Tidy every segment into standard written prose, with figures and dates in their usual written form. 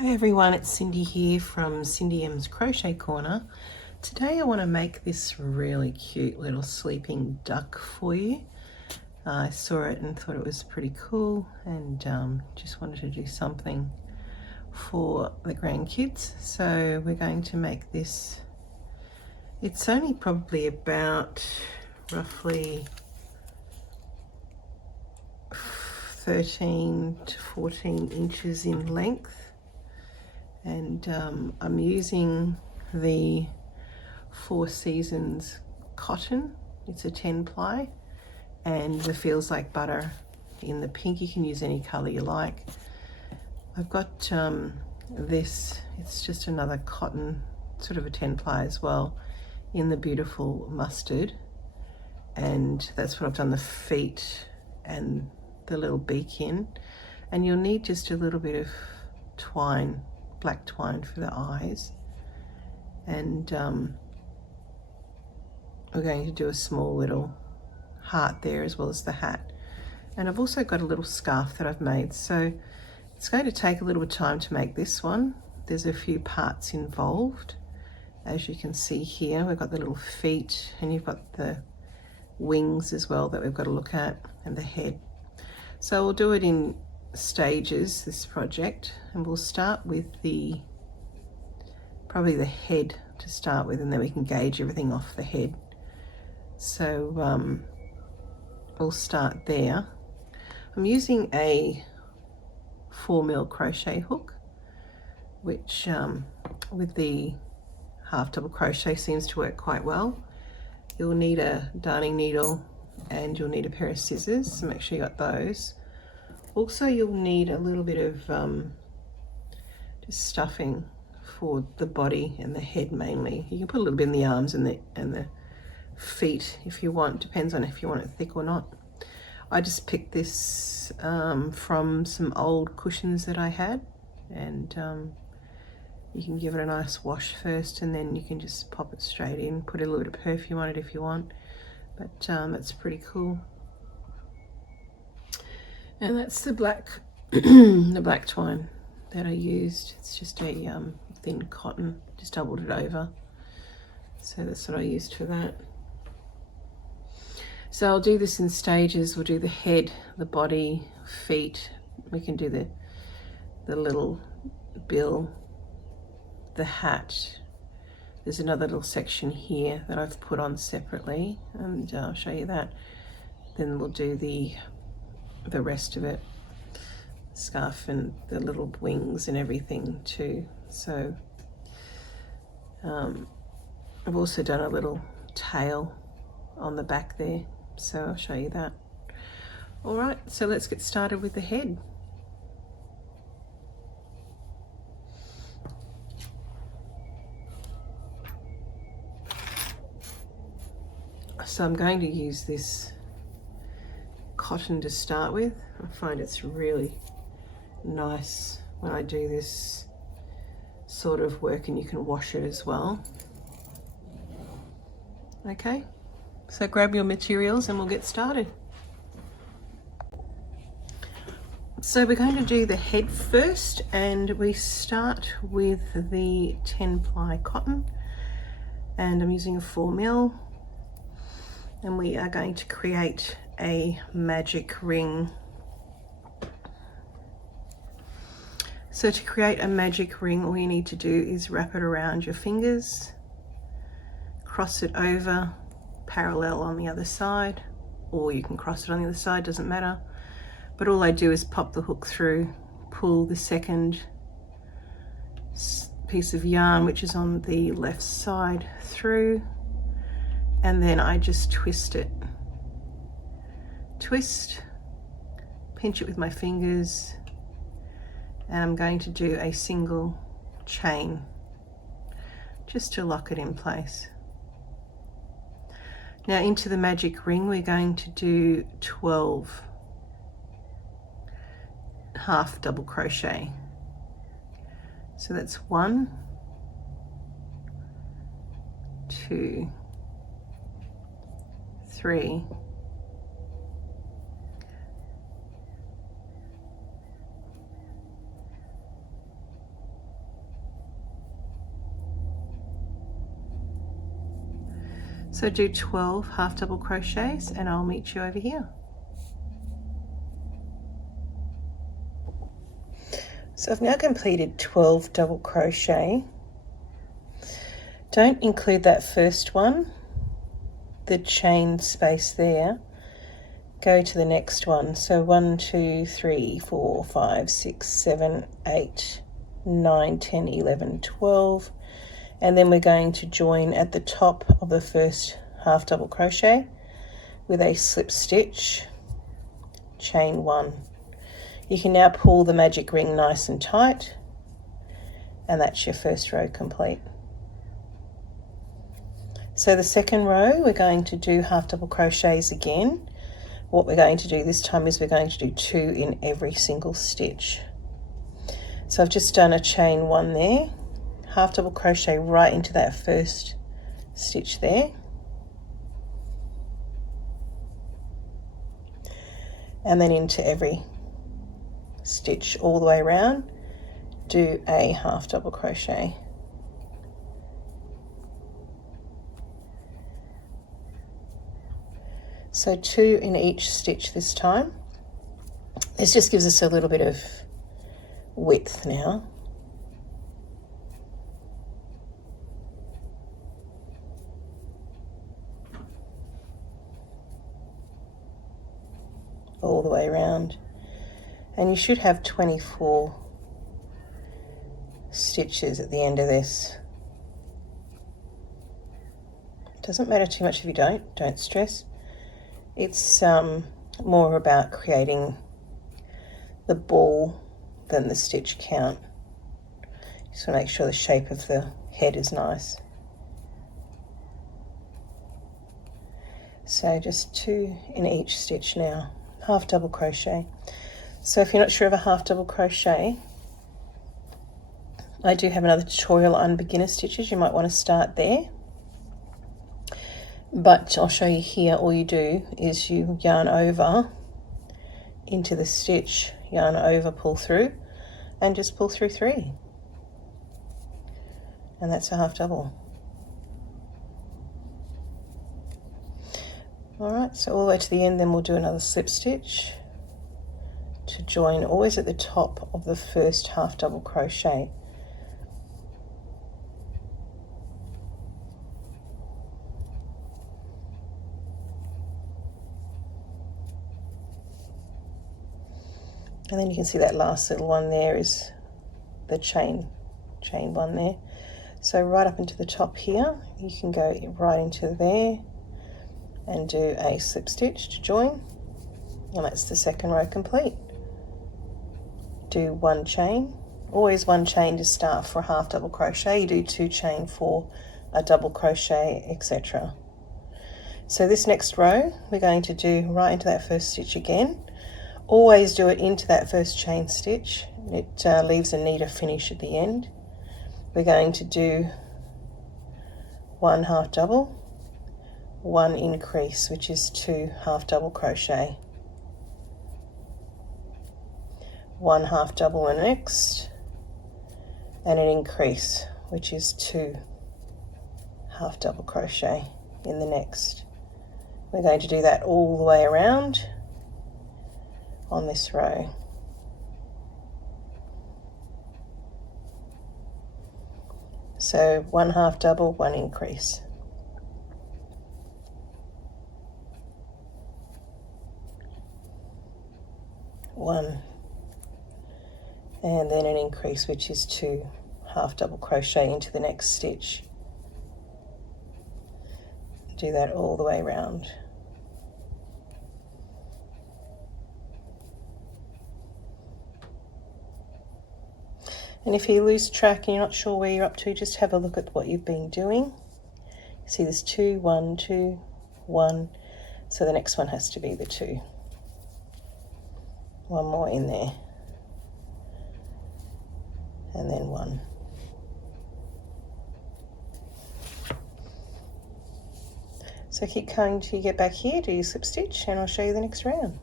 Hi everyone, it's Cindy here from Cindy M's Crochet Corner. Today I want to make this really cute little sleeping duck for you. I saw it and thought it was pretty cool and just wanted to do something for the grandkids. So we're going to make this. It's only probably about roughly 13 to 14 inches in length. And I'm using the 4 Seasons cotton. It's a 10 ply, and the Feels Like Butter in the pink. You can use any color you like. I've got this, it's just another cotton, sort of a 10 ply as well, in the beautiful mustard, and that's what I've done the feet and the little beak in. And you'll need just a little bit of twine, black twine for the eyes, and we're going to do a small little heart there as well as the hat. And I've also got a little scarf that I've made, so it's going to take a little bit of time to make this one. There's a few parts involved, as you can see here. We've got the little feet, and you've got the wings as well that we've got to look at, and the head. So we'll do it in stages, this project, and we'll start with probably the head to start with, and then we can gauge everything off the head. So we'll start there. I'm using a 4mm crochet hook, which with the half double crochet seems to work quite well. You'll need a darning needle and you'll need a pair of scissors, so make sure you got those. Also, you'll need a little bit of just stuffing for the body and the head mainly. You can put a little bit in the arms and the feet if you want, depends on if you want it thick or not. I just picked this from some old cushions that I had, and you can give it a nice wash first, and then you can just pop it straight in. Put a little bit of perfume on it if you want, but it's pretty cool. And that's the black the black twine that I used. It's just a thin cotton, just doubled it over. So that's what I used for that. So I'll do this in stages. We'll do the head, the body, feet. We can do the little bill, the hat. There's another little section here that I've put on separately, and I'll show you that. Then we'll do the rest of it, scarf and the little wings and everything too. So I've also done a little tail on the back there, so I'll show you that. All right, so let's get started with the head. So I'm going to use this cotton to start with. I find it's really nice when I do this sort of work, and you can wash it as well. Okay, so grab your materials and we'll get started. So we're going to do the head first, and we start with the 10 ply cotton, and I'm using a 4mm, and we are going to create a magic ring. So to create a magic ring, all you need to do is wrap it around your fingers, cross it over parallel on the other side, or you can cross it on the other side, doesn't matter. But all I do is pop the hook through, pull the second piece of yarn, which is on the left side, through, and then I just twist it. Twist, pinch it with my fingers, and I'm going to do a single chain just to lock it in place. Now into the magic ring we're going to do 12 half double crochet. So that's 1, 2, 3, 4, So do 12 half double crochets and I'll meet you over here. So I've now completed 12 double crochet. Don't include that first one, the chain space there. Go to the next one. So 1, 2, 3, 4, 5, 6, 7, 8, 9, 10, 11, 12. And then we're going to join at the top of the first half double crochet with a slip stitch, chain 1. You can now pull the magic ring nice and tight, and that's your first row complete. So the second row we're going to do half double crochets again. What we're going to do this time is we're going to do 2 in every single stitch. So I've just done a chain 1 there, half double crochet right into that first stitch there, and then into every stitch all the way around, do a half double crochet. So 2 in each stitch this time. This just gives us a little bit of width now. All the way around. And you should have 24 stitches at the end of this. Doesn't matter too much if you don't stress. It's more about creating the ball than the stitch count. Just want to make sure the shape of the head is nice. So just 2 in each stitch now, half double crochet. So if you're not sure of a half double crochet, I do have another tutorial on beginner stitches. You might want to start there. But I'll show you here. All you do is you yarn over into the stitch, yarn over, pull through, and just pull through 3. And that's a half double. Alright, so all the way to the end, then we'll do another slip stitch to join always at the top of the first half double crochet. And then you can see that last little one there is the chain 1 there. So right up into the top here, you can go right into there and do a slip stitch to join, and that's the second row complete. Do 1 chain, always 1 chain to start for a half double crochet. You do 2 chain for a double crochet, etc. So this next row we're going to do right into that first stitch again. Always do it into that first chain stitch. It leaves a neater finish at the end. We're going to do 1 half double, 1 increase, which is 2 half double crochet, 1 half double in the next, and an increase, which is 2 half double crochet in the next. We're going to do that all the way around on this row. So 1 half double, 1 increase. One, and then an increase, which is 2 half double crochet into the next stitch. Do that all the way around. And if you lose track and you're not sure where you're up to, just have a look at what you've been doing. See, there's 2, 1, 2, 1. So the next one has to be the 2. 1 more in there. And then 1. So keep going till you get back here, do your slip stitch, and I'll show you the next round.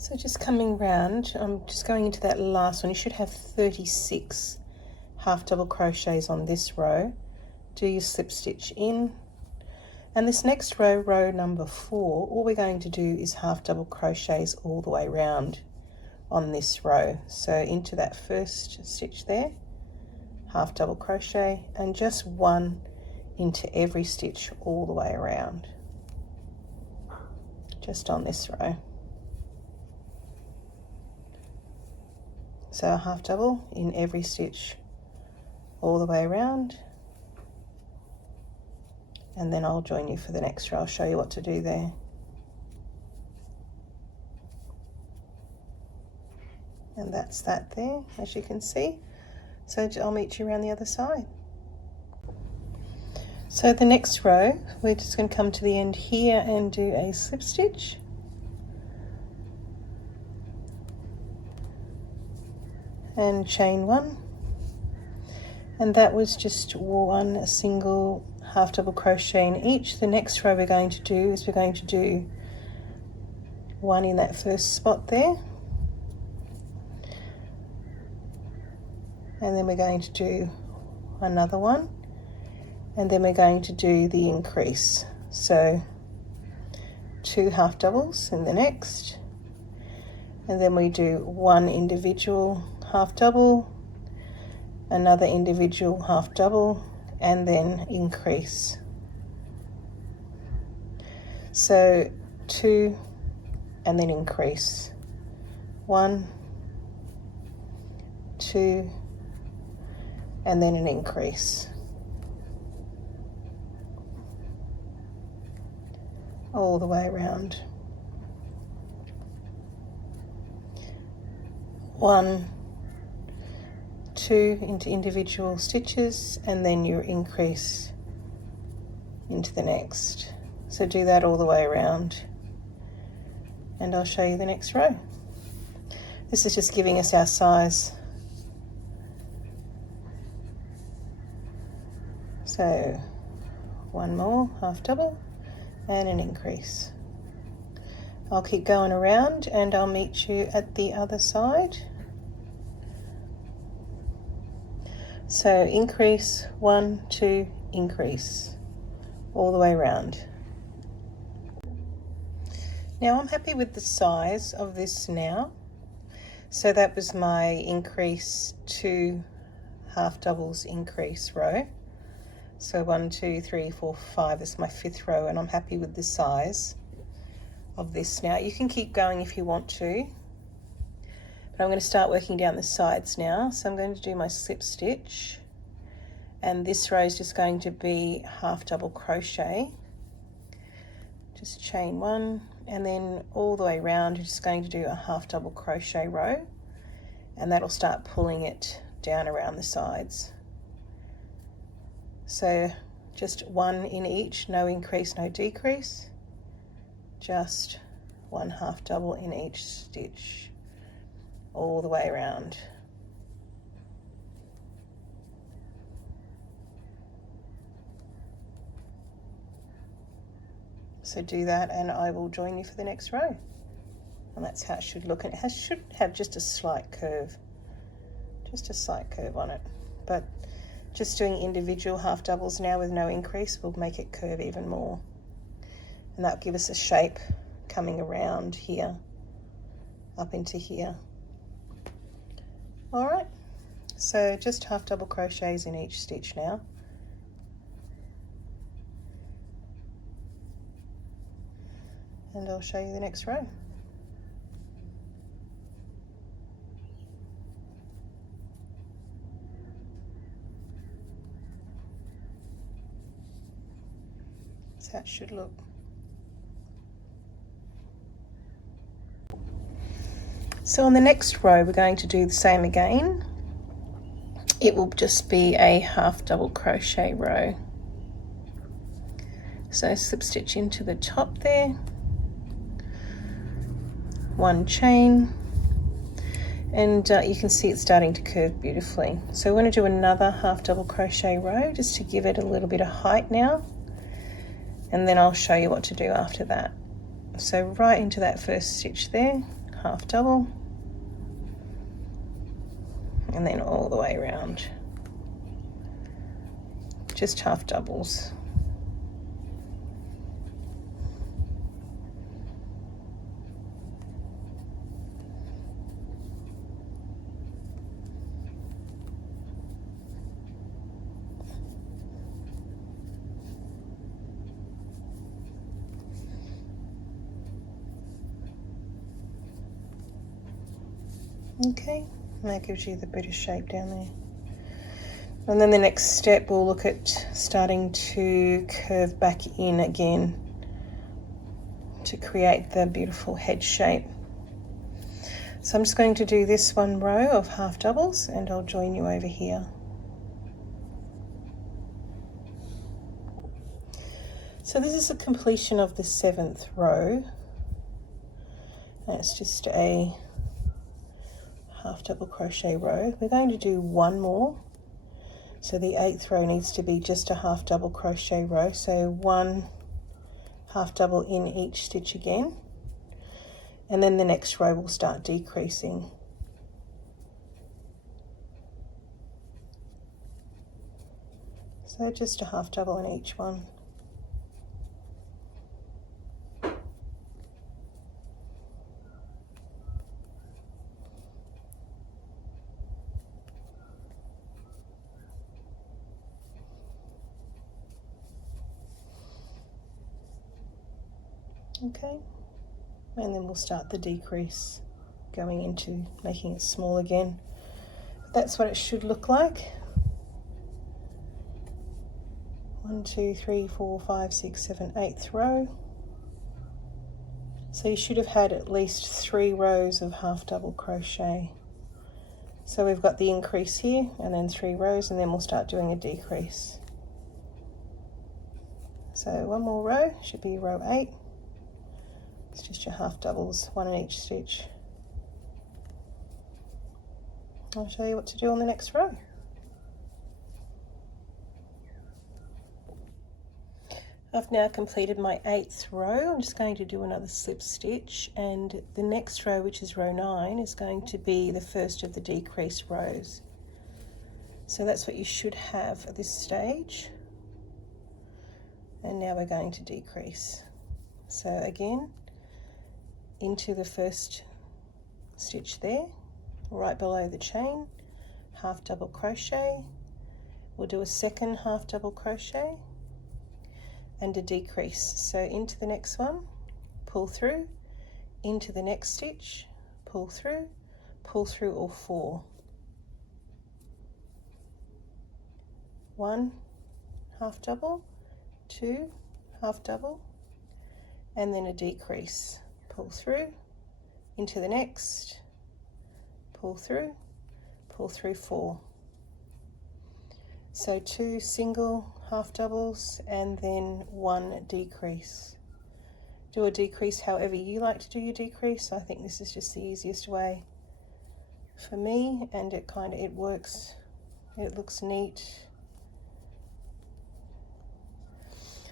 So just coming round, I'm just going into that last one. You should have 36 half double crochets on this row, do your slip stitch in, and this next row, row number 4, all we're going to do is half double crochets all the way around on this row. So into that first stitch there, half double crochet, and just one into every stitch all the way around, just on this row. So a half double in every stitch all the way around, and then I'll join you for the next row. I'll show you what to do there. And that's that there, as you can see. So I'll meet you around the other side. So the next row, we're just going to come to the end here and do a slip stitch. And chain 1. And that was just one single half double crochet in each. The next row we're going to do is we're going to do one in that first spot there. And then we're going to do another one. And then we're going to do the increase. So 2 half doubles in the next. And then we do one individual half double, another individual half double, and then increase. So 2 and then increase. 1, 2, and then an increase. All the way around. 1, 2 into individual stitches, and then your increase into the next. So do that all the way around, and I'll show you the next row. This is just giving us our size. So one more half double and an increase. I'll keep going around and I'll meet you at the other side. So increase, 1, 2, increase, all the way around. Now I'm happy with the size of this now. So that was my increase, 2 half doubles increase row. So 1, 2, 3, 4, 5, this is my 5th row, and I'm happy with the size of this now. You can keep going if you want to, but I'm going to start working down the sides now. So I'm going to do my slip stitch, and this row is just going to be half double crochet. Just chain 1, and then all the way around you're just going to do a half double crochet row, and that'll start pulling it down around the sides. So just 1 in each, no increase, no decrease, just 1 half double in each stitch all the way around. So do that and I will join you for the next row. And that's how it should look, and it should have just a slight curve on it. But just doing individual half doubles now with no increase will make it curve even more. And that'll give us a shape coming around here, up into here. All right, so just half double crochets in each stitch now. And I'll show you the next row. That's how it should look. So on the next row we're going to do the same again. It will just be a half double crochet row. So slip stitch into the top there, 1 chain, and you can see it's starting to curve beautifully. So we're going to do another half double crochet row just to give it a little bit of height now, and then I'll show you what to do after that. So right into that first stitch there, half double, and then all the way around. just half doubles. Okay, and that gives you the bit of shape down there. And then the next step, we'll look at starting to curve back in again to create the beautiful head shape. So I'm just going to do this one row of half doubles and I'll join you over here. So this is the completion of the 7th row. And it's just a half double crochet row. We're going to do one more. So the 8th row needs to be just a half double crochet row. So one half double in each stitch again. And then the next row will start decreasing. So just a half double in each one. Okay, and then we'll start the decrease, going into making it small again. That's what it should look like. 1, 2, 3, 4, 5, 6, 7, 8th row. So you should have had at least 3 rows of half double crochet. So we've got the increase here and then 3 rows, and then we'll start doing a decrease. So one more row, should be row 8. It's just your half doubles, one in each stitch. I'll show you what to do on the next row. I've now completed my 8th row. I'm just going to do another slip stitch, and the next row, which is row 9, is going to be the first of the decrease rows. So that's what you should have at this stage. And now we're going to decrease. So again, into the first stitch there, right below the chain, half double crochet. We'll do a second half double crochet and a decrease. So into the next one, pull through, into the next stitch, pull through all 4. 1 half double, 2 half double, and then a decrease. Pull through, into the next, pull through 4. So 2 single half doubles and then 1 decrease. Do a decrease however you like to do your decrease. I think this is just the easiest way for me, and it works. It looks neat.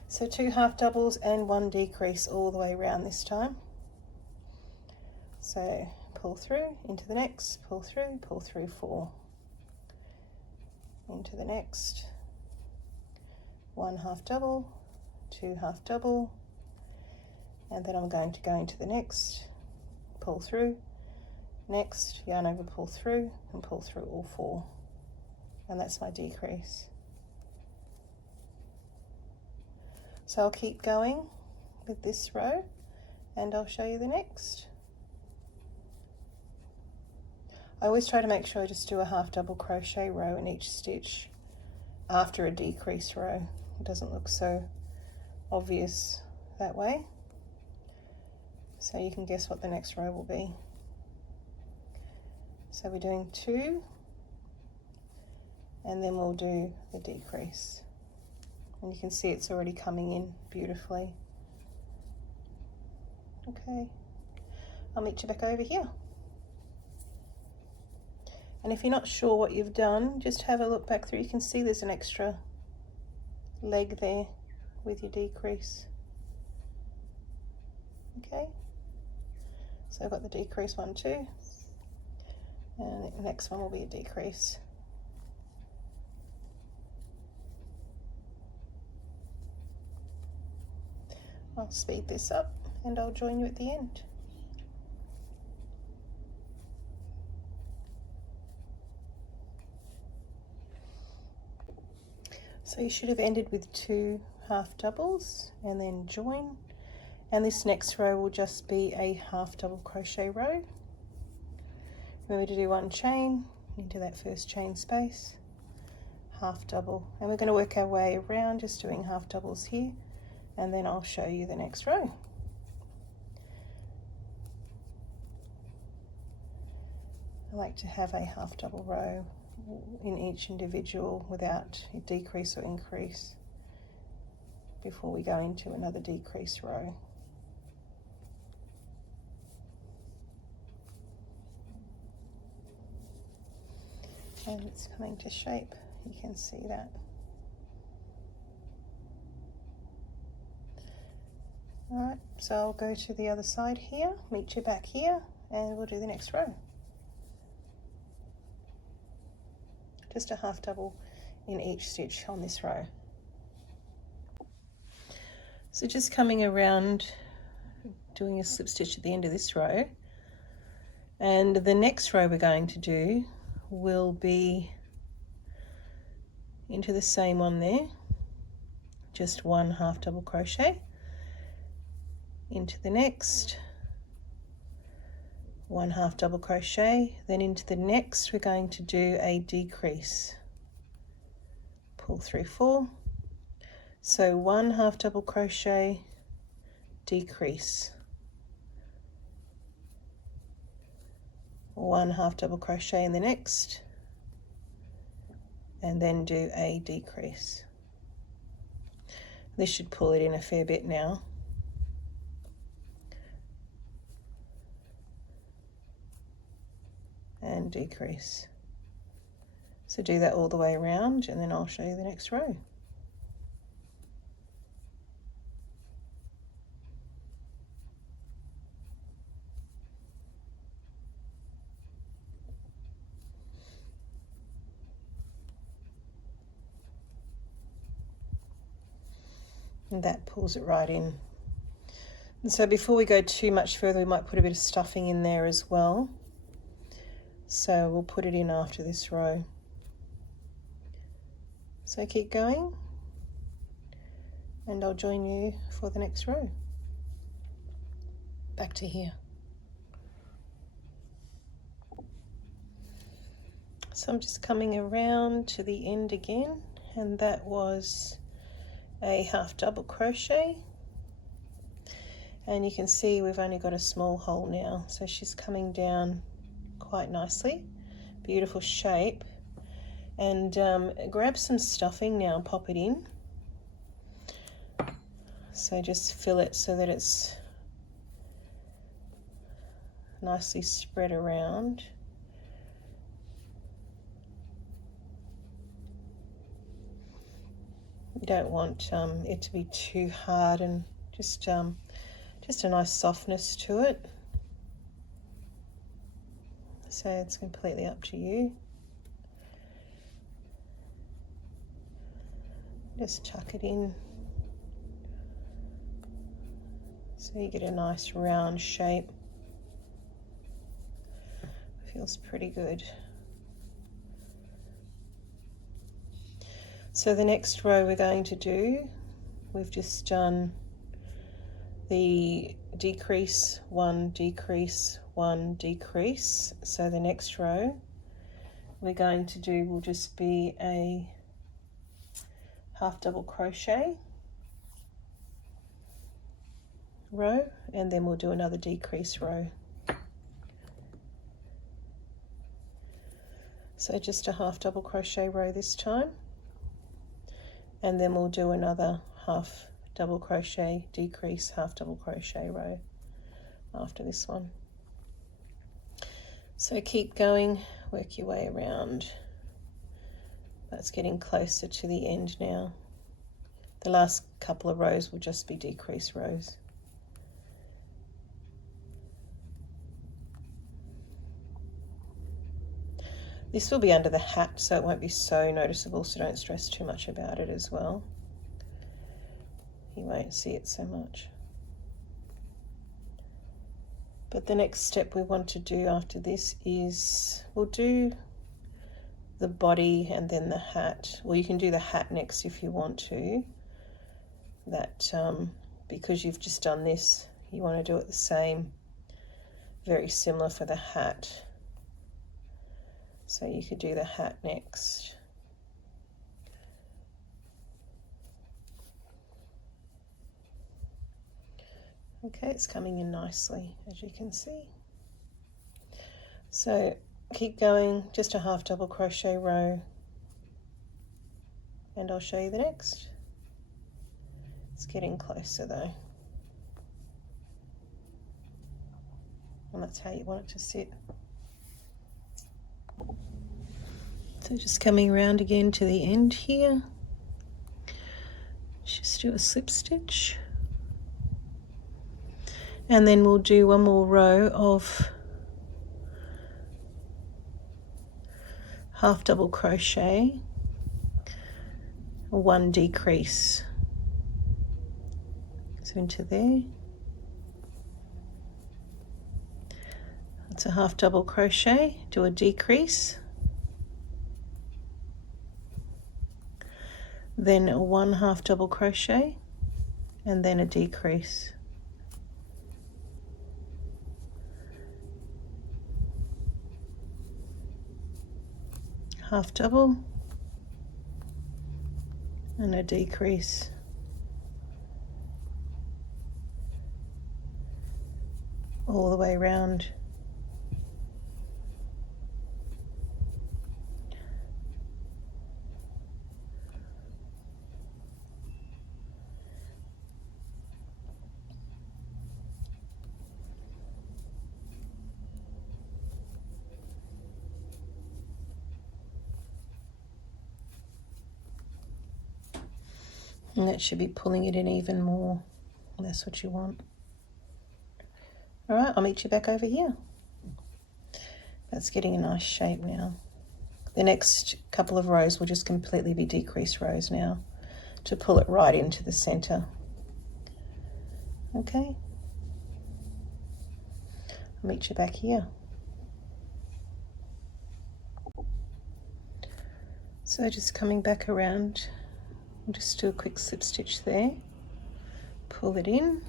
So 2 half doubles and 1 decrease all the way around this time. So pull through, into the next, pull through 4. Into the next, 1 half double, 2 half double, and then I'm going to go into the next, pull through, next, yarn over, pull through, and pull through all 4. And that's my decrease. So I'll keep going with this row and I'll show you the next. I always try to make sure I just do a half double crochet row in each stitch after a decrease row. It doesn't look so obvious that way. So you can guess what the next row will be. So we're doing 2 and then we'll do the decrease. And you can see it's already coming in beautifully. Okay, I'll meet you back over here. And if you're not sure what you've done, just have a look back through. You can see there's an extra leg there with your decrease. Okay, so I've got the decrease 1, 2, and the next one will be a decrease. I'll speed this up and I'll join you at the end. So you should have ended with 2 half doubles and then join, and this next row will just be a half double crochet row. Remember to do 1 chain into that first chain space, half double, and we're going to work our way around just doing half doubles here, and then I'll show you the next row. I like to have a half double row in each individual without a decrease or increase before we go into another decrease row. And it's coming to shape, you can see that. Alright, so I'll go to the other side here, meet you back here, and we'll do the next row. Just a half double in each stitch on this row. So just coming around, doing a slip stitch at the end of this row, and the next row we're going to do will be into the same one there, just 1 half double crochet, into the next, 1 half double crochet, then into the next we're going to do a decrease, pull through 4, so 1 half double crochet, decrease, 1 half double crochet in the next, and then do a decrease. This should pull it in a fair bit now. And decrease. So do that all the way around, and then I'll show you the next row. And that pulls it right in. And so before we go too much further, we might put a bit of stuffing in there as well. So we'll put it in after this row. So keep going, and I'll join you for the next row. Back to here. So I'm just coming around to the end again, and that was a half double crochet, and you can see we've only got a small hole now, so she's coming down quite nicely, beautiful shape. And grab some stuffing now and pop it in, so just fill it so that it's nicely spread around. You don't want it to be too hard, and just a nice softness to it. So it's completely up to you. Just chuck it in so you get a nice round shape. Feels pretty good. So the next row we're going to do, we've just done the decrease, 1 decrease, 1 decrease. So the next row we're going to do will just be a half double crochet row, and then we'll do another decrease row. So just a half double crochet row this time, and then we'll do another half double crochet, decrease, half double crochet row after this one. So keep going, work your way around. That's getting closer to the end now. The last couple of rows will just be decrease rows. This will be under the hat, so it won't be so noticeable, so don't stress too much about it as well. You won't see it so much. But the next step we want to do after this is we'll do the body and then the hat. Well, you can do the hat next if you want to. That because you've just done this, you want to do it the same, very similar for the hat. So you could do the hat next. Okay, it's coming in nicely, as you can see. So keep going, just a half double crochet row, and I'll show you the next. It's getting closer though. And that's how you want it to sit. So just coming around again to the end here. Just do a slip stitch. And then we'll do one more row of half double crochet, one decrease. So into there. That's a half double crochet, do a decrease. Then a one half double crochet, and then a decrease. Half double and a decrease. All the way around. And that should be pulling it in even more. That's what you want. All right, I'll meet you back over here. That's getting a nice shape now. The next couple of rows will just completely be decrease rows now to pull it right into the center. Okay. I'll meet you back here. So just coming back around, I'll just do a quick slip stitch there, pull it in.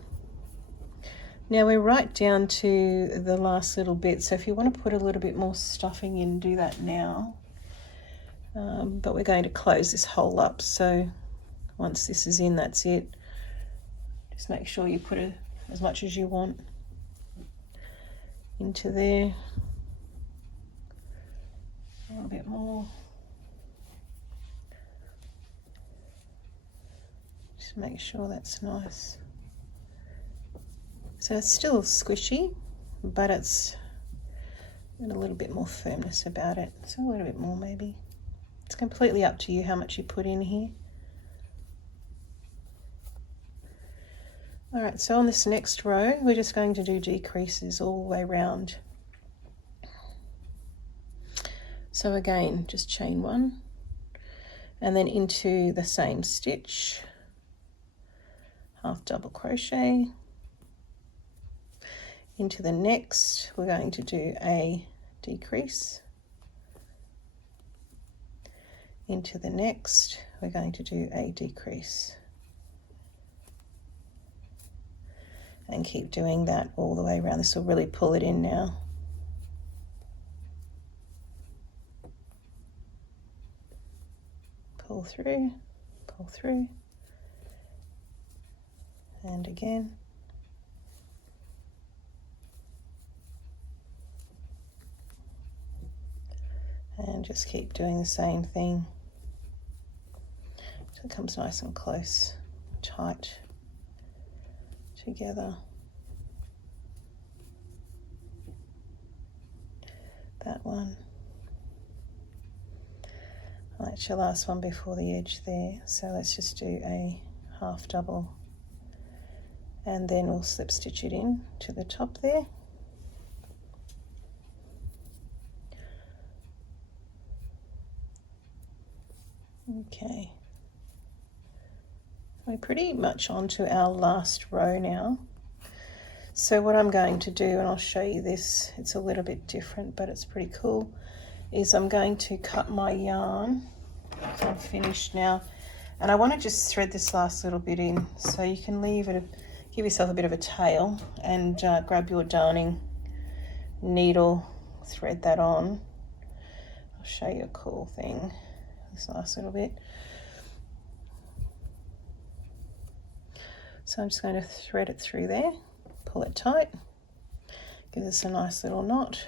Now we're right down to the last little bit, so if you want to put a little bit more stuffing in, do that now. But we're going to close this hole up, so once this is in, that's it. Just make sure you put as much as you want into there. A little bit more. Just make sure that's nice. So it's still squishy, but it's got a little bit more firmness about it. So a little bit more maybe. It's completely up to you how much you put in here. All right, so on this next row, we're just going to do decreases all the way around. So again, just chain one, and then into the same stitch, half double crochet. Into the next, we're going to do a decrease. Into the next, we're going to do a decrease. And keep doing that all the way around. This will really pull it in now. Pull through, and again. And just keep doing the same thing so it comes nice and close, tight together. That one. That's your last one before the edge there. So let's just do a half double, and then we'll slip stitch it in to the top there. Okay, we're pretty much on to our last row now. So what I'm going to do, and I'll show you this, it's a little bit different but it's pretty cool, is I'm going to cut my yarn. So I'm finished now, and I want to just thread this last little bit in, so you can leave it, give yourself a bit of a tail, and grab your darning needle, thread that on. I'll show you a cool thing, this last little bit. So I'm just going to thread it through there, pull it tight, give us a nice little knot.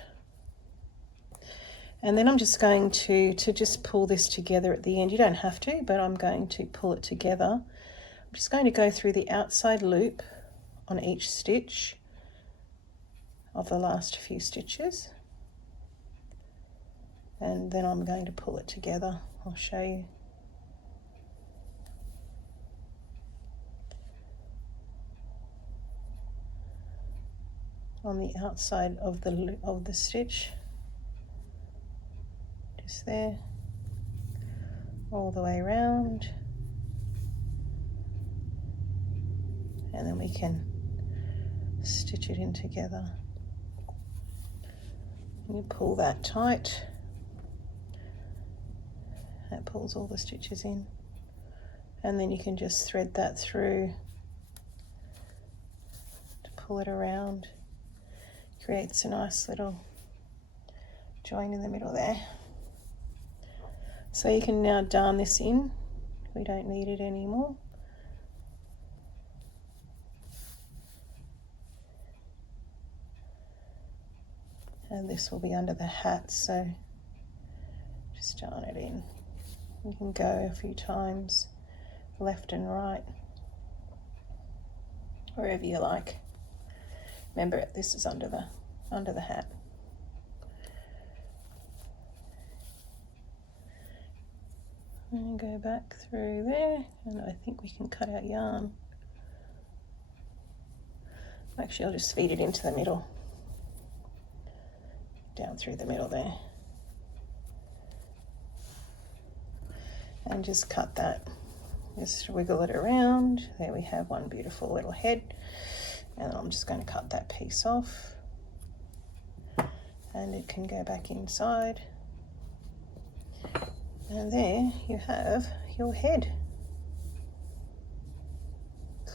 And then I'm just going to just pull this together at the end. You don't have to, but I'm going to pull it together. I'm just going to go through the outside loop on each stitch of the last few stitches. And then I'm going to pull it together. I'll show you. On the outside of the stitch, just there, all the way around, and then we can stitch it in together. And you pull that tight, that pulls all the stitches in, and then you can just thread that through to pull it around. Creates a nice little join in the middle there. So you can now darn this in. We don't need it anymore. And this will be under the hat, so just darn it in. You can go a few times left and right, wherever you like. Remember, this is under the hat. And go back through there, and I think we can cut our yarn. Actually, I'll just feed it into the middle, down through the middle there, and just cut that. Just wiggle it around. There we have one beautiful little head. And I'm just going to cut that piece off, and it can go back inside. And there you have your head.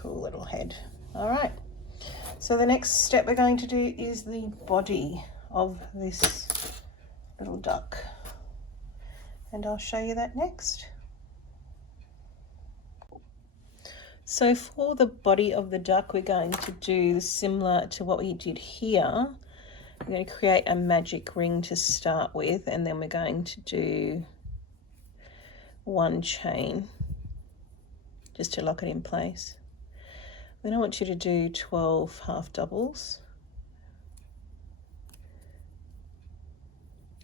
Cool little head. All right. So the next step we're going to do is the body of this little duck. And I'll show you that next. So for the body of the duck, we're going to do similar to what we did here. We're going to create a magic ring to start with, and then we're going to do one chain just to lock it in place. Then I want you to do 12 half doubles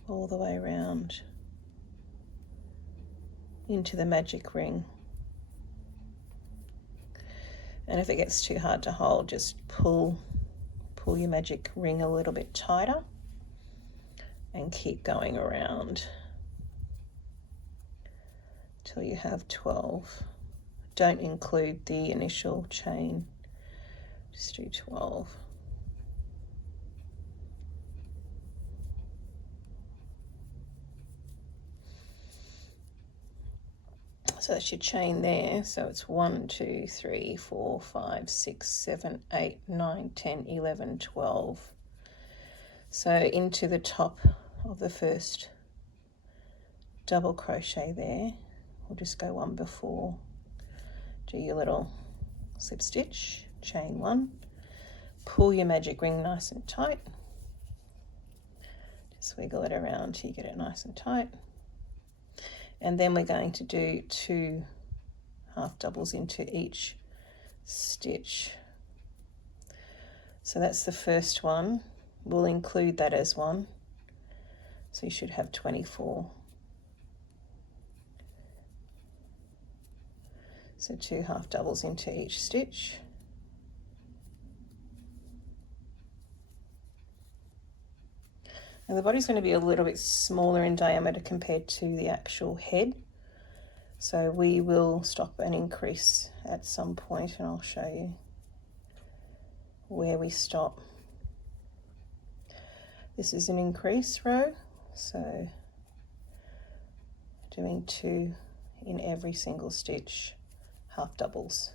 all the way around into the magic ring. And if it gets too hard to hold, just pull your magic ring a little bit tighter and keep going around till you have 12. Don't include the initial chain, just do 12. So that's your chain there. So it's 1, 2, 3, 4, 5, 6, 7, 8, 9, 10, 11, 12. So into the top of the first double crochet there, we'll just go one before. Do your little slip stitch, chain one, pull your magic ring nice and tight. Just wiggle it around till you get it nice and tight. And then we're going to do 2 half doubles into each stitch. So that's the first one. We'll include that as one. So you should have 24. So 2 half doubles into each stitch. Now the body's going to be a little bit smaller in diameter compared to the actual head. So we will stop and increase at some point, and I'll show you where we stop. This is an increase row, so doing 2 in every single stitch, half doubles.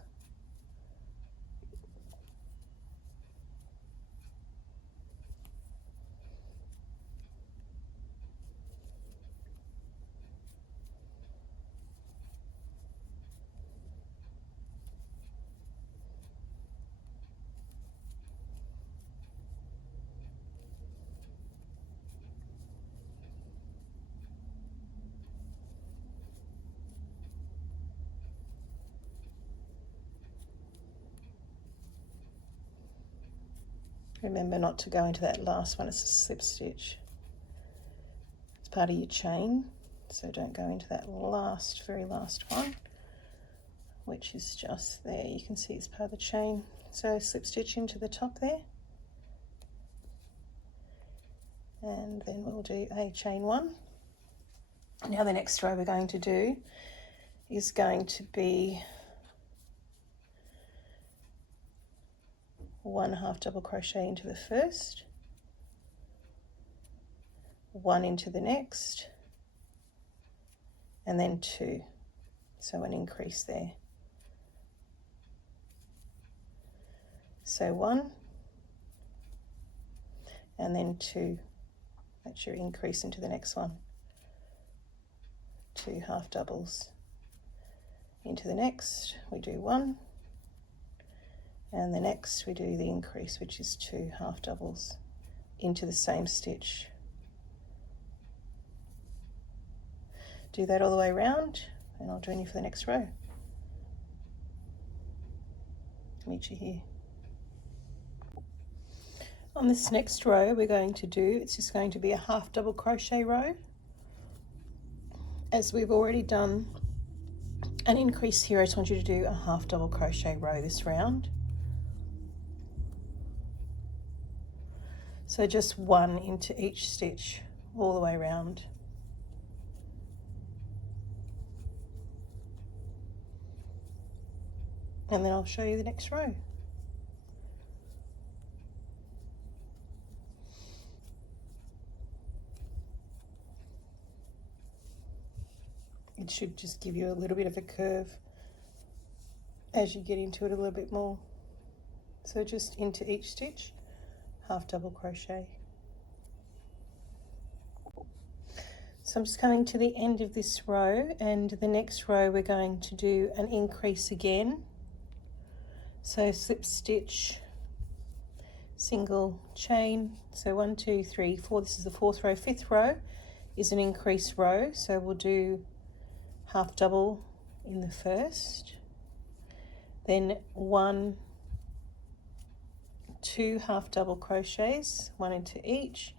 Remember not to go into that last one, it's a slip stitch. It's part of your chain, so don't go into that very last one, which is just there. You can see it's part of the chain. So slip stitch into the top there. And then we'll do a chain 1. Now the next row we're going to do is going to be 1 half double crochet into the first, 1 into the next, and then 2, so an increase there. So 1 and then 2, that's your increase into the next one. 2 half doubles into the next, we do 1, and the next we do the increase, which is 2 half doubles into the same stitch. Do that all the way around, and I'll join you for the next row. Meet you here. On this next row we're going to do, it's just going to be a half double crochet row, as we've already done an increase here. I just want you to do a half double crochet row this round. So just 1 into each stitch all the way around. And then I'll show you the next row. It should just give you a little bit of a curve as you get into it a little bit more. So just into each stitch, half double crochet. So I'm just coming to the end of this row, and the next row we're going to do an increase again. So slip stitch, single chain, so 1 2 3 4, this is the 4th row. 5th row is an increase row, so we'll do half double in the first, then 1 2 half double crochets, 1 into each,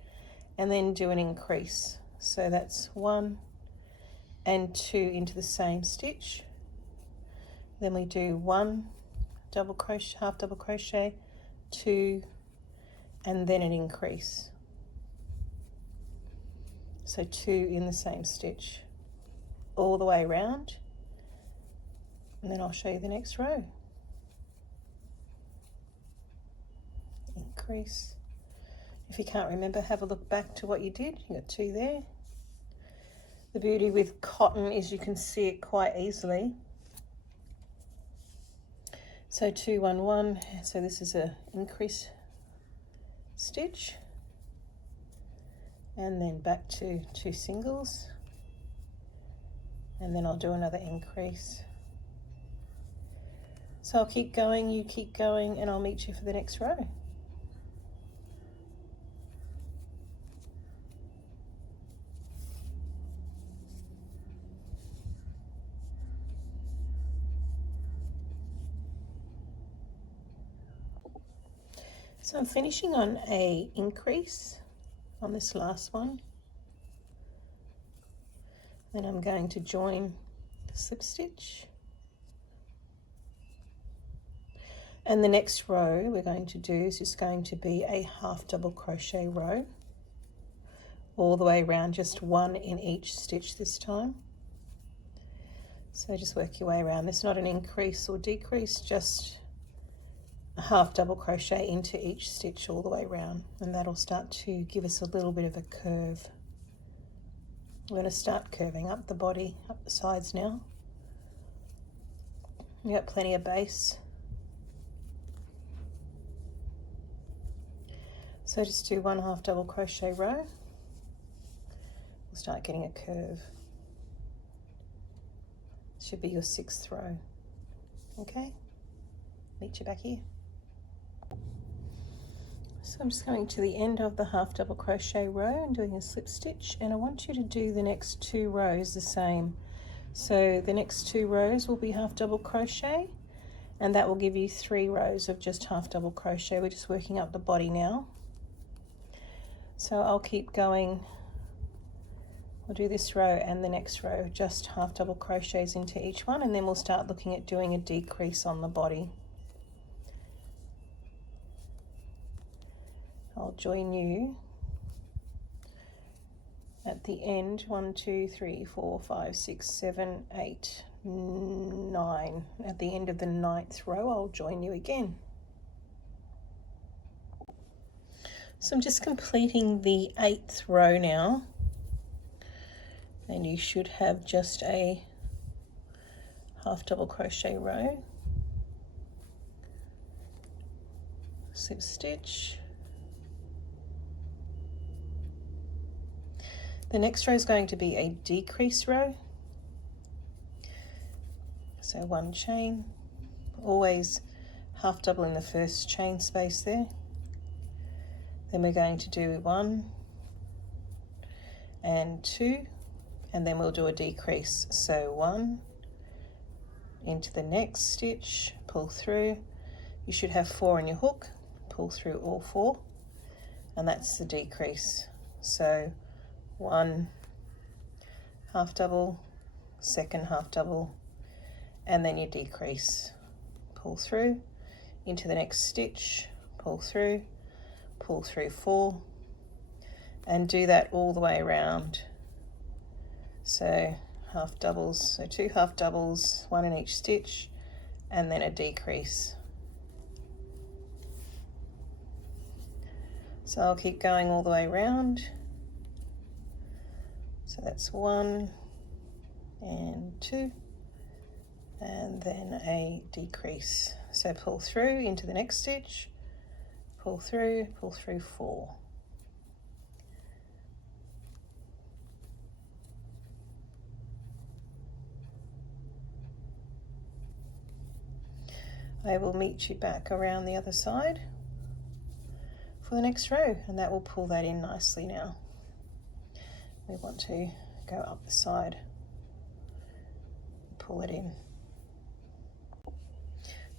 and then do an increase. So that's 1 and 2 into the same stitch. Then we do 1 double crochet, half double crochet, 2, and then an increase. So 2 in the same stitch all the way around, and then I'll show you the next row. Increase. If you can't remember, have a look back to what you did. You got 2 there. The beauty with cotton is you can see it quite easily. So 2 1 1, so this is a increase stitch, and then back to 2 singles, and then I'll do another increase. So I'll keep going, you keep going, and I'll meet you for the next row. So I'm finishing on a increase on this last one. Then I'm going to join the slip stitch. And the next row we're going to do is just going to be a half double crochet row all the way around, just 1 in each stitch this time. So just work your way around. There's not an increase or decrease, just half double crochet into each stitch all the way around, and that'll start to give us a little bit of a curve. We're going to start curving up the body, up the sides now. We've got plenty of base. So just do 1 half double crochet row. We'll start getting a curve. Should be your 6th row. Okay, meet you back here. So I'm just going to the end of the half double crochet row and doing a slip stitch, and I want you to do the next 2 rows the same. So the next 2 rows will be half double crochet, and that will give you 3 rows of just half double crochet. We're just working up the body now. So I'll keep going. I'll do this row and the next row, just half double crochets into each one, and then we'll start looking at doing a decrease on the body. I'll join you at the end. 1, 2, 3, 4, 5, 6, 7, 8, 9. At the end of the 9th row, I'll join you again. So I'm just completing the 8th row now, and you should have just a half double crochet row, slip stitch. The next row is going to be a decrease row. So 1 chain, always half double in the first chain space there. Then we're going to do 1 and 2, and then we'll do a decrease. So 1 into the next stitch, pull through. You should have 4 on your hook, pull through all 4, and that's the decrease. So 1 half double, 2nd half double, and then you decrease. Pull through into the next stitch, pull through 4, and do that all the way around. So half doubles, so 2 half doubles, 1 in each stitch, and then a decrease. So I'll keep going all the way around. So that's 1 and 2, and then a decrease. So pull through into the next stitch, pull through 4. I will meet you back around the other side for the next row, and that will pull that in nicely now. We want to go up the side, pull it in.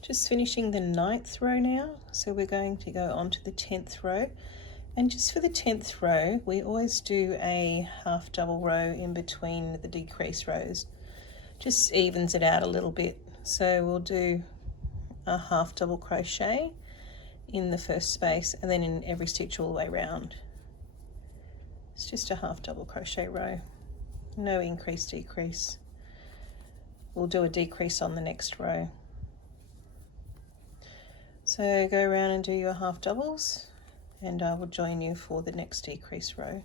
Just finishing the 9th row now, so we're going to go on to the 10th row, and just for the 10th row we always do a half double row in between the decrease rows, just evens it out a little bit. So we'll do a half double crochet in the first space, and then in every stitch all the way around. It's just a half double crochet row, no increase, decrease. We'll do a decrease on the next row. So go around and do your half doubles, and I will join you for the next decrease row.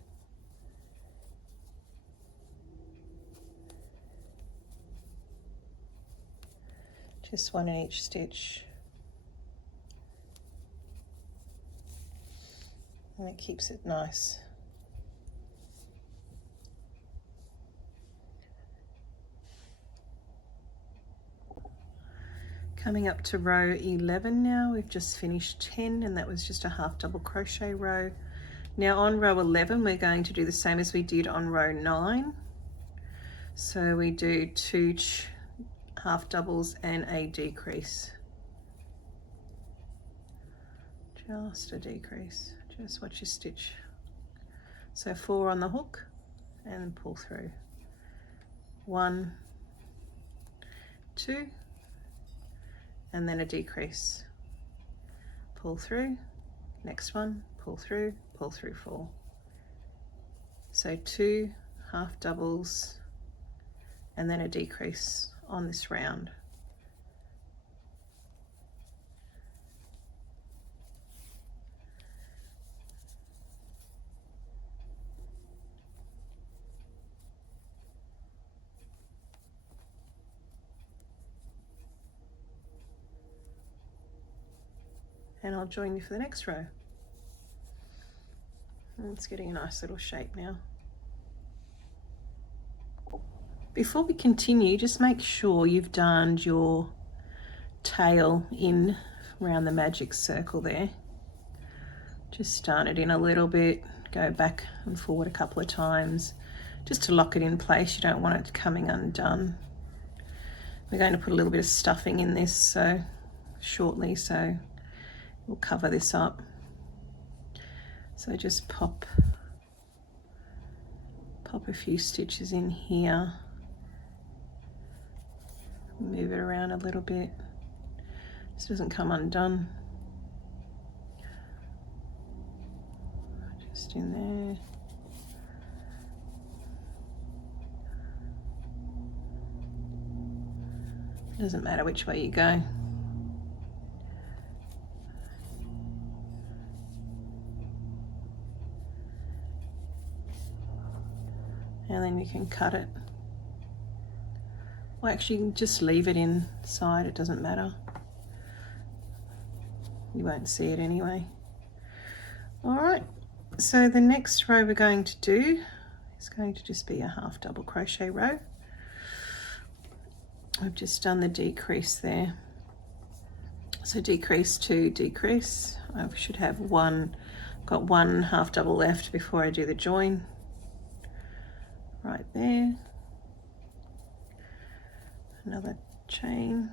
Just 1 in each stitch. And it keeps it nice. Coming up to row 11 now, we've just finished 10, and that was just a half double crochet row. Now on row 11 we're going to do the same as we did on row 9. So we do 2 half doubles and a decrease. Just a decrease, just watch your stitch. So 4 on the hook and pull through. 1, 2, and then a decrease. Pull through, next one, pull through 4. So 2 half doubles and then a decrease on this round. and I'll join you for the next row. And it's getting a nice little shape now. Before we continue, just make sure you've darned your tail in around the magic circle there. Just darn it in a little bit, go back and forward a couple of times just to lock it in place. You don't want it coming undone. We're going to put a little bit of stuffing in this shortly, so we'll cover this up. So just pop a few stitches in here, move it around a little bit so it doesn't come undone. Just in there. Doesn't matter which way you go. And then you can cut it. Or actually you can just leave it inside, it doesn't matter. You won't see it anyway. All right, so the next row we're going to do is going to just be a half double crochet row. I've just done the decrease there. So decrease to decrease. I should have got one half double left before I do the join. Right there. Another chain,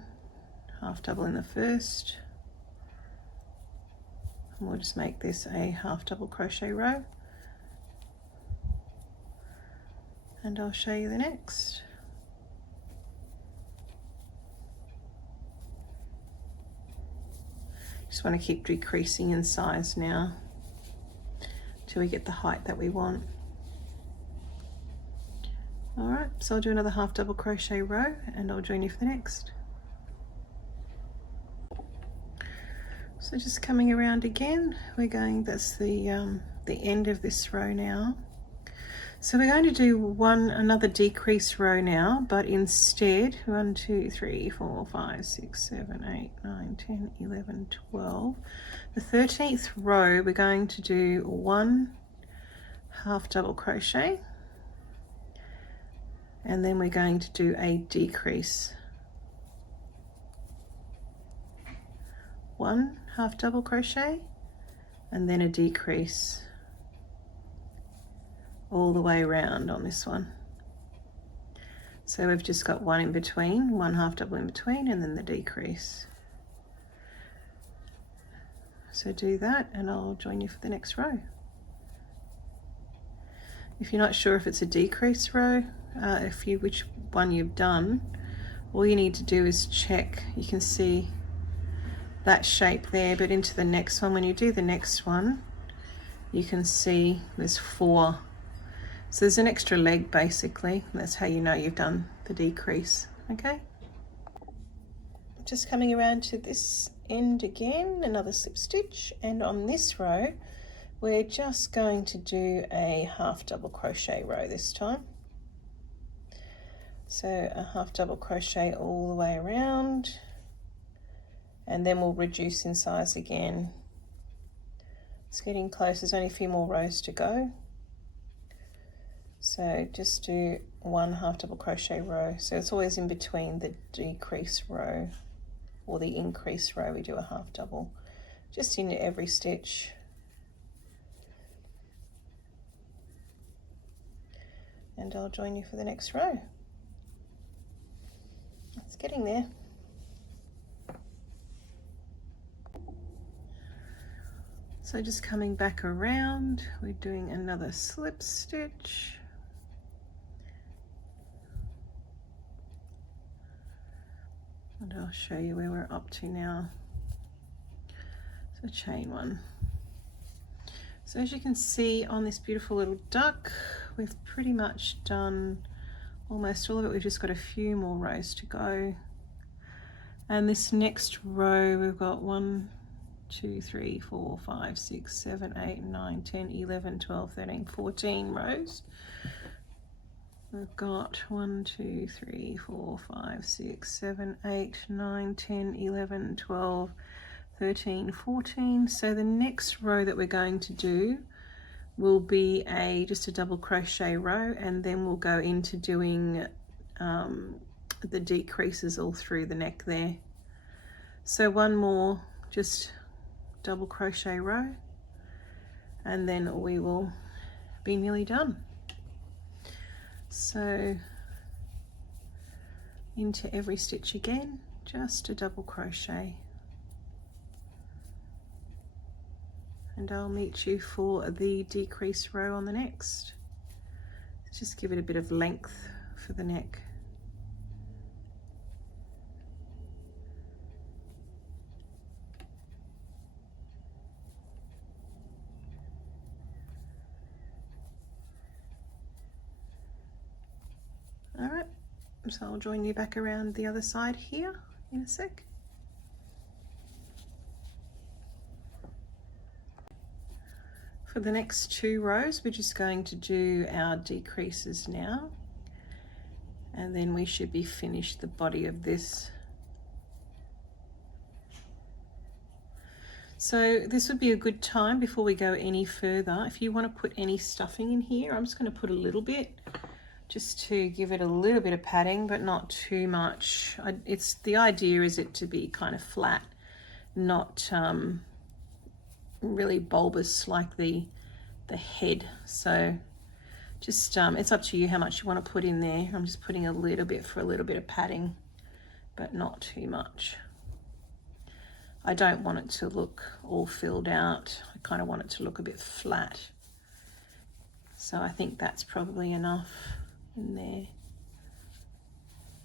half double in the first. And we'll just make this a half double crochet row. And I'll show you the next. Just want to keep decreasing in size now till we get the height that we want. All right, so I'll do another half double crochet row and I'll join you for the next. So just coming around again, that's the end of this row now. So we're going to do another decrease row now, but instead 1, 2, 3, 4, 5, 6, 7, 8, 9, 10, 11, 12. The 13th row we're going to do one half double crochet, and then we're going to do a decrease. One half double crochet and then a decrease all the way around on this one. So we've just got one in between, one half double in between, and then the decrease. So do that and I'll join you for the next row. If you're not sure if it's a decrease row, which one you've done, all you need to do is check. You can see that shape there, but into the next one, when you do the next one, you can see there's 4. So there's an extra leg basically. That's how you know you've done the decrease. Okay. Just coming around to this end again, another slip stitch, and on this row we're just going to do a half double crochet row this time. So a half double crochet all the way around, and then we'll reduce in size again. It's getting close, there's only a few more rows to go. So just do one half double crochet row. So it's always in between the decrease row or the increase row, we do a half double, just in every stitch. And I'll join you for the next row. It's getting there. So just coming back around, we're doing another slip stitch. And I'll show you where we're up to now. So chain 1. So as you can see on this beautiful little duck, we've pretty much done almost all of it. We've just got a few more rows to go. And this next row, we've got 1, 2, 3, 4, 5, 6, 7, 8, 9, 10, 11, 12, 13, 14 rows. We've got 1, 2, 3, 4, 5, 6, 7, 8, 9, 10, 11, 12, 13, 14. So the next row that we're going to do will be just a double crochet row, and then we'll go into doing the decreases all through the neck there. So one more just double crochet row, and then we will be nearly done. So into every stitch again, just a double crochet, and I'll meet you for the decrease row on the next. Just give it a bit of length for the neck. All right, so I'll join you back around the other side here in a sec. For the next 2 rows, we're just going to do our decreases now, and then we should be finished the body of this. So this would be a good time before we go any further. If you want to put any stuffing in here, I'm just going to put a little bit, just to give it a little bit of padding, but not too much. The idea is it to be kind of flat, not really bulbous like the head. So just it's up to you how much you want to put in there. I'm just putting a little bit for a little bit of padding, but not too much. I don't want it to look all filled out. I kind of want it to look a bit flat. So I think that's probably enough in there.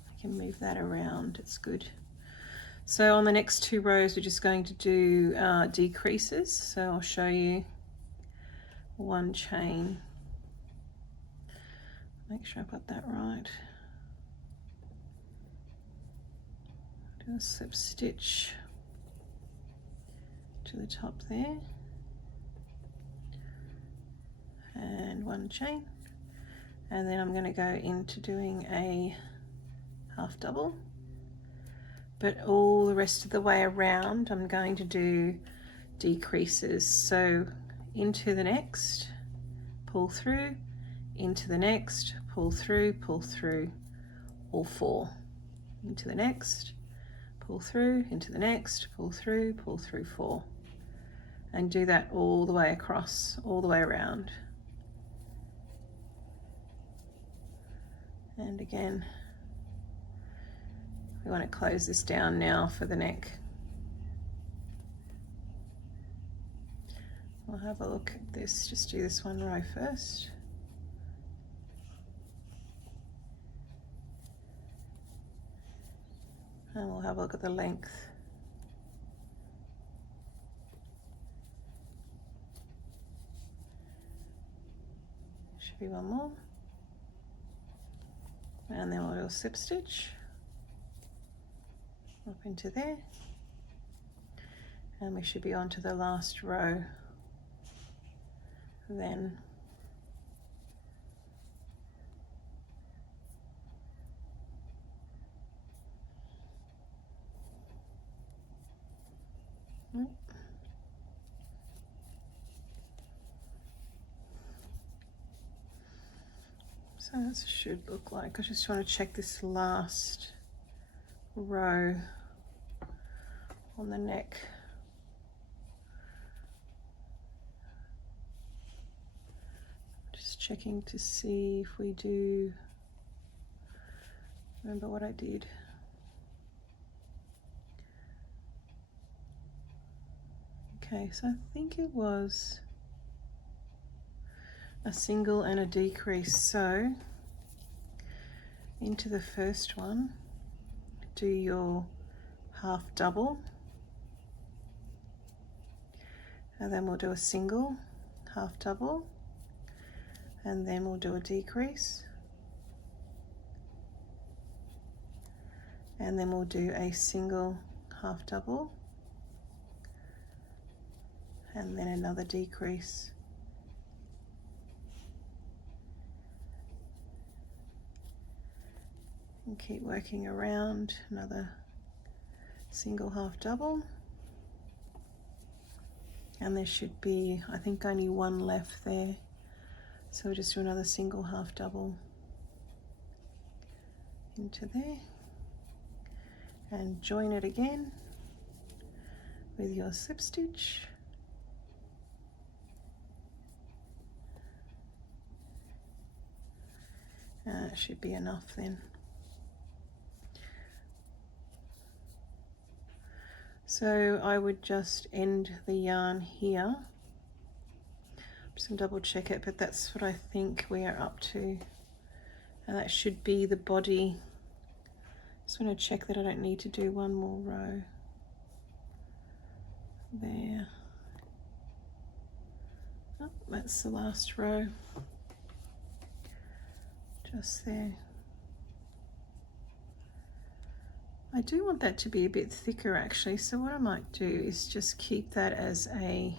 I can move that around, it's good. So on the next 2 rows, we're just going to do decreases. So I'll show you 1 chain. Make sure I've got that right. Do a slip stitch to the top there, and 1 chain, and then I'm going to go into doing a half double. But all the rest of the way around, I'm going to do decreases. So into the next, pull through, into the next, pull through, all 4. Into the next, pull through, into the next, pull through, 4. And do that all the way across, all the way around. And again, we want to close this down now for the neck. We'll have a look at this, just do this 1 row first. And we'll have a look at the length. Should be 1 more. And then we'll do a slip stitch up into there, and we should be on to the last row then. So that should look like, I just want to check this last row on the neck. Just checking to see if we do, remember what I did. Okay, so I think it was a single and a decrease. So into the first one, do your half double, and then we'll do a single, half double, and then we'll do a decrease, and then we'll do a single, half double, and then another decrease. And keep working around, another single, half double, and there should be, I think, only one left there. So we'll just do another single half double into there and join it again with your slip stitch. It should be enough then. So I would just end the yarn here. I'm just going to double check it, but that's what I think we are up to. And that should be the body. Just want to check that I don't need to do one more row. There. Oh, that's the last row. Just there. I do want that to be a bit thicker actually, so what I might do is just keep that as a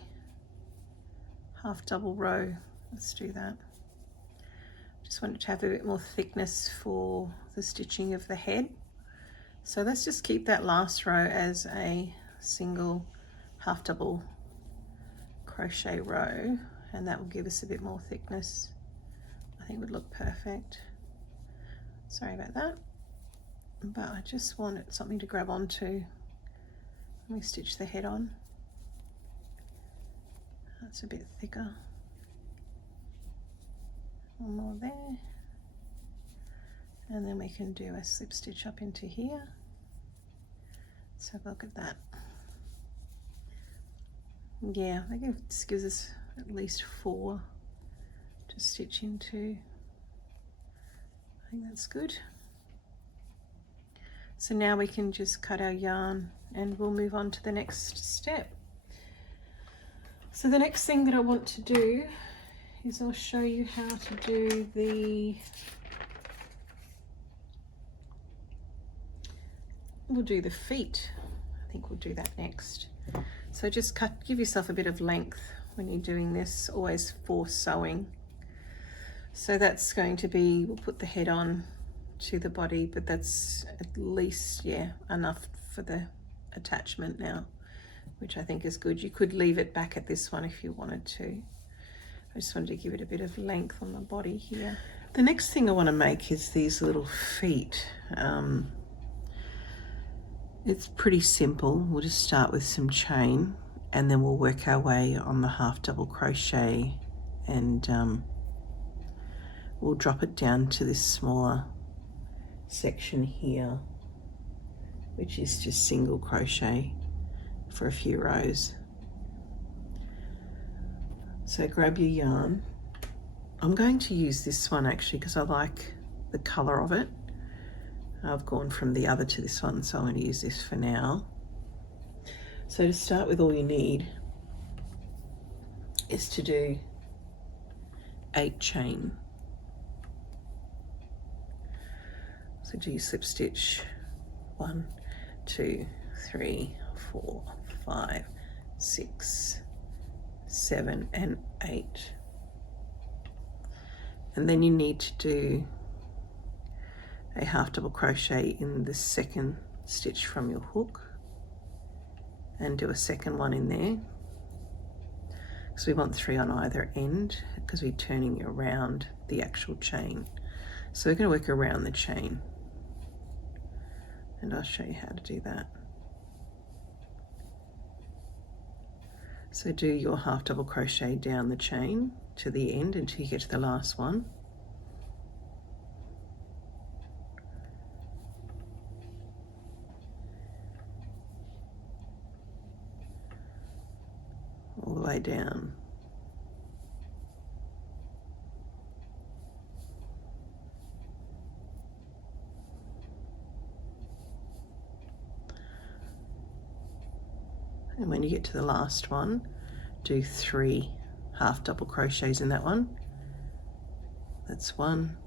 half double row. Let's do that. Just want it to have a bit more thickness for the stitching of the head. So let's just keep that last row as a single half double crochet row, and that will give us a bit more thickness. I think would look perfect. Sorry about that, but I just wanted something to grab onto when we stitch the head on. That's a bit thicker. One more there, and then we can do a slip stitch up into here. Let's have a look at that. Yeah, I think this gives us at least 4 to stitch into. I think that's good. So now we can just cut our yarn and we'll move on to the next step. So the next thing that I want to do is I'll show you how to do we'll do the feet. I think we'll do that next. So just give yourself a bit of length when you're doing this, always for sewing. So that's going to be, we'll put the head on to the body, but that's at least, yeah, enough for the attachment now, which I think is good. You could leave it back at this one if you wanted to. I just wanted to give it a bit of length on the body here. The next thing I want to make is these little feet. It's pretty simple. We'll just start with some chain and then we'll work our way on the half double crochet, and we'll drop it down to this smaller section here, which is just single crochet for a few rows. So grab your yarn. I'm going to use this one actually because I like the color of it. I've gone from the other to this one, so I'm going to use this for now. So to start with, all you need is to do 8 chain. So do your slip stitch 1, 2, 3, 4, 5, 6, 7 and 8. And then you need to do a half double crochet in the second stitch from your hook and do a second one in there. So we want 3 on either end because we're turning around the actual chain. So we're going to work around the chain, and I'll show you how to do that. So do your half double crochet down the chain to the end until you get to the last one. All the way down. And when you get to the last one, do 3 half double crochets in that one. That's 1,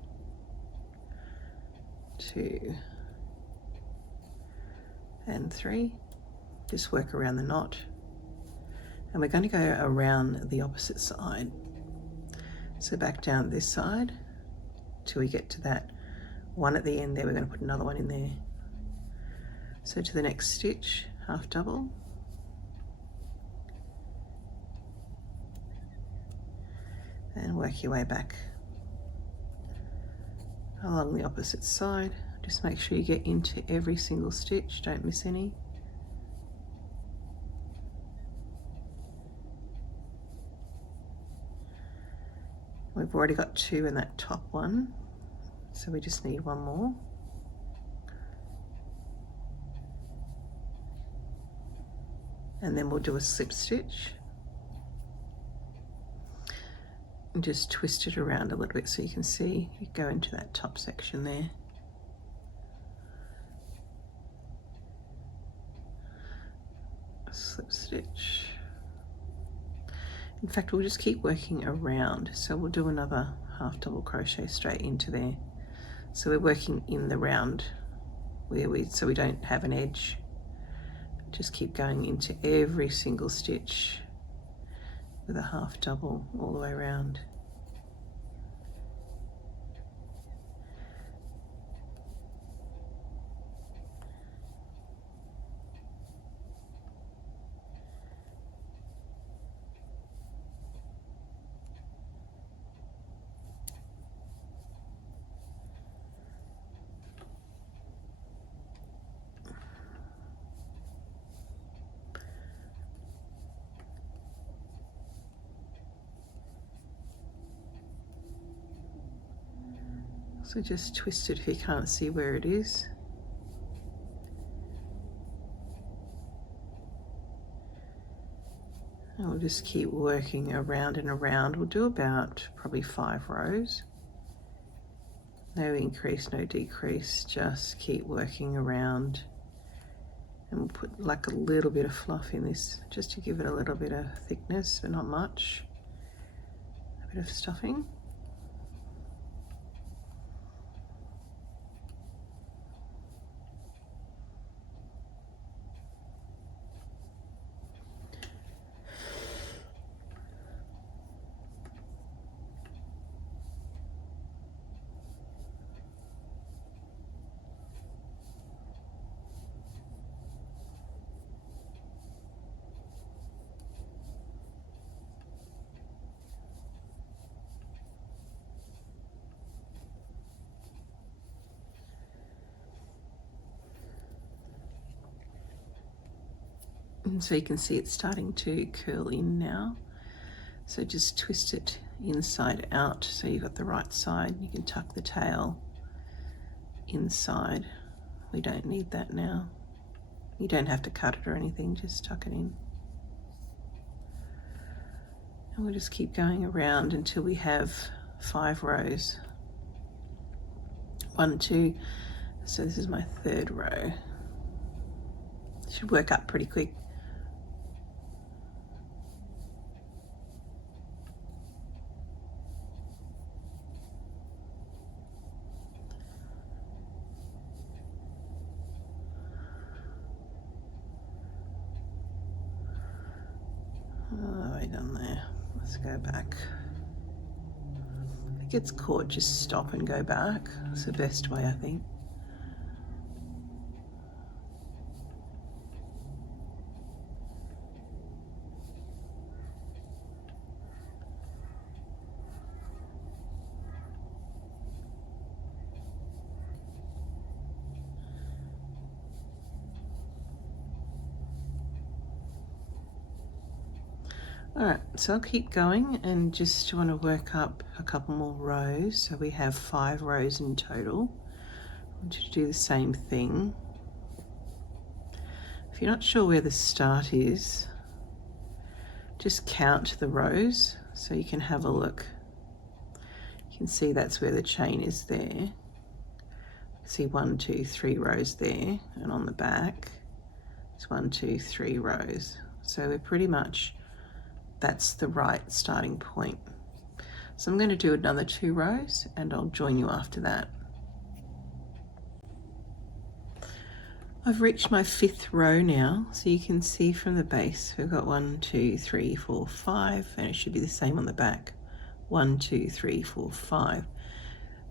2, and 3. Just work around the knot. And we're going to go around the opposite side. So back down this side till we get to that one at the end there. We're going to put another one in there. So to the next stitch, half double, and work your way back along the opposite side. Just make sure you get into every single stitch, don't miss any. We've already got 2 in that top one, so we just need 1 more. And then we'll do a slip stitch and just twist it around a little bit so you can see you go into that top section there. A slip stitch. In fact, we'll just keep working around, so we'll do another half double crochet straight into there. So we're working in the round so we don't have an edge. Just keep going into every single stitch with a half double all the way around. So just twist it if you can't see where it is. And we'll just keep working around and around. We'll do about probably 5 rows. No increase, no decrease, just keep working around. And we'll put like a little bit of fluff in this, just to give it a little bit of thickness, but not much. A bit of stuffing. And so you can see it's starting to curl in now. So just twist it inside out so you've got the right side. You can tuck the tail inside. We don't need that now. You don't have to cut it or anything, just tuck it in. And we'll just keep going around until we have 5 rows. 1, 2, so this is my 3rd row. Should work up pretty quick. All the way down there. Let's go back. If it gets caught, just stop and go back. It's the best way, I think. Alright, so I'll keep going and just want to work up a couple more rows. So we have 5 rows in total. I want you to do the same thing. If you're not sure where the start is, just count the rows so you can have a look. You can see that's where the chain is there. See 1, 2, 3 rows there, and on the back it's 1, 2, 3 rows. So we're pretty much, that's the right starting point. So I'm going to do another 2 rows and I'll join you after that. I've reached my 5th row now, so you can see from the base we've got 1, 2, 3, 4, 5, and it should be the same on the back. 1, 2, 3, 4, 5,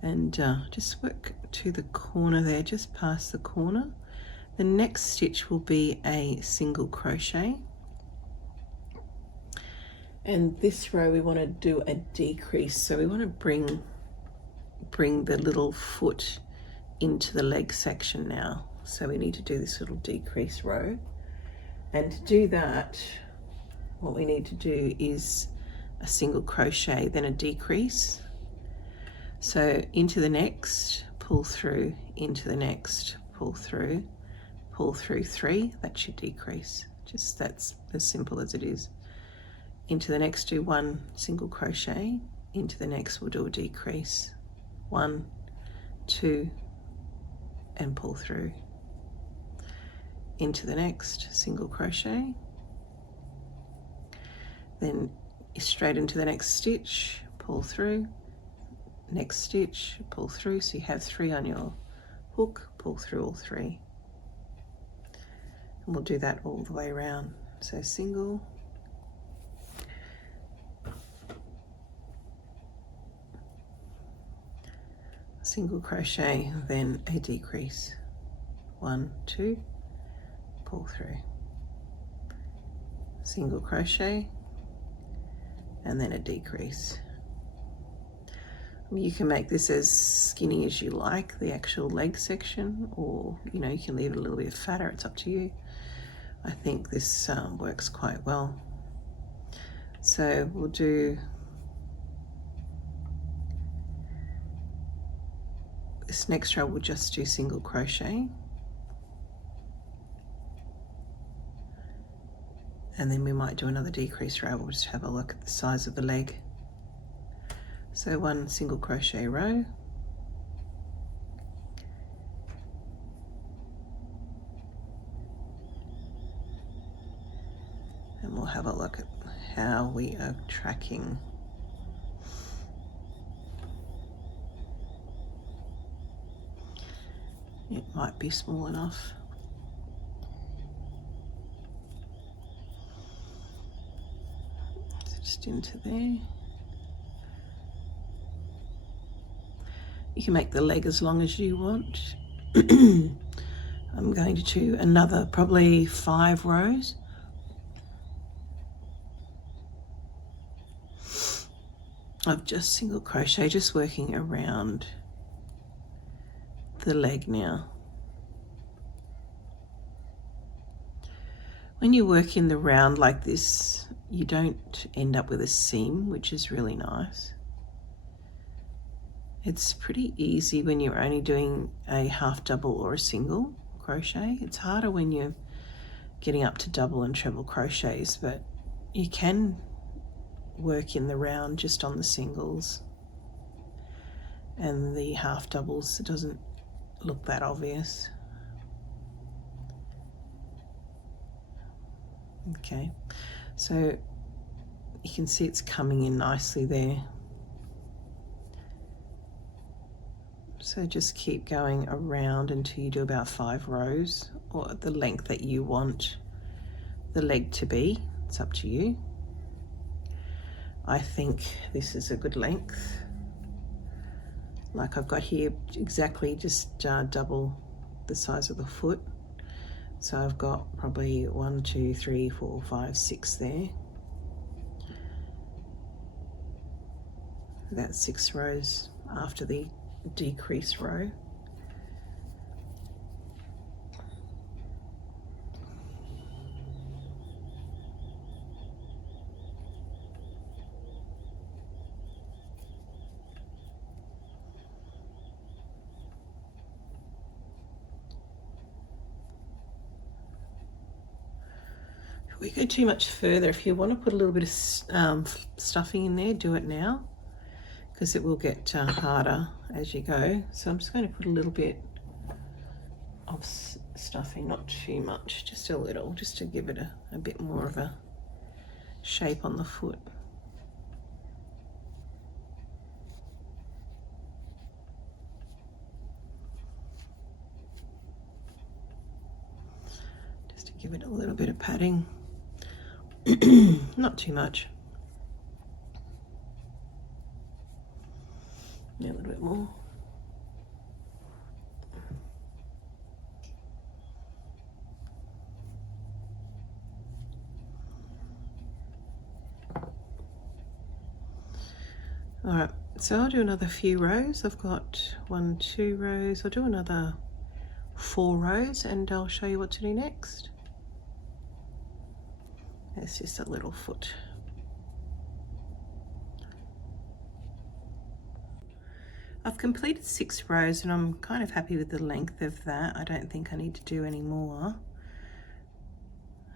and just work to the corner there, just past the corner. The next stitch will be a single crochet, And this row we want to do a decrease, so we want to bring the little foot into the leg section now. So we need to do this little decrease row, and to do that what we need to do is a single crochet, then a decrease. So into the next, pull through, into the next, pull through 3, that's your decrease. Just that's as simple as it is. Into the next, do 1 single crochet, into the next we'll do a decrease, 1, 2, and pull through. Into the next, single crochet, then straight into the next stitch, pull through, next stitch, pull through, so you have 3 on your hook, pull through all 3. And we'll do that all the way around. So single, single crochet, then a decrease, 1, 2, pull through, single crochet, and then a decrease. You can make this as skinny as you like, the actual leg section, or you know, you can leave it a little bit fatter, it's up to you. I think this works quite well. So we'll do this next row, we'll just do single crochet, and then we might do another decrease row. We'll just have a look at the size of the leg. So 1 single crochet row, and we'll have a look at how we are tracking. It might be small enough. So just into there. You can make the leg as long as you want. I'm going to do another probably 5 rows. Of just single crochet, just working around the leg now. When you work in the round like this, you don't end up with a seam, which is really nice. It's pretty easy when you're only doing a half double or a single crochet. It's harder when you're getting up to double and treble crochets, but you can work in the round just on the singles and the half doubles. It doesn't look that obvious. Okay, so you can see it's coming in nicely there. So just keep going around until you do about 5 rows, or the length that you want the leg to be. It's up to you. I think this is a good length. Like I've got here exactly just double the size of the foot. So I've got probably 1, 2, 3, 4, 5, 6 there. That's 6 rows after the decrease row. If we go too much further, if you want to put a little bit of stuffing in there, do it now, because it will get harder as you go. So I'm just going to put a little bit of stuffing, not too much, just a little, just to give it a bit more of a shape on the foot. Just to give it a little bit of padding. Not too much. Yeah, a little bit more. All right, so I'll do another few rows. I've got 1, 2 rows. I'll do another 4 rows and I'll show you what to do next. It's just a little foot. I've completed 6 rows and I'm kind of happy with the length of that. I don't think I need to do any more.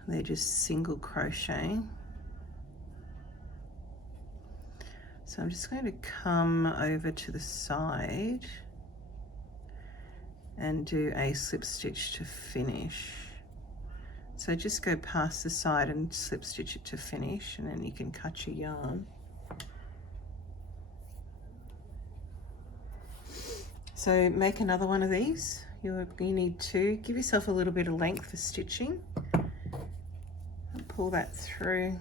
They're just single crochet. So I'm just going to come over to the side and do a slip stitch to finish. So just go past the side and slip stitch it to finish, and then you can cut your yarn. So make another one of these. You need to give yourself a little bit of length for stitching. Pull that through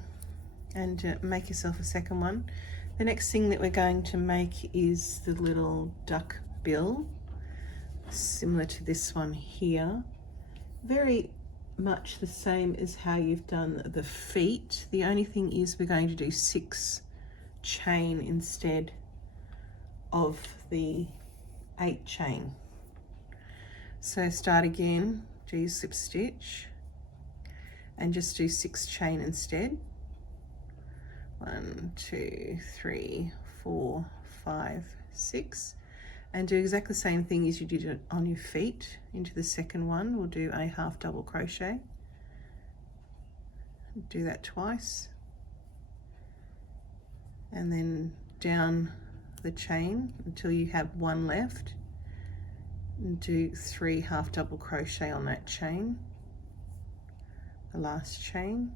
and make yourself a second one. The next thing that we're going to make is the little duck bill, similar to this one here. Very much the same as how you've done the feet. The only thing is we're going to do 6 chain instead of the 8 chain. So start again, do your slip stitch and just do 6 chain instead. 1, 2, 3, 4, 5, 6, and do exactly the same thing as you did it on your feet. Into the second one we'll do a half double crochet, do that twice, and then down the chain until you have 1 left, and do 3 half double crochet on that chain, the last chain,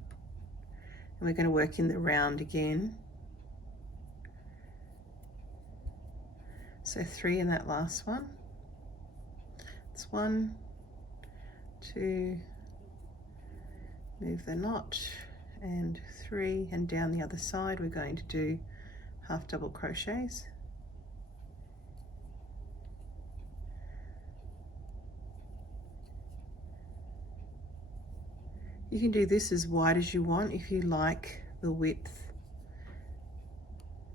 and we're going to work in the round again. So 3 in that last one. It's 1, 2, move the knot, and 3, and down the other side we're going to do half double crochets. You can do this as wide as you want if you like the width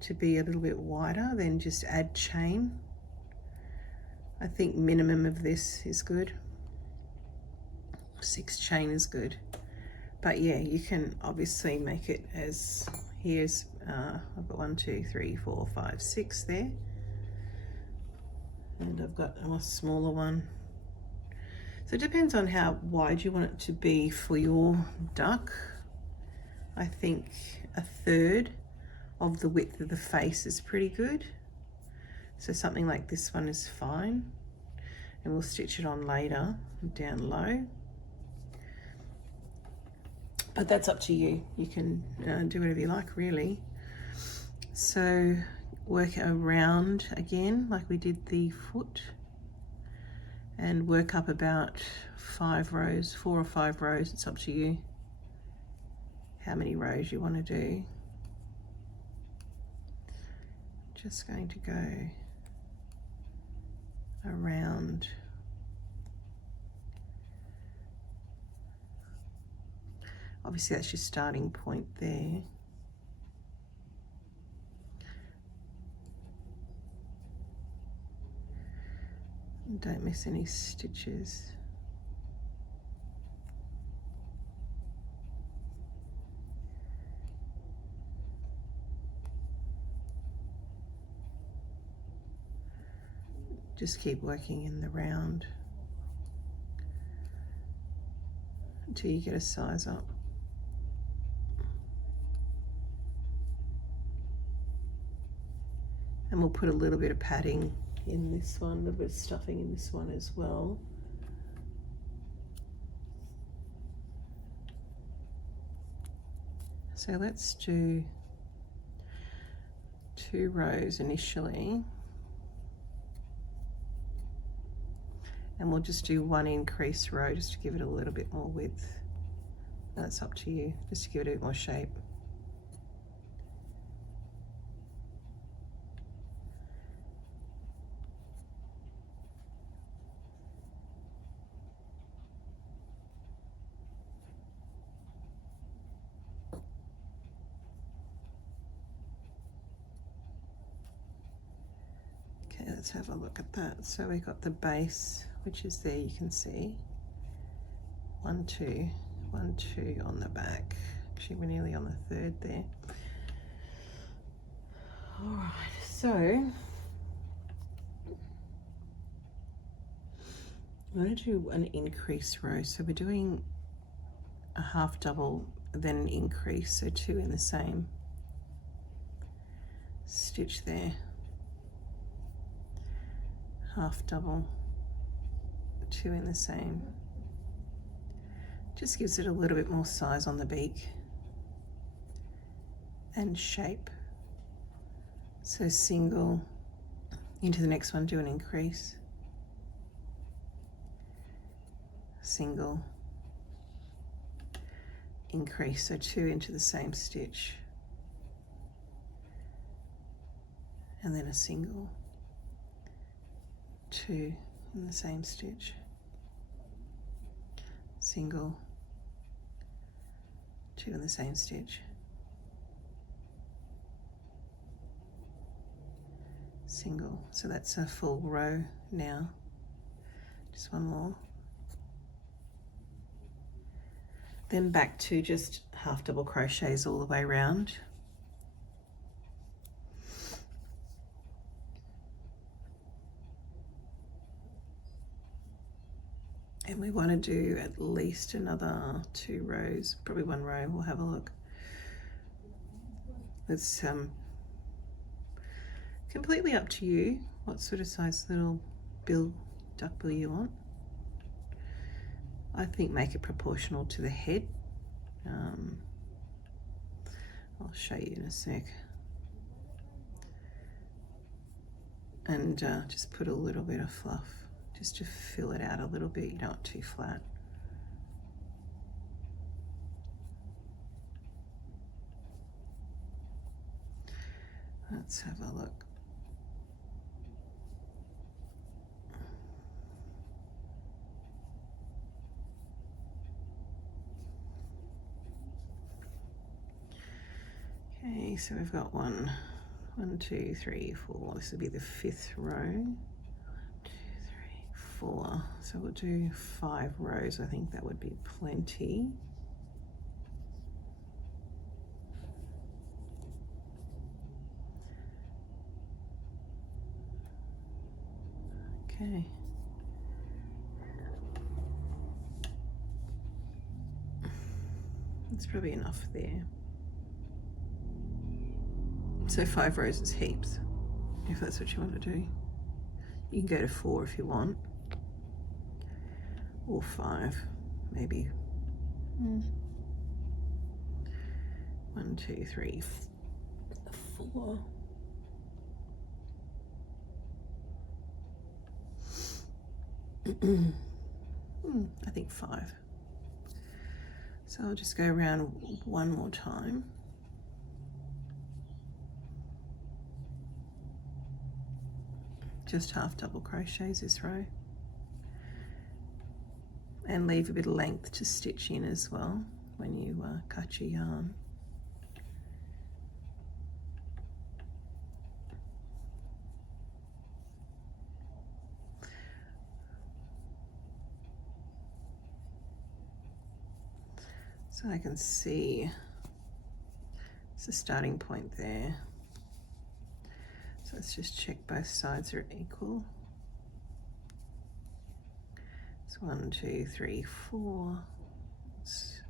to be a little bit wider, then just add chain. I think minimum of this is good. 6 chain is good. But yeah, you can obviously make it as, here's, I've got 1, 2, 3, 4, 5, 6 there. And I've got a smaller one. So it depends on how wide you want it to be for your duck. I think 1/3 of the width of the face is pretty good. So something like this one is fine. And we'll stitch it on later, down low. But that's up to you. You can do whatever you like, really. So work around again, like we did the foot, and work up about 5 rows, 4 or 5 rows. It's up to you how many rows you want to do. Just going to go around. Obviously that's your starting point there. Don't miss any stitches. Just keep working in the round until you get a size up. And we'll put a little bit of padding in this one, a little bit of stuffing in this one as well. So let's do 2 rows initially. And we'll just do 1 increased row just to give it a little bit more width. That's up to you, just to give it a bit more shape. Okay, let's have a look at that. So we got the base, which is there, you can see 1 2 1 2 on the back. Actually, we're nearly on the third there. All right, so I'm going to do an increase row. So we're doing a half double, then an increase, so 2 in the same stitch there, half double, 2 in the same. Just gives it a little bit more size on the beak and shape. So single, into the next one, do an increase, single, increase, so 2 into the same stitch, and then a single, 2 in the same stitch, single, 2 in the same stitch, single. So that's a full row now. Just one more. Then back to just half double crochets all the way around. And we want to do at least another 2 rows, probably 1 row. We'll have a look. It's completely up to you what sort of size little duck bill you want. I think make it proportional to the head. I'll show you in a sec. And just put a little bit of fluff just to fill it out a little bit. You don't want too flat. Let's have a look. Okay, so we've got 1 2 3 4. This will be the 5th row. 1 2 3 4. So we'll do 5 rows. I think that would be plenty. Okay. That's probably enough there. So 5 rows is heaps, if that's what you want to do. You can go to 4 if you want, or 5, maybe. 1 2 3 4. I think 5. So I'll just go around one more time. Just half double crochets this row, and leave a bit of length to stitch in as well when you cut your yarn. So I can see it's a starting point there. So let's just check both sides are equal. It's 1 2 3 4. It's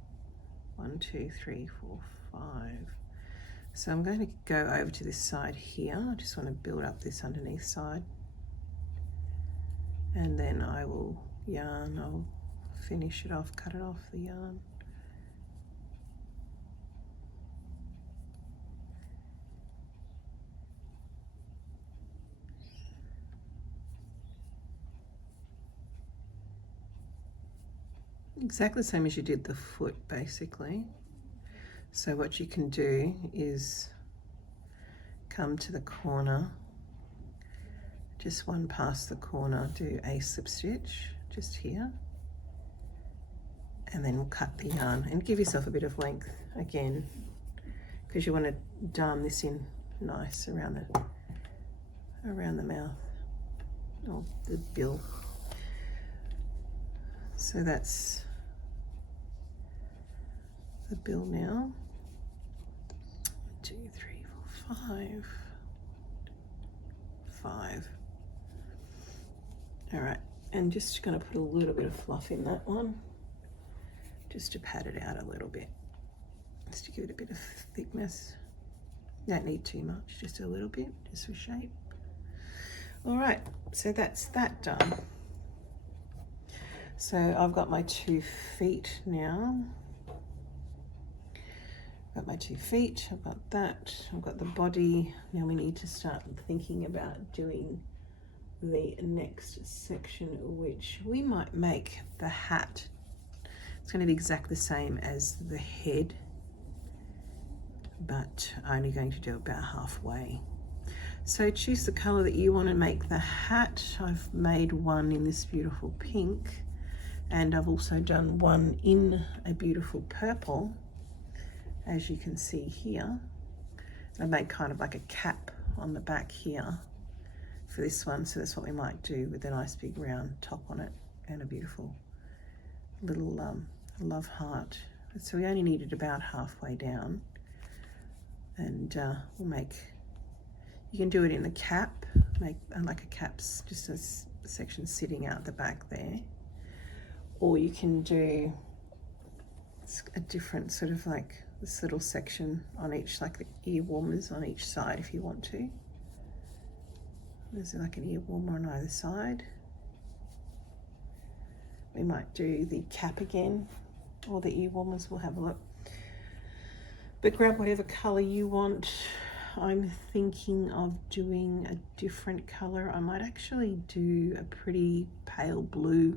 1 2 3 4 5. So I'm going to go over to this side here. I just want to build up this underneath side, and then I will yarn. I'll finish it off, cut it off the yarn. Exactly the same as you did the foot, basically. So what you can do is come to the corner, just one past the corner, do a slip stitch just here, and then we'll cut the yarn and give yourself a bit of length again, because you want to darn this in nice around the mouth. or the bill. So that's the bill now. 2, 3, 4, 5. 5. All right, and just going to put a little bit of fluff in that one, just to pad it out a little bit, just to give it a bit of thickness. Don't need too much, just a little bit, just for shape. All right, so that's that done. So I've got my 2 feet now. Got my 2 feet, I've got that, I've got the body. Now we need to start thinking about doing the next section, which we might make the hat. It's going to be exactly the same as the head, but only going to do about halfway. So choose the color that you want to make the hat. I've made one in this beautiful pink, and I've also done one in a beautiful purple, as you can see here. I made kind of like a cap on the back here for this one, so that's what we might do, with a nice big round top on it and a beautiful little love heart. So we only need it about halfway down, and we'll make, you can do it in the cap, make like a cap's just a section sitting out the back there, or you can do a different sort of like this little section on each, like the ear warmers on each side if you want to. There's like an ear warmer on either side. We might do the cap again, or the ear warmers, we'll have a look. But grab whatever color you want. I'm thinking of doing a different color. I might actually do a pretty pale blue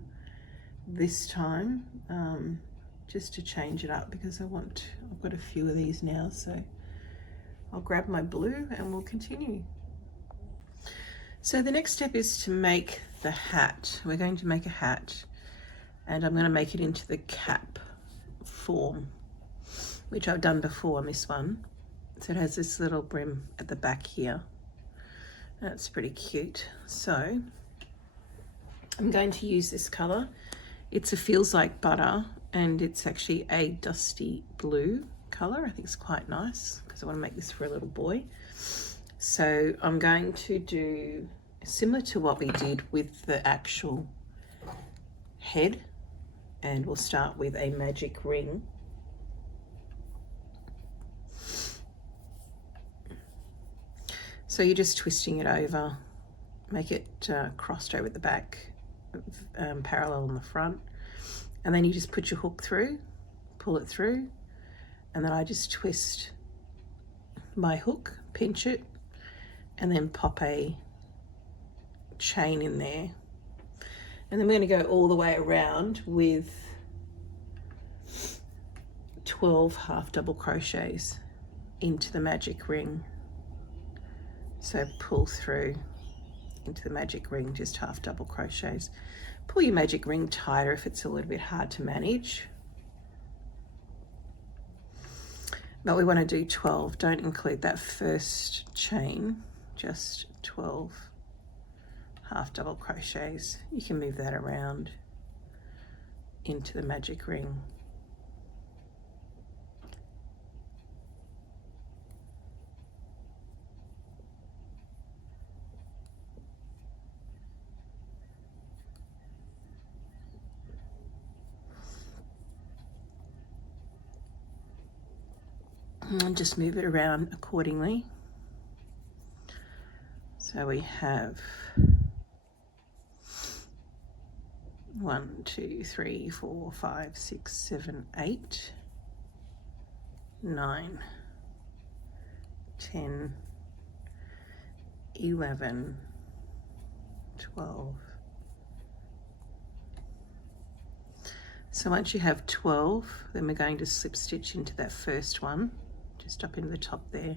this time, just to change it up, because I've got a few of these now, so I'll grab my blue and we'll continue. So the next step is to make the hat. We're going to make a hat, and I'm going to make it into the cap form, which I've done before on this one. So it has this little brim at the back here. That's pretty cute. So I'm going to use this color. It's a Feels Like Butter, and it's actually a dusty blue color. I think it's quite nice because I want to make this for a little boy. So I'm going to do similar to what we did with the actual head, and we'll start with a magic ring. So you're just twisting it over, make it crossed over at the back, parallel on the front, and then you just put your hook through, pull it through, and then I just twist my hook, pinch it, and then pop a chain in there. And then we're going to go all the way around with 12 half double crochets into the magic ring. So pull through into the magic ring, just half double crochets. Pull your magic ring tighter if it's a little bit hard to manage. But we want to do 12. Don't include that first chain, just 12 half double crochets. You can move that around into the magic ring. And just move it around accordingly. So we have 1, 2, 3, 4, 5, 6, 7, 8, 9, 10, 11, 12. So once you have 12, then we're going to slip stitch into that first one, just up into the top there,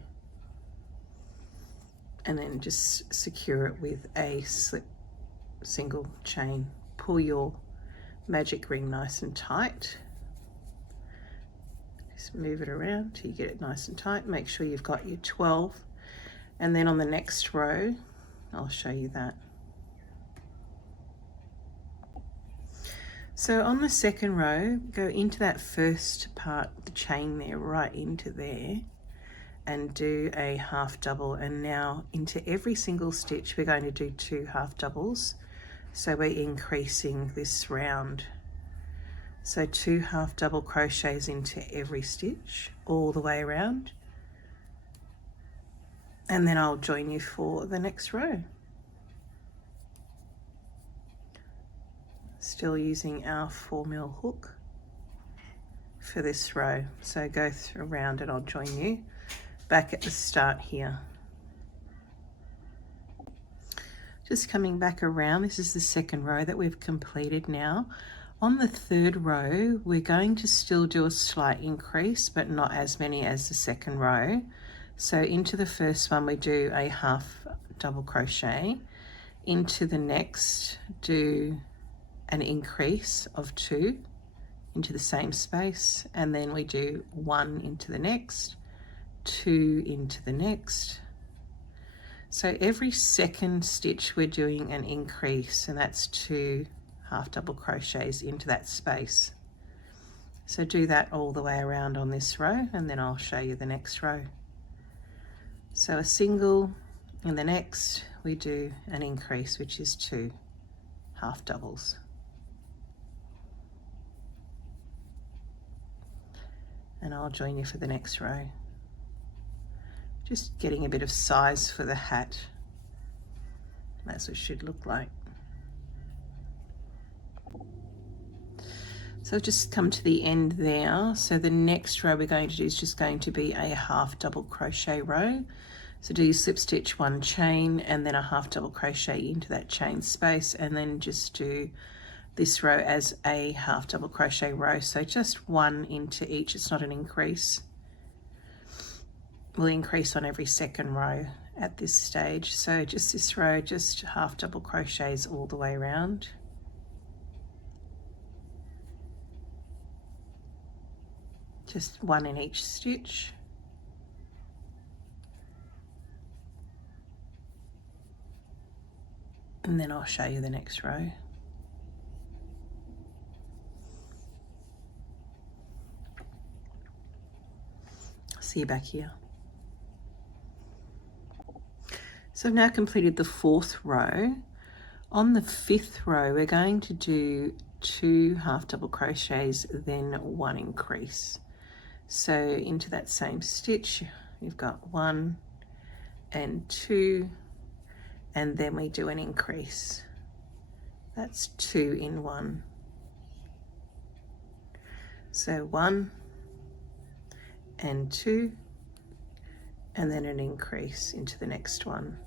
and then just secure it with a slip single chain. Pull your magic ring nice and tight. Just move it around till you get it nice and tight. Make sure you've got your 12, and then on the next row, I'll show you that. So on the second row, go into that first part, the chain there, right into there, and do a half double. And now into every single stitch we're going to do 2 half doubles, so we're increasing this round. So 2 half double crochets into every stitch all the way around, and then I'll join you for the next row. Still using our 4mm hook for this row, so go around and I'll join you back at the start here. Just coming back around, this is the second row that we've completed now. On the third row, we're going to still do a slight increase, but not as many as the second row. So into the first one, we do a half double crochet. Into the next, do an increase of 2 into the same space, and then we do 1 into the next, 2 into the next. So every second stitch we're doing an increase, and that's 2 half double crochets into that space. So do that all the way around on this row, and then I'll show you the next row. So a single, in the next we do an increase, which is 2 half doubles. And I'll join you for the next row. Just getting a bit of size for the hat. That's what it should look like. So I've just come to the end there. So the next row we're going to do is just going to be a half double crochet row. So do your slip stitch 1 chain and then a half double crochet into that chain space, and then just do this row as a half double crochet row. So just 1 into each, it's not an increase. We'll increase on every second row at this stage. So just this row, just half double crochets all the way around. Just 1 in each stitch. And then I'll show you the next row. See you back here. So I've now completed the 4th row. On the 5th row, we're going to do 2 half double crochets, then 1 increase. So into that same stitch, you've got 1 and 2, and then we do an increase. That's 2 in 1. So 1 and 2, and then an increase into the next one.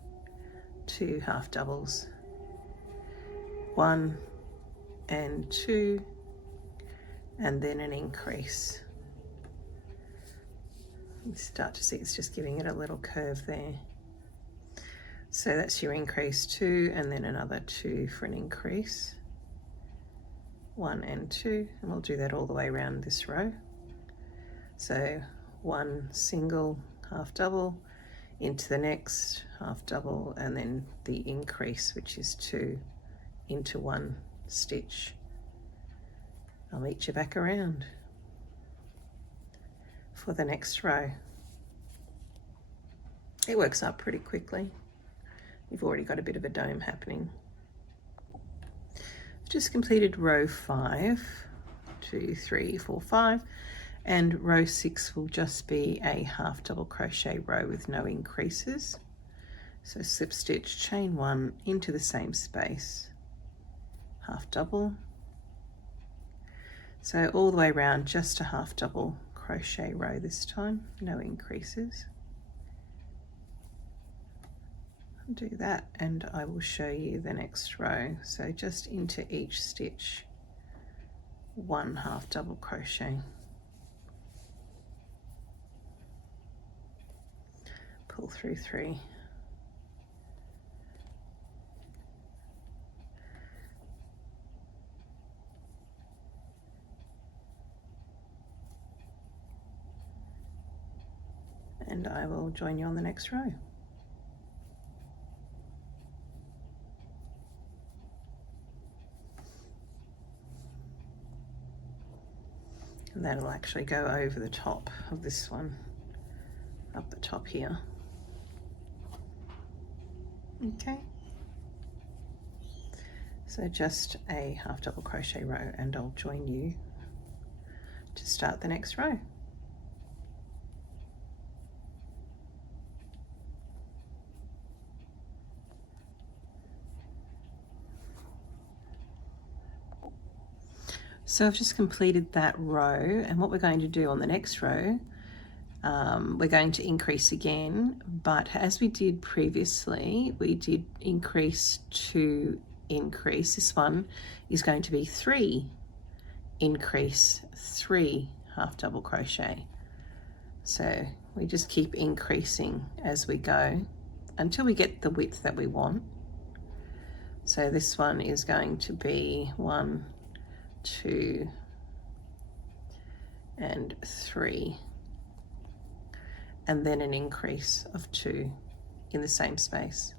2 half doubles. 1 and 2, and then an increase. You start to see it's just giving it a little curve there. So that's your increase 2, and then another 2 for an increase. 1 and 2, and we'll do that all the way around this row. So 1 single half double into the next half double, and then the increase, which is 2 into 1 stitch. I'll meet you back around for the next row. It works up pretty quickly. You've already got a bit of a dome happening. I've just completed row 5, 2, 3, 4, 5, and row 6 will just be a half double crochet row with no increases. So slip stitch, chain 1 into the same space, half double. So all the way around, just a half double crochet row this time, no increases. I'll do that and I will show you the next row. So just into each stitch, 1 half double crochet. Pull through 3. And I will join you on the next row. And that'll actually go over the top of this one, up the top here. Okay. So just a half double crochet row, and I'll join you to start the next row. So I've just completed that row, and what we're going to do on the next row, we're going to increase again, but as we did previously, we did increase to increase. This one is going to be 3 increase, 3 half double crochet. So we just keep increasing as we go until we get the width that we want. So this one is going to be 1, 2 and 3, and then an increase of 2 in the same space.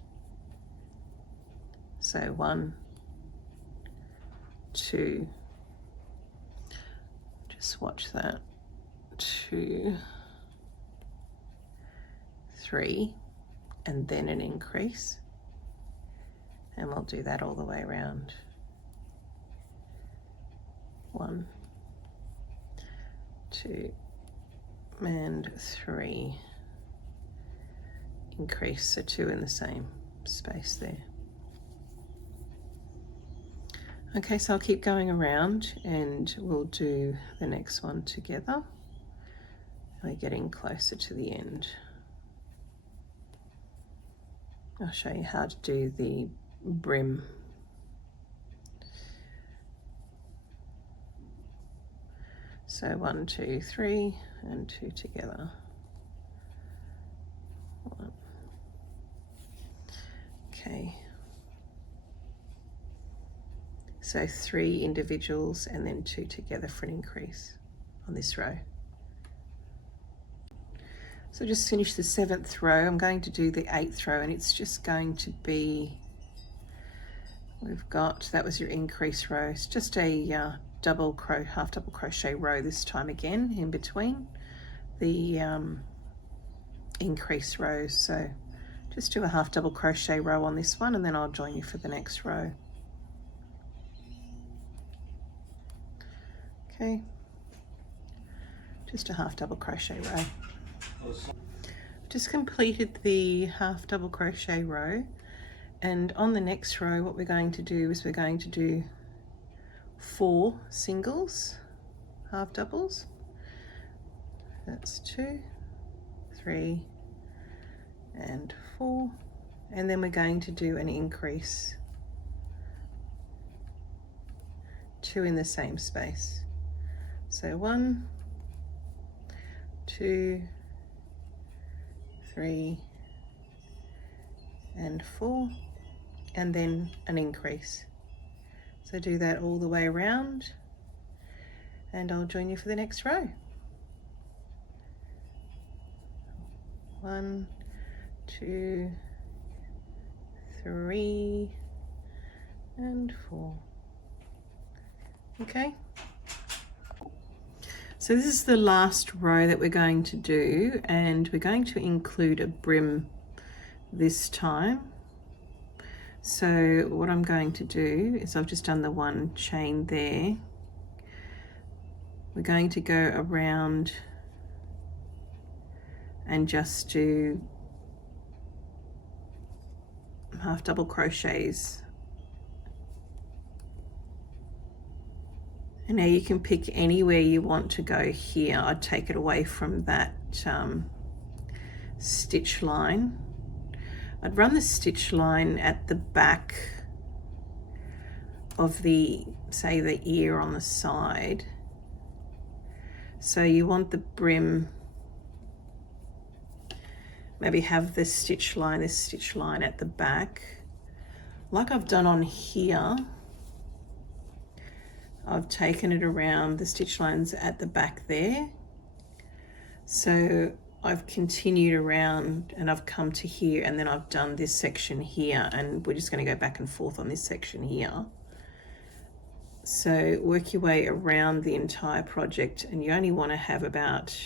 So 1, 2, just watch that, 2, 3, and then an increase, and we'll do that all the way around. 1, 2 and 3, increase, so 2 in the same space there. Okay, so I'll keep going around and we'll do the next one together. We're getting closer to the end. I'll show you how to do the brim. So 1, 2, 3 and 2 together. 1. Okay. So 3 individuals and then 2 together for an increase on this row. So just finish the 7th row. I'm going to do the 8th row, and it's just going to be, we've got, that was your increase row. It's just a half double crochet row this time again in between the increase rows. So just do a half double crochet row on this one, and then I'll join you for the next row. Okay, just a half double crochet row. Just completed the half double crochet row, and on the next row what we're going to do is we're going to do 4 singles, half doubles. That's 2, 3 and 4, and then we're going to do an increase, 2 in the same space. So 1, 2, 3 and 4, and then an increase. So do that all the way around, and I'll join you for the next row. 1, 2, 3 and 4. Okay. So this is the last row that we're going to do, and we're going to include a brim this time. So what I'm going to do is, I've just done the 1 chain there. We're going to go around and just do half double crochets. And now you can pick anywhere you want to go here. I'd take it away from that stitch line. I'd run the stitch line at the back of the, say, the ear on the side. So you want the brim, maybe have this stitch line at the back, like I've done on here. I've taken it around, the stitch lines at the back there. So I've continued around and I've come to here, and then I've done this section here, and we're just going to go back and forth on this section here. So work your way around the entire project, and you only want to have about,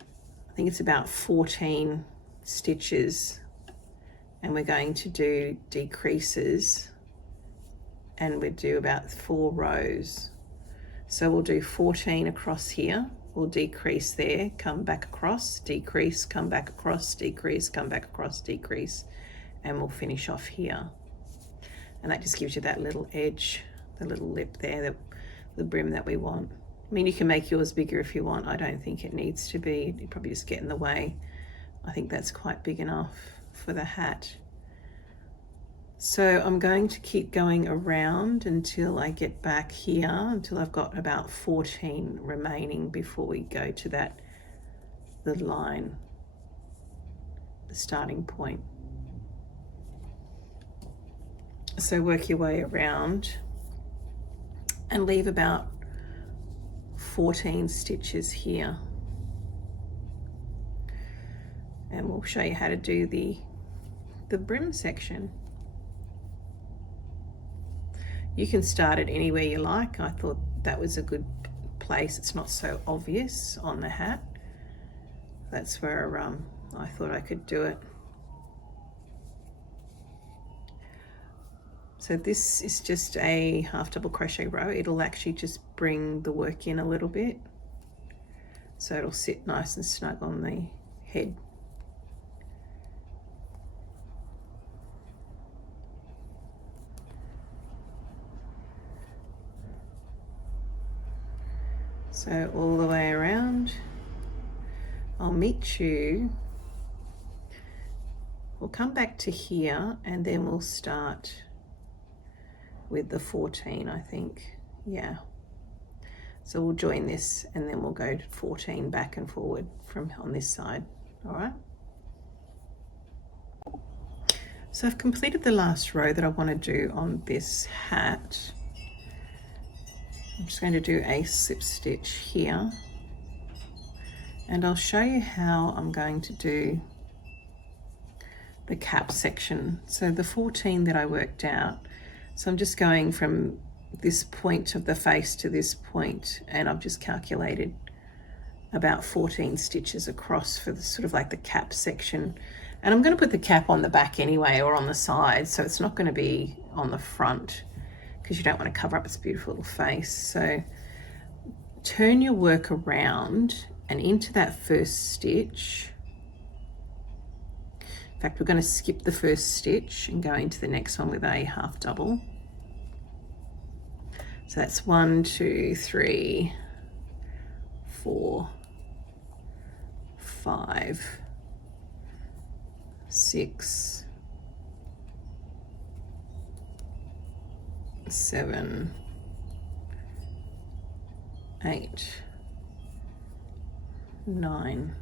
I think it's about 14 stitches, and we're going to do decreases, and we do about 4 rows. So we'll do 14 across here, we'll decrease there, come back across, decrease, come back across, decrease, come back across, decrease, and we'll finish off here. And that just gives you that little edge, the little lip there, the brim that we want. I mean, you can make yours bigger if you want. I don't think it needs to be. It'd probably just get in the way. I think that's quite big enough for the hat. So I'm going to keep going around until I get back here, until I've got about 14 remaining before we go to that, the line, the starting point. So work your way around and leave about 14 stitches here. And we'll show you how to do the brim section. You can start it anywhere you like. I thought that was a good place. It's not so obvious on the hat. That's where I thought I could do it. So this is just a half double crochet row. It'll actually just bring the work in a little bit. So it'll sit nice and snug on the head. So all the way around, I'll meet you. We'll come back to here and then we'll start with the 14, I think. Yeah. So we'll join this and then we'll go to 14 back and forward from on this side. All right. So I've completed the last row that I want to do on this hat. I'm just going to do a slip stitch here, and I'll show you how I'm going to do the cap section. So the 14 that I worked out, so I'm just going from this point of the face to this point, and I've just calculated about 14 stitches across for the sort of like the cap section. And I'm going to put the cap on the back anyway, or on the side, so it's not going to be on the front, because you don't want to cover up its beautiful little face. So turn your work around and into that first stitch. In fact, we're going to skip the first stitch and go into the next one with a half double. So that's 1, 2, 3, 4, 5, 6, 7, 8, 9,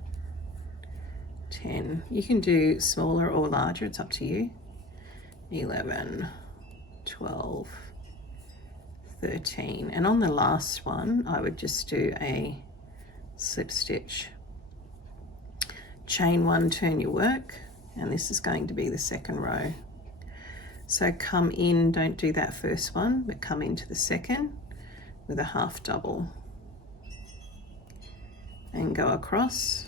10. You can do smaller or larger, it's up to you. 11, 12, 13. And on the last one, I would just do a slip stitch. Chain 1, turn your work, and this is going to be the second row. So come in, don't do that first one, but come into the second with a half double and go across.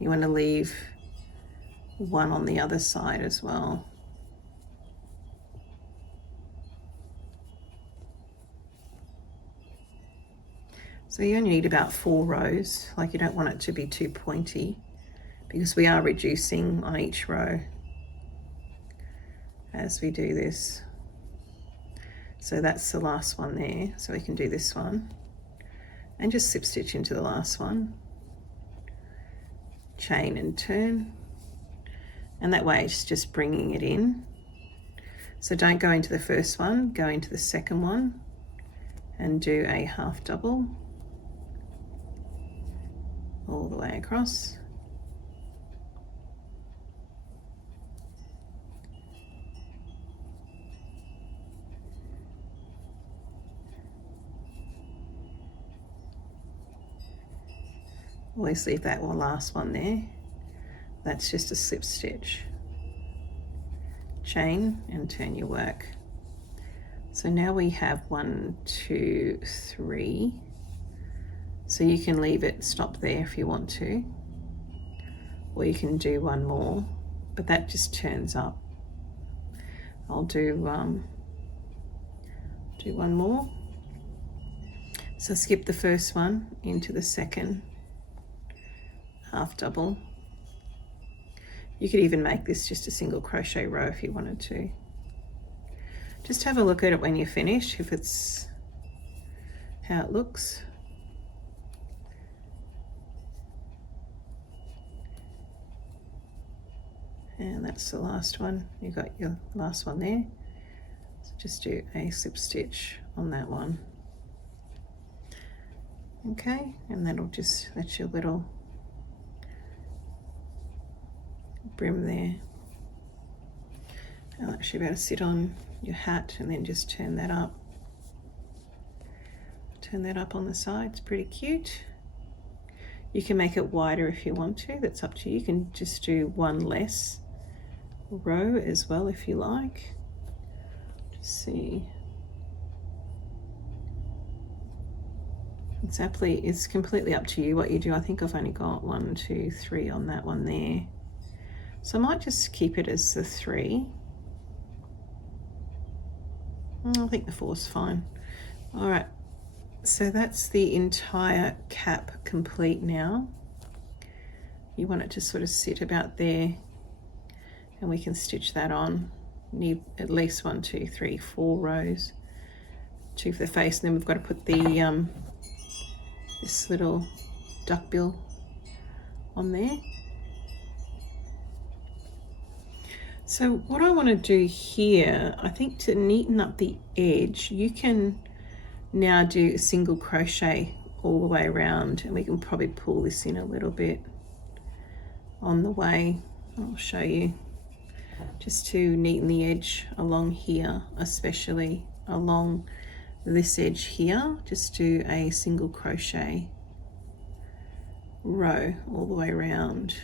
You want to leave one on the other side as well. So you only need about 4 rows, like you don't want it to be too pointy, because we are reducing on each row as we do this. So that's the last one there, so we can do this one and just slip stitch into the last one, chain and turn, and that way it's just bringing it in. So don't go into the first one, go into the second one and do a half double all the way across. Always leave that last one there. That's just a slip stitch. chain and turn your work. So now we have 1, 2, 3. So you can leave it, stop there if you want to, or you can do one more, but that just turns up. I'll do one more. So skip the first one into the second half double. You could even make this just a single crochet row if you wanted to. Just have a look at it when you're finished, if it's how it looks. And that's the last one. You got your last one there. So just do a slip stitch on that one. Okay, and that's your little brim there. And that should be able to sit on your hat, and then just turn that up. Turn that up on the side, it's pretty cute. You can make it wider if you want to, that's up to you. You can just do one less row as well if you like. Just see. It's completely up to you what you do. I think I've only got 1, 2, 3 on that one there. So I might just keep it as the 3. I think the 4's fine. All right, so that's the entire cap complete now. You want it to sort of sit about there, and we can stitch that on. Need at least 1, 2, 3, 4 rows. 2 for the face, and then we've got to put the this little duck bill on there. So what I want to do here, I think to neaten up the edge, you can now do a single crochet all the way around, and we can probably pull this in a little bit on the way. I'll show you, just to neaten the edge along here, especially along this edge here. Just do a single crochet row all the way around,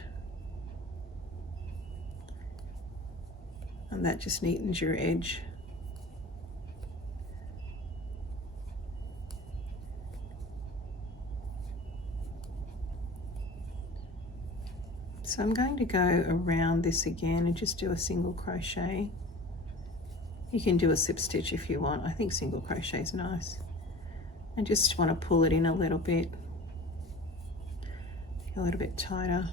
and that just neatens your edge. So I'm going to go around this again and just do a single crochet. You can do a slip stitch if you want. I think single crochet is nice. And just want to pull it in a little bit tighter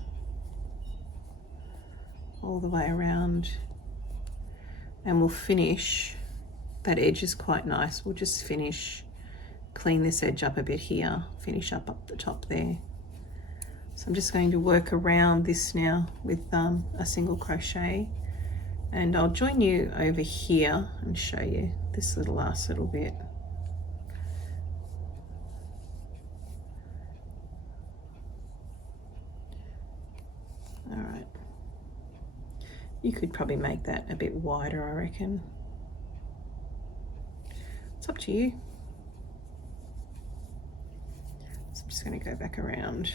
all the way around. And we'll finish, that edge is quite nice. We'll just finish, clean this edge up a bit here, finish up the top there. So I'm just going to work around this now with a single crochet, and I'll join you over here and show you this last little bit. All right, you could probably make that a bit wider, I reckon. It's up to you. So I'm just going to go back around.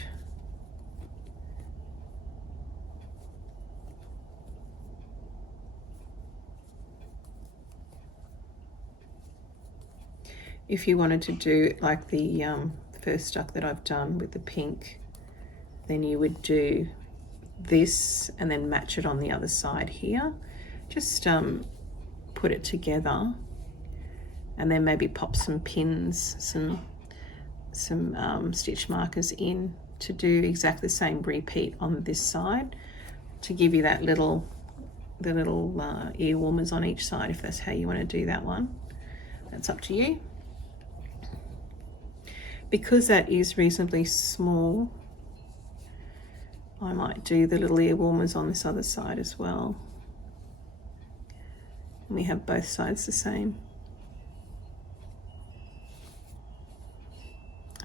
If you wanted to do like the first duck that I've done with the pink, then you would do this and then match it on the other side here. Just put it together, and then maybe pop some pins, some stitch markers in to do exactly the same repeat on this side, to give you that the little ear warmers on each side, if that's how you want to do that one. That's up to you. Because that is reasonably small, I might do the little ear warmers on this other side as well. And we have both sides the same.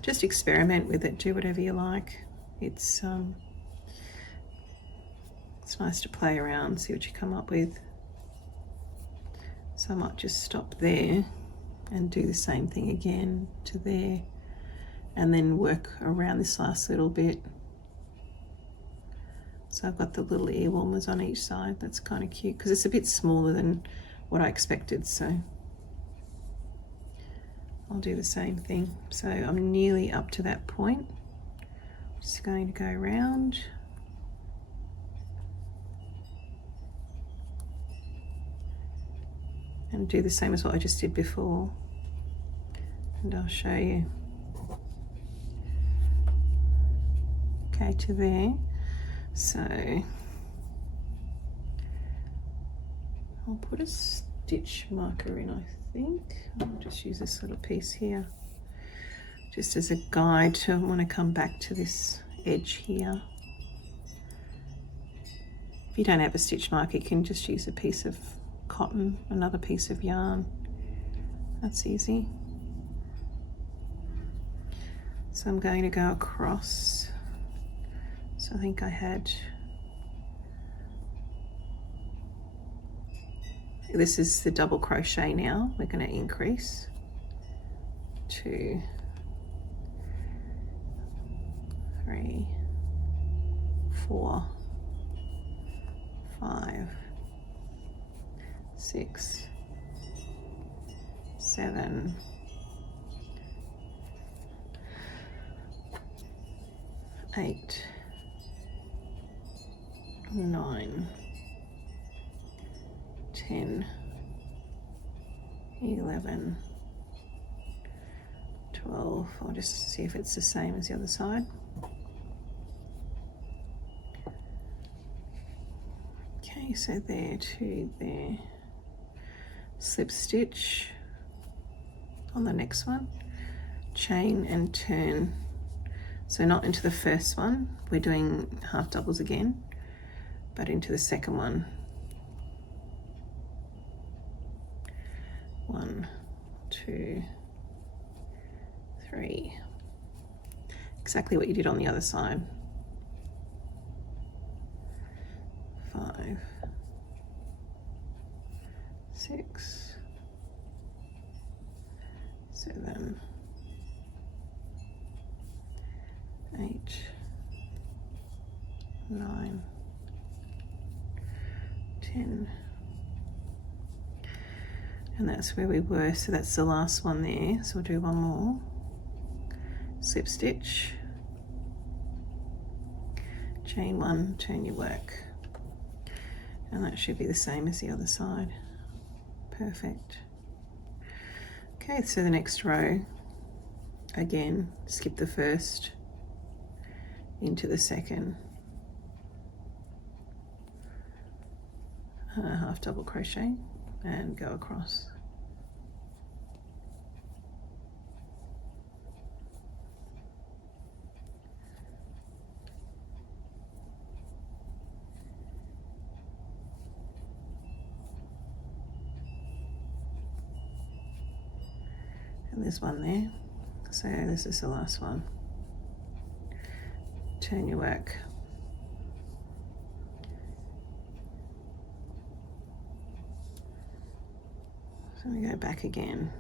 Just experiment with it, do whatever you like. It's nice to play around, see what you come up with. So I might just stop there and do the same thing again to there, and then work around this last little bit So I've got the little ear warmers on each side. That's kind of cute because it's a bit smaller than what I expected, so I'll do the same thing. So I'm nearly up to that point. Just going to go around. And do the same as what I just did before. And I'll show you. Okay, to there. So I'll put a stitch marker in, I think. I'll just use this little piece here, just as a guide to when I come back to this edge here. If you don't have a stitch marker, you can just use a piece of cotton, another piece of yarn. That's easy. So I'm going to go across. So I think I had, this is the double crochet now. We're going to increase 2, 3, 4, 5, 6, 7, 8, 9, 10, 11, 12. I'll just see if it's the same as the other side. Okay, so there to there. Slip stitch on the next one, chain and turn. So not into the first one, we're doing half doubles again, but into the second one. 1, 2, 3. Exactly what you did on the other side. 5, 6, 7, 8, 9, 10, and that's where we were, so that's the last one there. So we'll do one more slip stitch, chain 1, turn your work, and that should be the same as the other side. Perfect. Okay, so the next row, again, skip the first, into the second, half double crochet and go across. And there's one there, so this is the last one. Turn your work. So we go back again.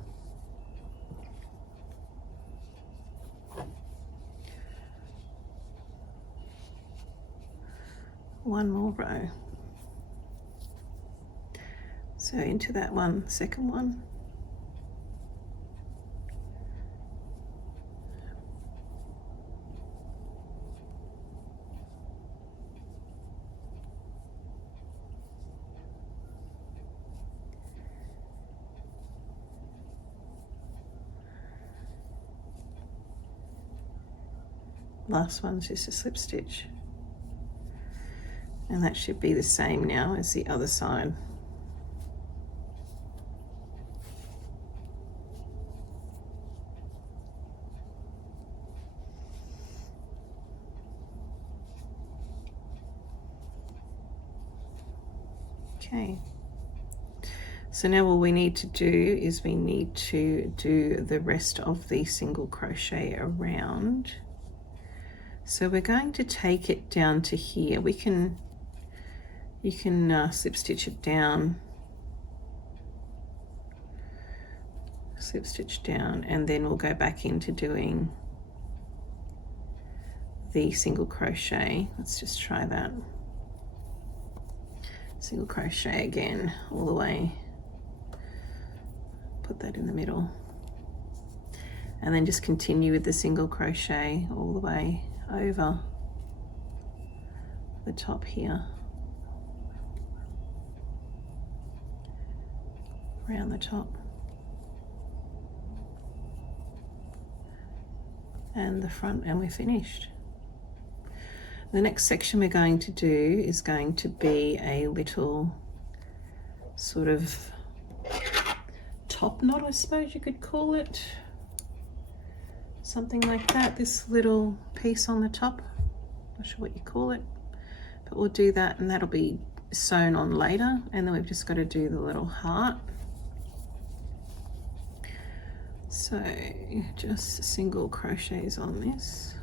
One more row. So into that one, second one. Last one's just a slip stitch, and that should be the same now as the other side. Okay, so now all we need to do is we need to do the rest of the single crochet around. So we're going to take it down to here. You can slip stitch it down, slip stitch down, and then we'll go back into doing the single crochet. Let's just try that. single crochet again all the way, put that in the middle, and then just continue with the single crochet all the way over the top here, around the top, and the front, and we're finished. The next section we're going to do is going to be a little sort of top knot, I suppose you could call it, something like that. This little piece on the top, not sure what you call it, but we'll do that, and that'll be sewn on later. And then we've just got to do the little heart. So just single crochets on this,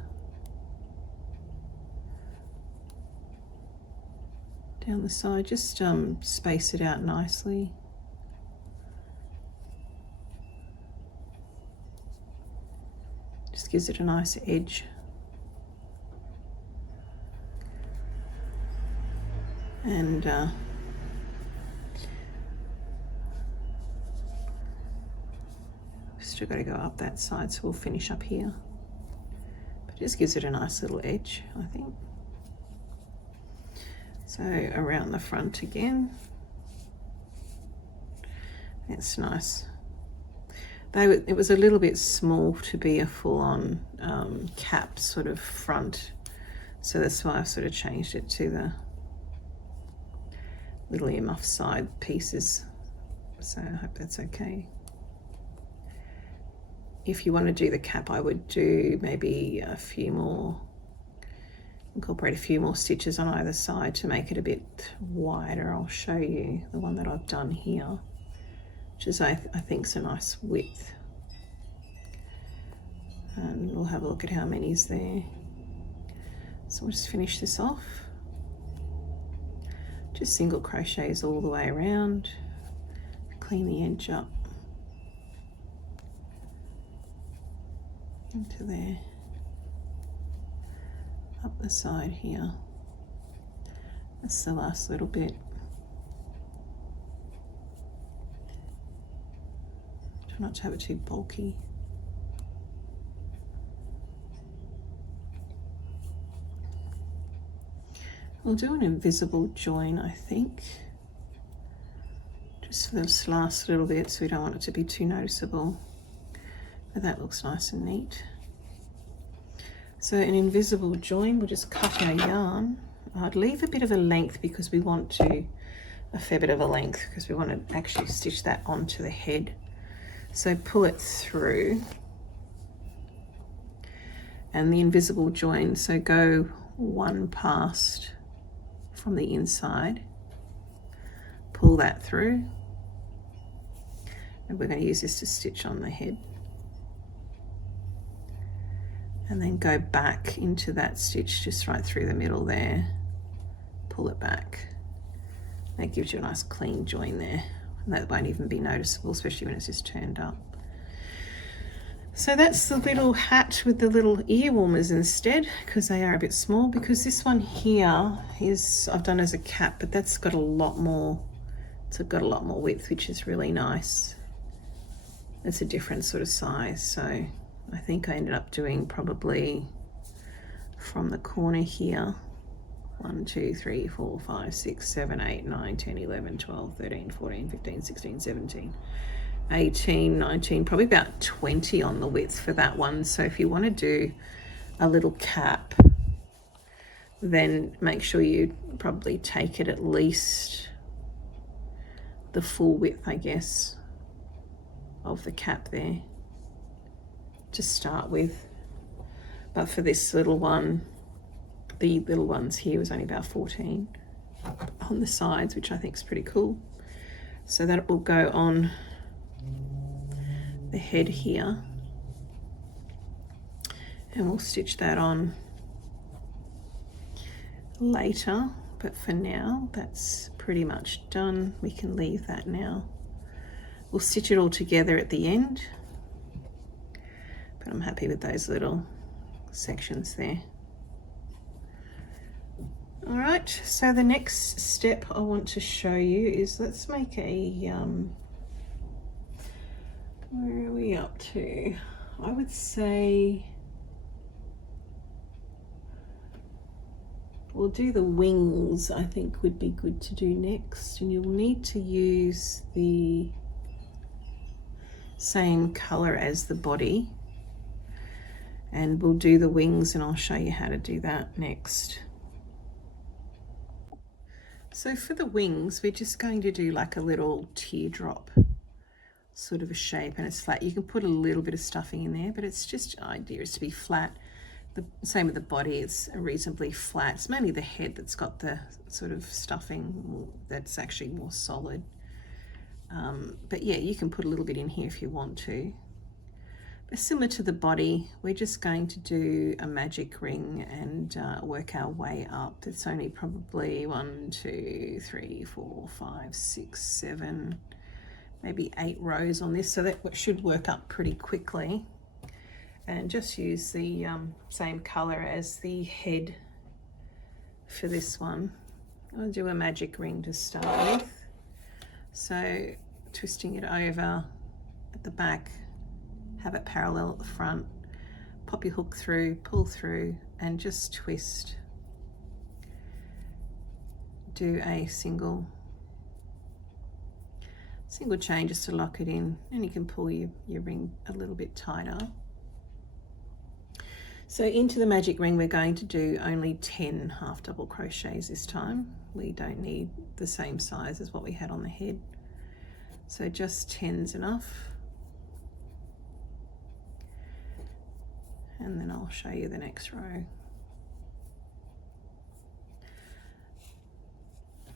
down the side, just space it out nicely. Just gives it a nice edge. And still got to go up that side, so we'll finish up here. But it just gives it a nice little edge, I think. So around the front again. It's nice. It was a little bit small to be a full-on cap sort of front, so that's why I've sort of changed it to the little earmuff side pieces. So I hope that's okay. If you want to do the cap, I would do maybe a few more, incorporate a few more stitches on either side to make it a bit wider. I'll show you the one that I've done here, which is I think is a nice width. And we'll have a look at how many's there. So we'll just finish this off. Just single crochets all the way around, clean the edge up into there, up the side here. That's the last little bit. Try not to have it too bulky. We'll do an invisible join, I think, just for this last little bit, so we don't want it to be too noticeable. But that looks nice and neat. So an invisible join, we'll just cut our yarn. I'd leave a bit of a length because we want to, a fair bit of a length, because we want to actually stitch that onto the head. So pull it through. And the invisible join, so go one past from the inside, pull that through, and we're going to use this to stitch on the head. And then go back into that stitch just right through the middle there, pull it back. That gives you a nice clean join there, and that won't even be noticeable, especially when it's just turned up. So that's the little hat with the little ear warmers instead, because they are a bit small. Because this one here is, I've done as a cap, but that's got a lot more, it's got a lot more width, which is really nice. It's a different sort of size, so I think I ended up doing probably from the corner here 1 2 3 4 5 6 7 8 9 10 11 12 13 14 15 16 17 18 19, probably about 20 on the width for that one. So if you want to do a little cap, then make sure you probably take it at least the full width, I guess, of the cap there to start with. But for this little one, the little ones here was only about 14 on the sides, which I think is pretty cool. So that will go on the head here, and we'll stitch that on later, but for now that's pretty much done. We can leave that now. We'll stitch it all together at the end, but I'm happy with those little sections there. All right, so the next step I want to show you is, let's make a, where are we up to? I would say we'll do the wings, I think would be good to do next, and you'll need to use the same color as the body, and we'll do the wings and I'll show you how to do that next. So for the wings, we're just going to do like a little teardrop sort of a shape, and it's flat. You can put a little bit of stuffing in there, but it's just, the idea is to be flat. The same with the body, it's reasonably flat. It's mainly the head that's got the sort of stuffing that's actually more solid. But yeah, you can put a little bit in here if you want to. But similar to the body, we're just going to do a magic ring and work our way up. It's only probably 1, 2, 3, 4, 5, 6, 7, maybe 8 rows on this, so that should work up pretty quickly. And just use the same color as the head for this one. I'll do a magic ring to start with. So twisting it over at the back, have it parallel at the front, pop your hook through, pull through, and just twist. Do a single chain just to lock it in, and you can pull your ring a little bit tighter. So into the magic ring, we're going to do only 10 half double crochets this time. We don't need the same size as what we had on the head. So just 10's enough. And then I'll show you the next row.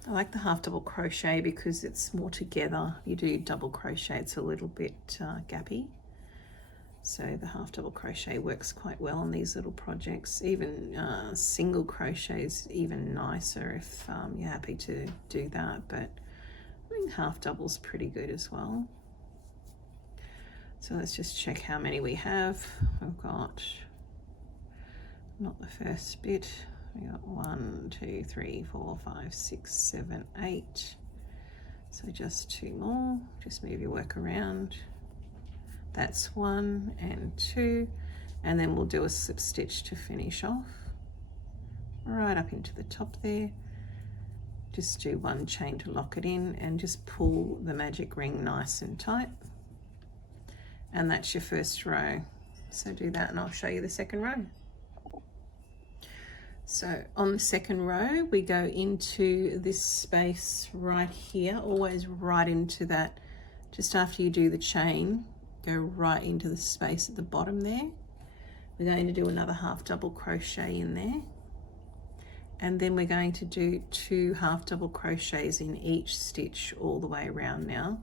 I like the half double crochet because it's more together. You do double crochet, it's a little bit gappy. So the half double crochet works quite well on these little projects. Even single crochet is even nicer if you're happy to do that, but I think half double's pretty good as well. So let's just check how many we have. We've got, not the first bit, we got 1, 2, 3, 4, 5, 6, 7, 8. So just 2 more, just move your work around. That's 1 and 2, and then we'll do a slip stitch to finish off. Right up into the top there. Just do 1 chain to lock it in and just pull the magic ring nice and tight. And that's your first row. So do that and I'll show you the second row. So on the second row, we go into this space right here, always right into that, just after you do the chain, go right into the space at the bottom there. We're going to do another half double crochet in there. And then we're going to do 2 half double crochets in each stitch all the way around now.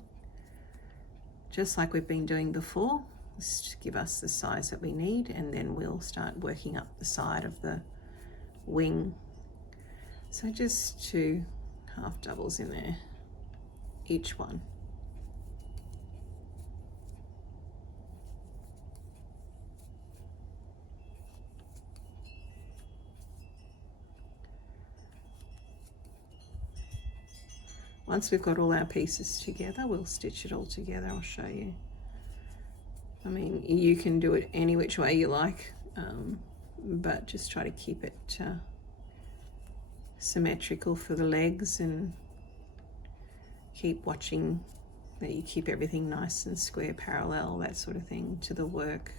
Just like we've been doing before, just give us the size that we need, and then we'll start working up the side of the wing. So just 2 half doubles in there, each one. Once we've got all our pieces together, we'll stitch it all together. I'll show you. I mean, you can do it any which way you like, but just try to keep it symmetrical for the legs, and keep watching that you keep everything nice and square, parallel, that sort of thing to the work.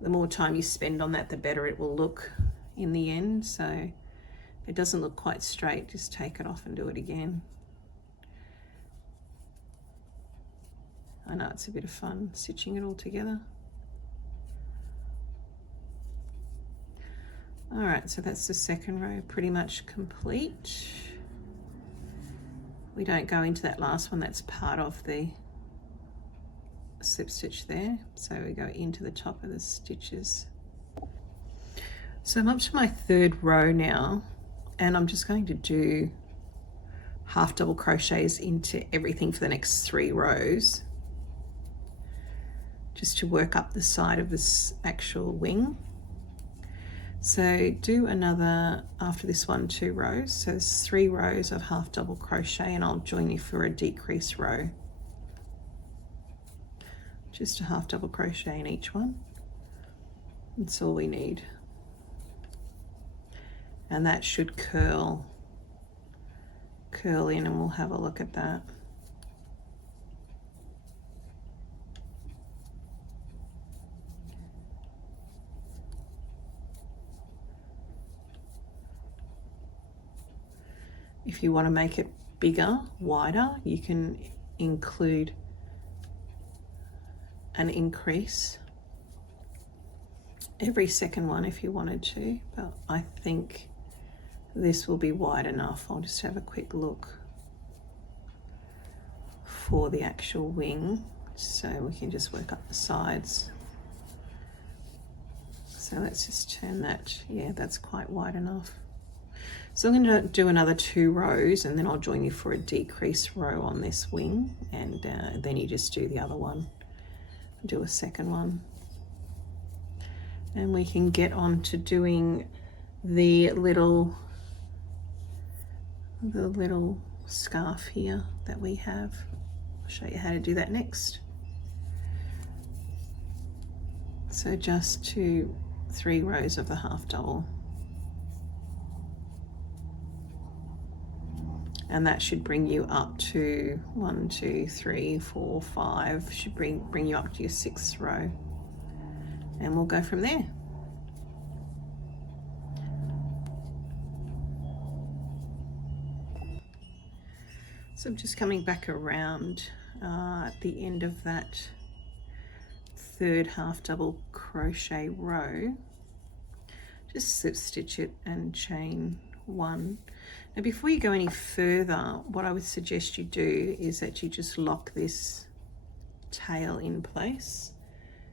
The more time you spend on that, the better it will look in the end. So if it doesn't look quite straight, just take it off and do it again. I know it's a bit of fun stitching it all together. All right, so that's the second row pretty much complete. We don't go into that last one, that's part of the slip stitch there. So we go into the top of the stitches. So I'm up to my third row now, and I'm just going to do half double crochets into everything for the next 3 rows, just to work up the side of this actual wing. So do another, after this one, 2 rows. So there's 3 rows of half double crochet, and I'll join you for a decrease row. Just a half double crochet in each one. That's all we need. And that should curl in, and we'll have a look at that. If you want to make it bigger, wider, you can include an increase every second one if you wanted to, but I think this will be wide enough. I'll just have a quick look for the actual wing, so we can just work up the sides. So let's just turn that. Yeah, that's quite wide enough. So I'm going to do another 2 rows, and then I'll join you for a decrease row on this wing, and then you just do the other one, do a second one. And we can get on to doing the little scarf here that we have. I'll show you how to do that next. So just 3 rows of the half double, and that should bring you up to 1, 2, 3, 4, 5, should bring you up to your 6th row, and we'll go from there. So I'm just coming back around at the end of that 3rd half double crochet row. Just slip stitch it and chain 1. Now before you go any further, what I would suggest you do is that you just lock this tail in place.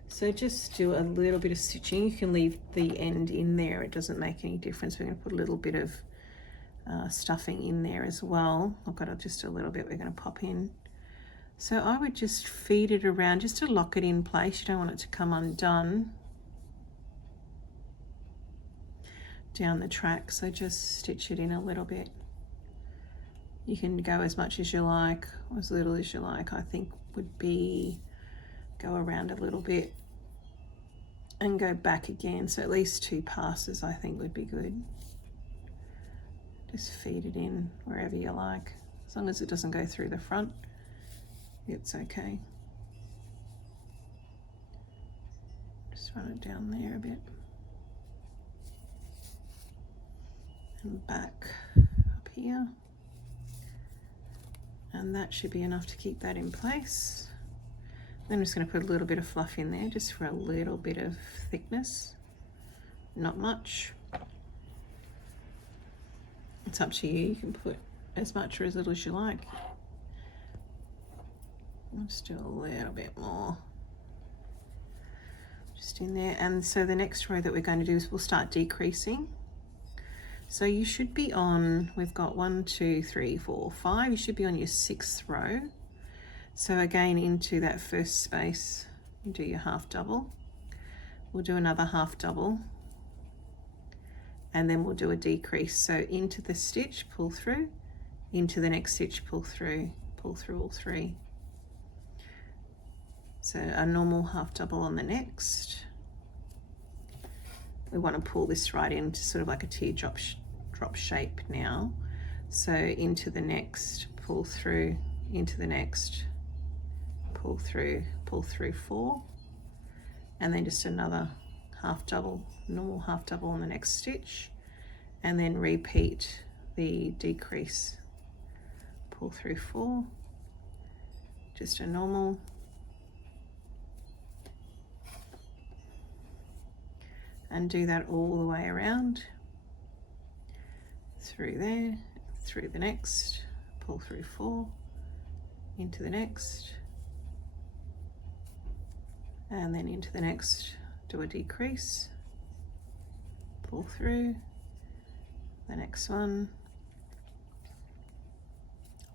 So just do a little bit of stitching. You can leave the end in there, it doesn't make any difference. We're going to put a little bit of stuffing in there as well. I've got just a little bit we're going to pop in. So I would just feed it around just to lock it in place. You don't want it to come undone down the track, so just stitch it in a little bit. You can go as much as you like, or as little as you like. I think would be go around a little bit and go back again, so at least 2 passes I think would be good. Just feed it in wherever you like, as long as it doesn't go through the front, it's okay. Just run it down there a bit and back up here, and that should be enough to keep that in place. Then I'm just going to put a little bit of fluff in there just for a little bit of thickness, not much. It's up to you, you can put as much or as little as you like. I'll just do a little bit more just in there. And so the next row that we're going to do is we'll start decreasing. So you should be on, we've got 1, 2, 3, 4, 5, you should be on your 6th row. So again, into that first space, you do your half double. We'll do another half double, and then we'll do a decrease. So into the stitch, pull through, into the next stitch, pull through all 3. So a normal half double on the next. We want to pull this right into sort of like a teardrop drop shape now. So into the next, pull through, into the next, pull through 4, and then just another half double, normal half double on the next stitch, and then repeat the decrease, pull through 4, just a normal, and do that all the way around, through there, through the next, pull through 4, into the next, and then into the next, do a decrease, pull through the next one,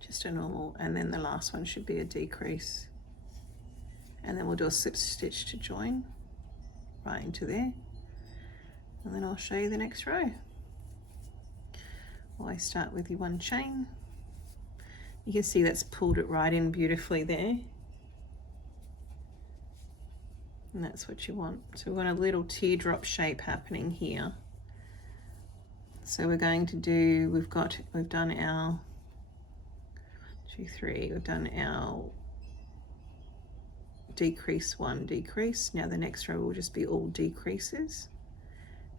just a normal, and then the last one should be a decrease, and then we'll do a slip stitch to join right into there, and then I'll show you the next row. Always start with your one chain. You can see that's pulled it right in beautifully there. And that's what you want. So we want a little teardrop shape happening here. So we're going to do, we've done our 2, 3, we've done our decrease, 1 decrease. Now the next row will just be all decreases,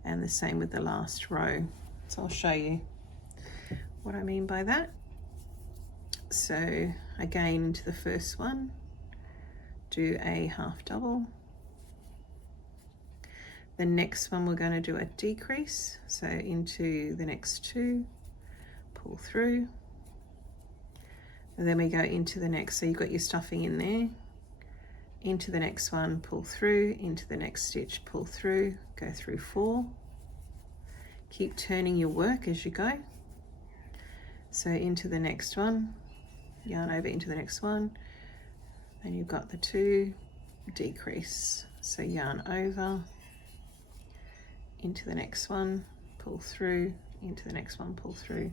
and the same with the last row. So I'll show you what I mean by that. So again, into the first one, do a half double. The next one we're going to do a decrease, so into the next 2, pull through, and then we go into the next, so you've got your stuffing in there, into the next one, pull through, into the next stitch, pull through, go through 4, keep turning your work as you go. So into the next one, yarn over into the next one, and you've got the 2, decrease, so yarn over, into the next one, pull through, into the next one, pull through.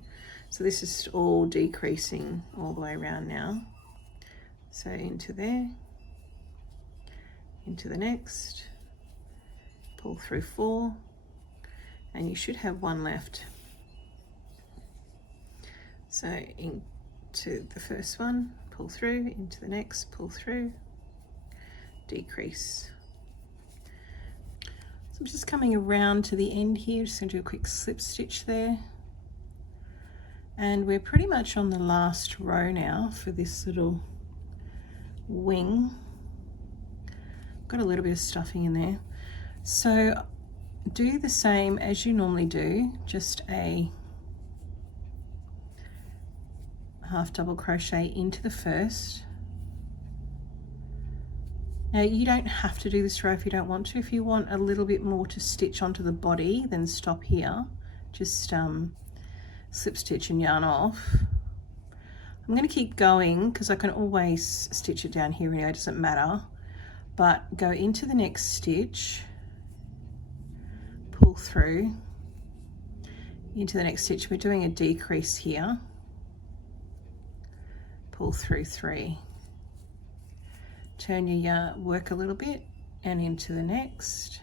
So this is all decreasing all the way around now. So into there, into the next, pull through 4, and you should have 1 left. So into the first one, pull through, into the next, pull through, decrease. So I'm just coming around to the end here, just going to do a quick slip stitch there. And we're pretty much on the last row now for this little wing. Got a little bit of stuffing in there. So do the same as you normally do, just a half double crochet into the first. Now you don't have to do this row if you don't want to. If you want a little bit more to stitch onto the body, then stop here. Just slip stitch and yarn off. I'm going to keep going because I can always stitch it down here anyway, it doesn't matter. But go into the next stitch, pull through, into the next stitch. We're doing a decrease here, pull through 3. Turn your yarn, work a little bit, and into the next.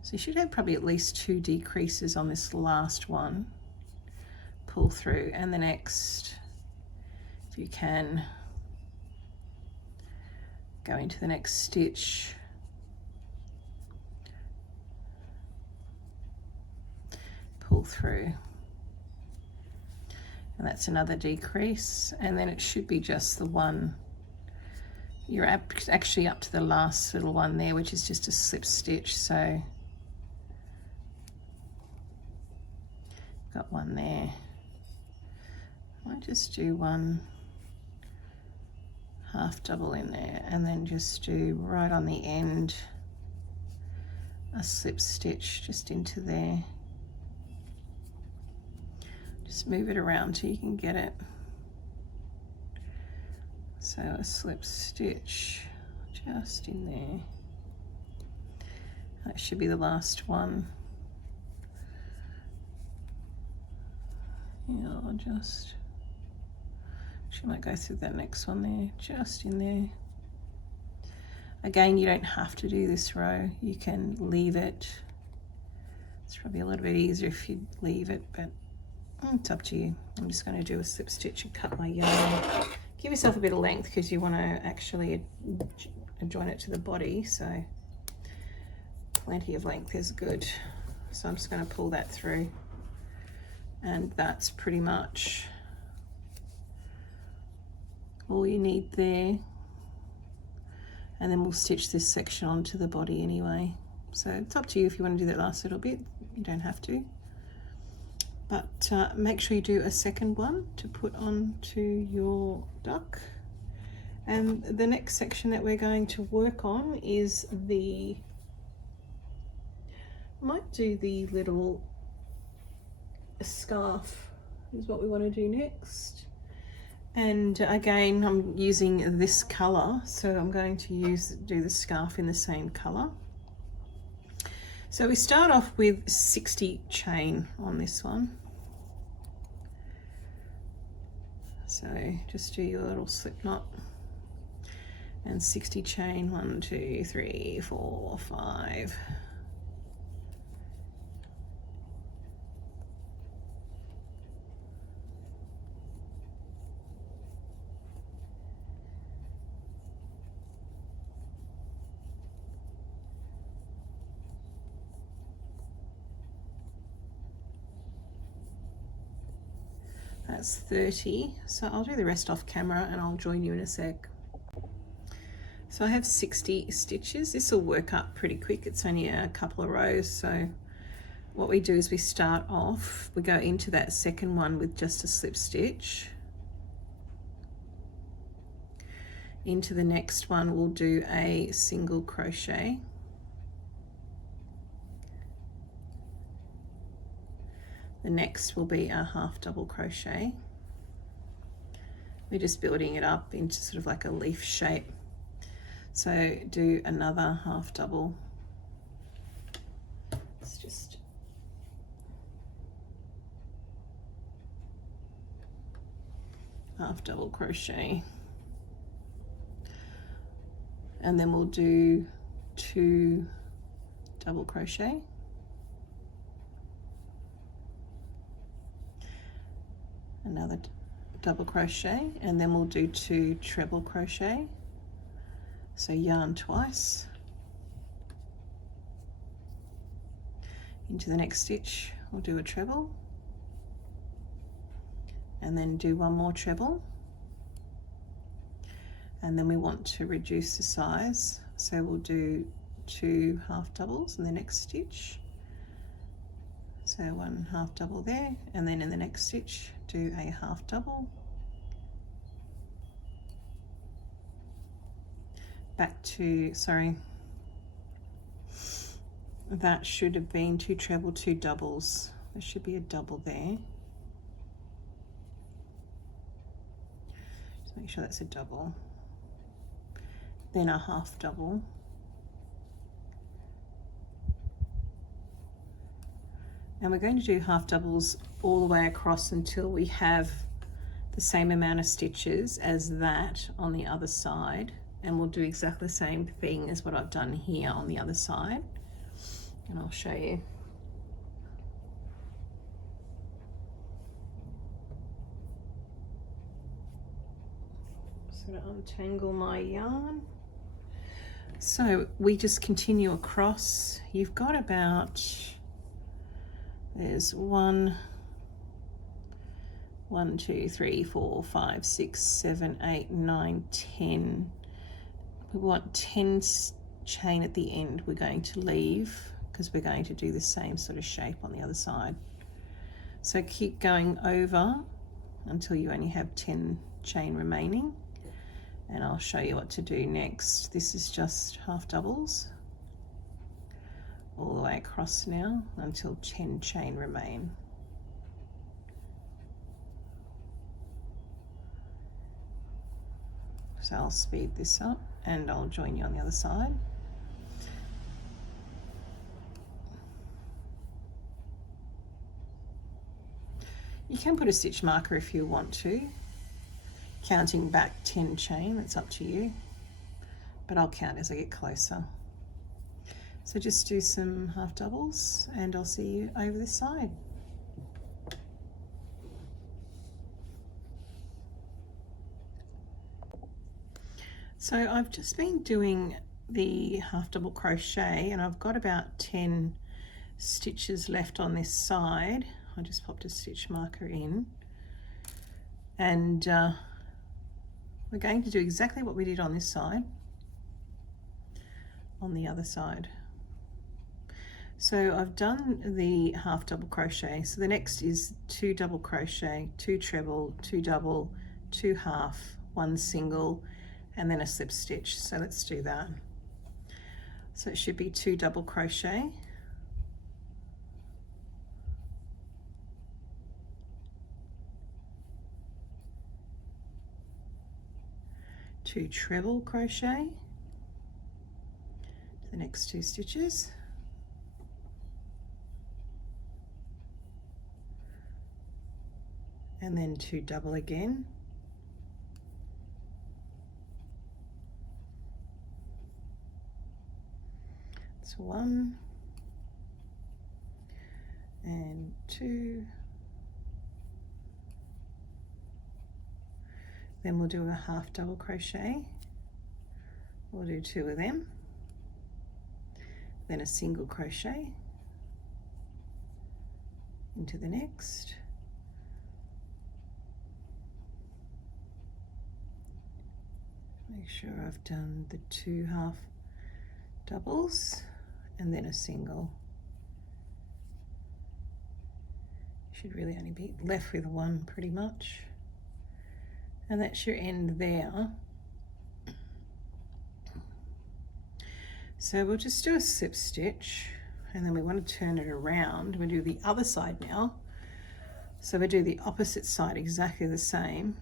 So you should have probably at least 2 decreases on this last one. Pull through, and the next, if you can, go into the next stitch. Pull through. And that's another decrease, and then it should be just the one. You're actually up to the last little one there, which is just a slip stitch, so got one there. I might just do one half double in there, and then just do right on the end a slip stitch just into there. Just move it around till you can get it. So a slip stitch just in there. That should be the last one. Yeah, I'll just, she might go through that next one there, just in there. Again, you don't have to do this row. You can leave it. It's probably a little bit easier if you leave it, but it's up to you. I'm just going to do a slip stitch and cut my yarn. Give yourself a bit of length because you want to actually join it to the body, so plenty of length is good. So I'm just going to pull that through, and that's pretty much all you need there. And then we'll stitch this section onto the body anyway. So it's up to you if you want to do that last little bit. You don't have to. But make sure you do a second one to put onto your duck. And the next section that we're going to work on is the, I might do the little scarf is what we want to do next. And again, I'm using this color, so I'm going to do the scarf in the same color. So we start off with 60 chain on this one. So just do your little slip knot and 60 chain, 1, 2, 3, 4, 5. That's 30, so I'll do the rest off camera and I'll join you in a sec. So I have 60 stitches. This will work up pretty quick. It's only a couple of rows. So what we do is we start off, we go into that second one with just a slip stitch. Into the next one we'll do a single crochet. The next will be a half double crochet. We're just building it up into sort of like a leaf shape. So do another half double. It's just half double crochet. And then we'll do 2 double crochet. Another double crochet, and then we'll do 2 treble crochet. So yarn twice. Into the next stitch we'll do a treble, and then do 1 more treble, and then we want to reduce the size, so we'll do 2 half doubles in the next stitch. So 1 half double there, and then in the next stitch do a half double, back to, sorry, that should have been 2 treble, 2 doubles. There should be a double there. Just make sure that's a double. Then a half double. And we're going to do half doubles all the way across until we have the same amount of stitches as that on the other side. And we'll do exactly the same thing as what I've done here on the other side. And I'll show you. Sort of untangle my yarn. So we just continue across. You've got about, there's 1, 2, 3, 4, 5, 6, 7, 8, 9, 10. We want 10 chain at the end we're going to leave, because we're going to do the same sort of shape on the other side. So keep going over until you only have 10 chain remaining, and I'll show you what to do next. This is just half doubles all the way across now until 10 chain remain. So I'll speed this up and I'll join you on the other side. You can put a stitch marker if you want to, counting back 10 chain, it's up to you, but I'll count as I get closer. So just do some half doubles and I'll see you over this side. So I've just been doing the half double crochet and I've got about 10 stitches left on this side. I just popped a stitch marker in, and we're going to do exactly what we did on this side on the other side. So I've done the half double crochet, so the next is 2 double crochet, 2 treble, 2 double, 2 half, 1 single, and then a slip stitch. So let's do that. So it should be 2 double crochet, two treble crochet to the next 2 stitches, and then 2 double again. So 1 and 2. Then we'll do a half double crochet. We'll do 2 of them. Then a single crochet into the next. Make sure I've done the 2 half doubles and then a single. Should really only be left with 1 pretty much. And that's your end there. So we'll just do a slip stitch, and then we want to turn it around. We'll do the other side now. So we do the opposite side exactly the same.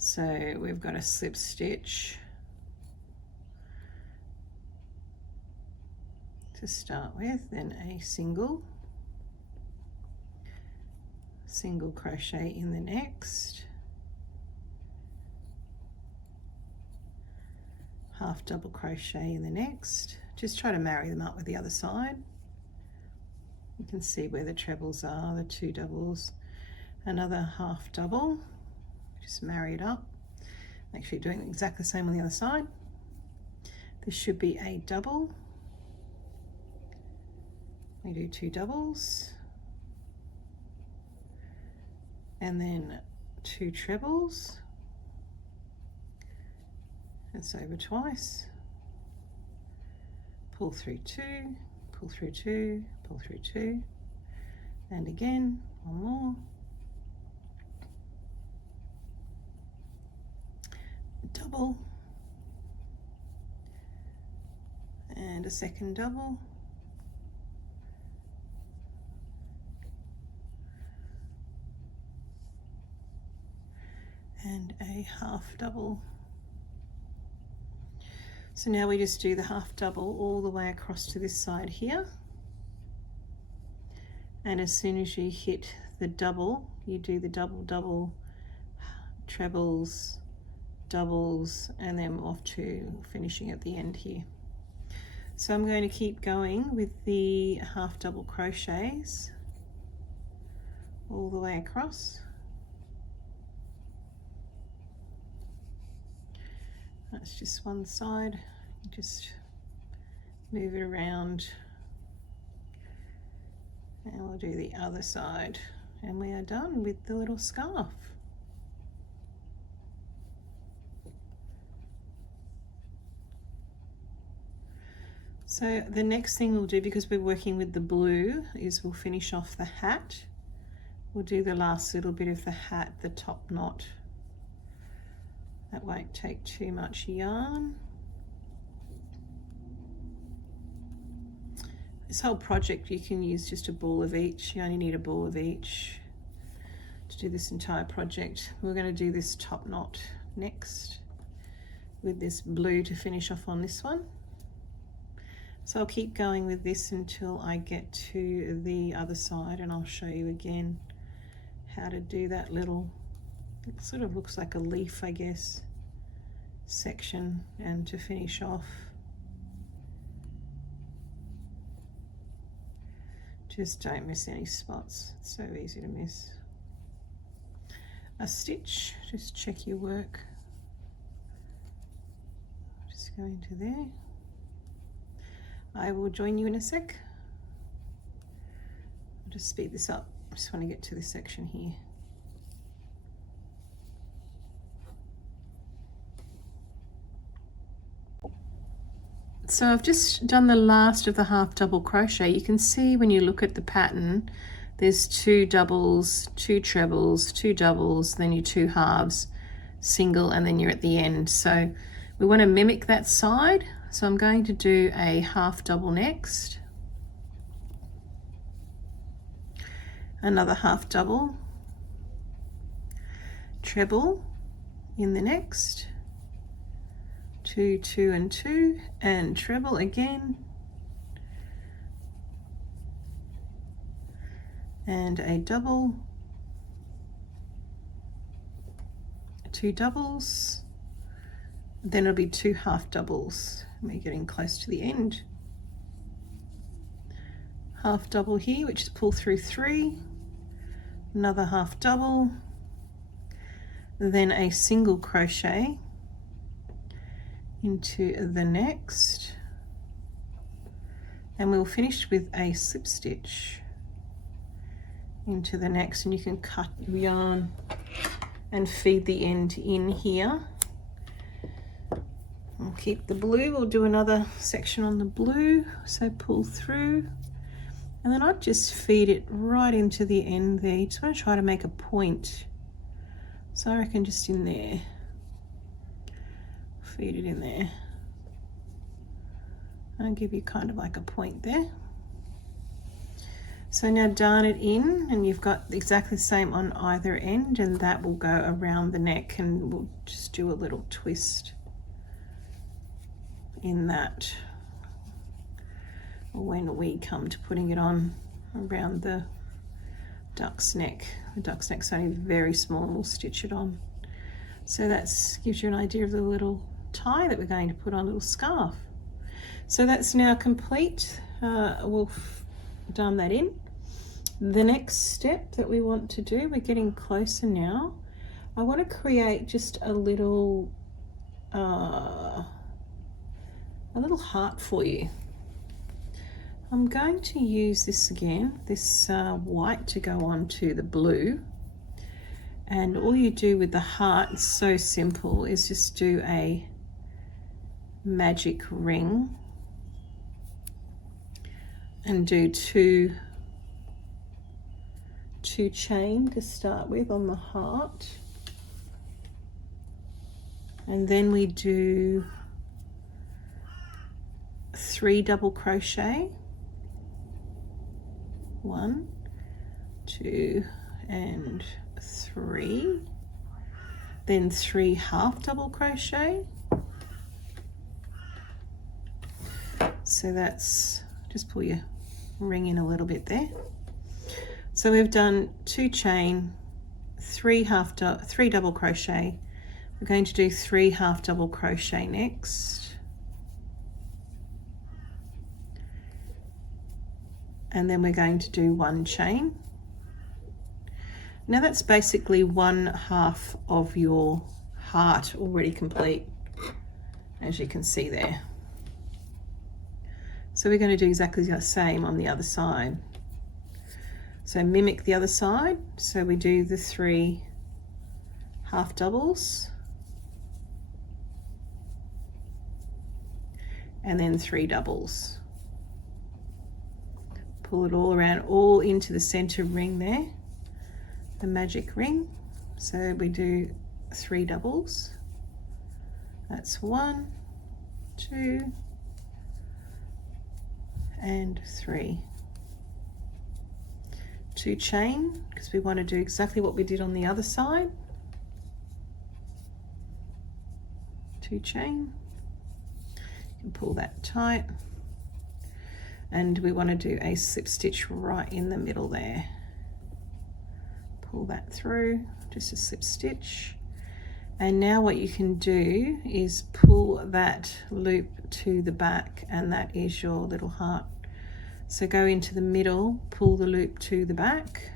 So we've got a slip stitch to start with, then a single crochet in the next, half double crochet in the next. Just try to marry them up with the other side. You can see where the trebles are, the 2 doubles, another half double, just marry it up. Make sure you're doing exactly the same on the other side. This should be a double. We do 2 doubles, and then 2 trebles. It's over twice. Pull through 2, pull through 2, pull through 2, and again 1 more. Double, and a second double, and a half double. So now we just do the half double all the way across to this side here, and as soon as you hit the double, you do the double, double, trebles, doubles, and then off to finishing at the end here. So I'm going to keep going with the half double crochets all the way across. That's just one side, just move it around, and we'll do the other side, and we are done with the little scarf. So the next thing we'll do, because we're working with the blue, is we'll finish off the hat. We'll do the last little bit of the hat, the top knot. That won't take too much yarn. This whole project you can use just a ball of each. You only need a ball of each to do this entire project. We're going to do this top knot next with this blue to finish off on this one. So I'll keep going with this until I get to the other side, and I'll show you again how to do that little, it sort of looks like a leaf, I guess, section, and to finish off. Just don't miss any spots, it's so easy to miss. A stitch, just check your work. Just go into there. I will join you in a sec. I'll just speed this up. I just want to get to this section here. So I've just done the last of the half double crochet. You can see when you look at the pattern, there's 2 doubles, 2 trebles, 2 doubles, then your 2 halves, single, and then you're at the end. So we want to mimic that side. So I'm going to do a half double next, another half double, treble in the next, 2, 2 and 2, and treble again, and a double, 2 doubles, then it'll be 2 half doubles. We're getting close to the end. Half double here, which is pull through 3, another half double, then a single crochet into the next, and we'll finish with a slip stitch into the next, and you can cut your yarn and feed the end in here. We'll keep the blue, we'll do another section on the blue, so pull through, and then I'd just feed it right into the end there. You just want to try to make a point, so I reckon just in there, feed it in there and give you kind of like a point there. So now darn it in, and you've got exactly the same on either end, and that will go around the neck, and we'll just do a little twist in that when we come to putting it on around the duck's neck. The duck's neck's only very small, and we'll stitch it on. So that gives you an idea of the little tie that we're going to put on, a little scarf. So that's now complete. We'll done that in. The next step that we want to do, we're getting closer now. I want to create just a little heart for you. I'm going to use this again, this white, to go on to the blue, and all you do with the heart is so simple, is just do a magic ring and do two chain to start with on the heart, and then we do 3 double crochet, 1, 2 and 3, then 3 half double crochet. So that's, just pull your ring in a little bit there. So we've done 2 chain, 3 double crochet. We're going to do 3 half double crochet next, and then we're going to do 1 chain. Now that's basically 1/2 of your heart already complete, as you can see there. So we're going to do exactly the same on the other side. So mimic the other side. So we do the 3 half doubles, and then 3 doubles. Pull it all around, all into the center ring there, the magic ring. So we do 3 doubles. That's 1, 2, and 3. 2 chain, because we want to do exactly what we did on the other side. 2 chain, you can pull that tight, and we want to do a slip stitch right in the middle there. Pull that through, just a slip stitch, and now what you can do is pull that loop to the back, and that is your little heart. So go into the middle, pull the loop to the back,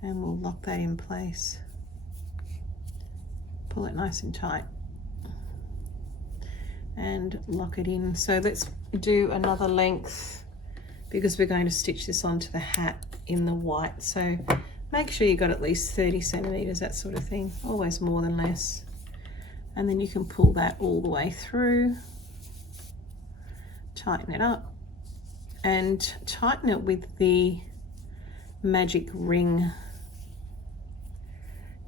and we'll lock that in place. Pull it nice and tight and lock it in. So let's do another length, because we're going to stitch this onto the hat in the white. So make sure you got at least 30 centimeters, that sort of thing, always more than less. And then you can pull that all the way through, tighten it up, and tighten it with the magic ring.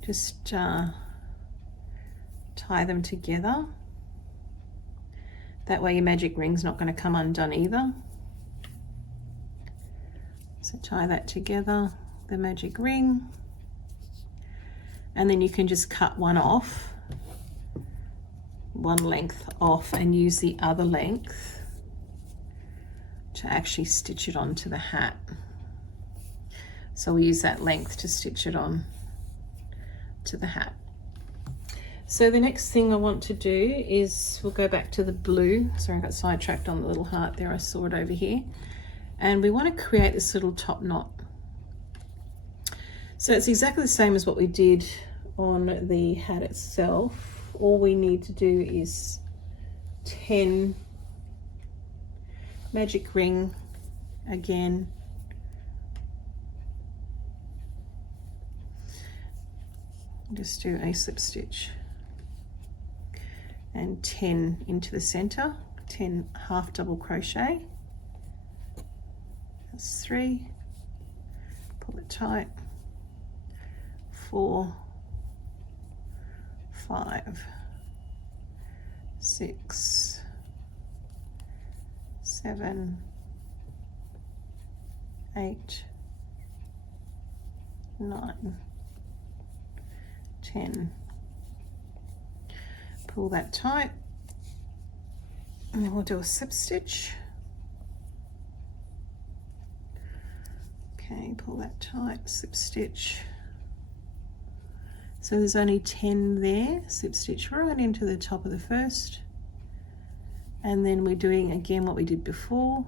Just tie them together. That way your magic ring's not going to come undone either. So tie that together, the magic ring, and then you can just cut one off, one length off, and use the other length to actually stitch it onto the hat. So we use that length to stitch it on to the hat. So the next thing I want to do is we'll go back to the blue. Sorry, I got sidetracked on the little heart there. I saw it over here. And we want to create this little top knot. So it's exactly the same as what we did on the hat itself. All we need to do is 10 magic ring again. Just do a slip stitch and 10 into the center, 10 half double crochet. That's 3, pull it tight, 4, 5, 6, 7, 8, 9, 10. Pull that tight, and then we'll do a slip stitch. Okay, pull that tight, slip stitch. So there's only 10 there, slip stitch right into the top of the first, and then we're doing again what we did before,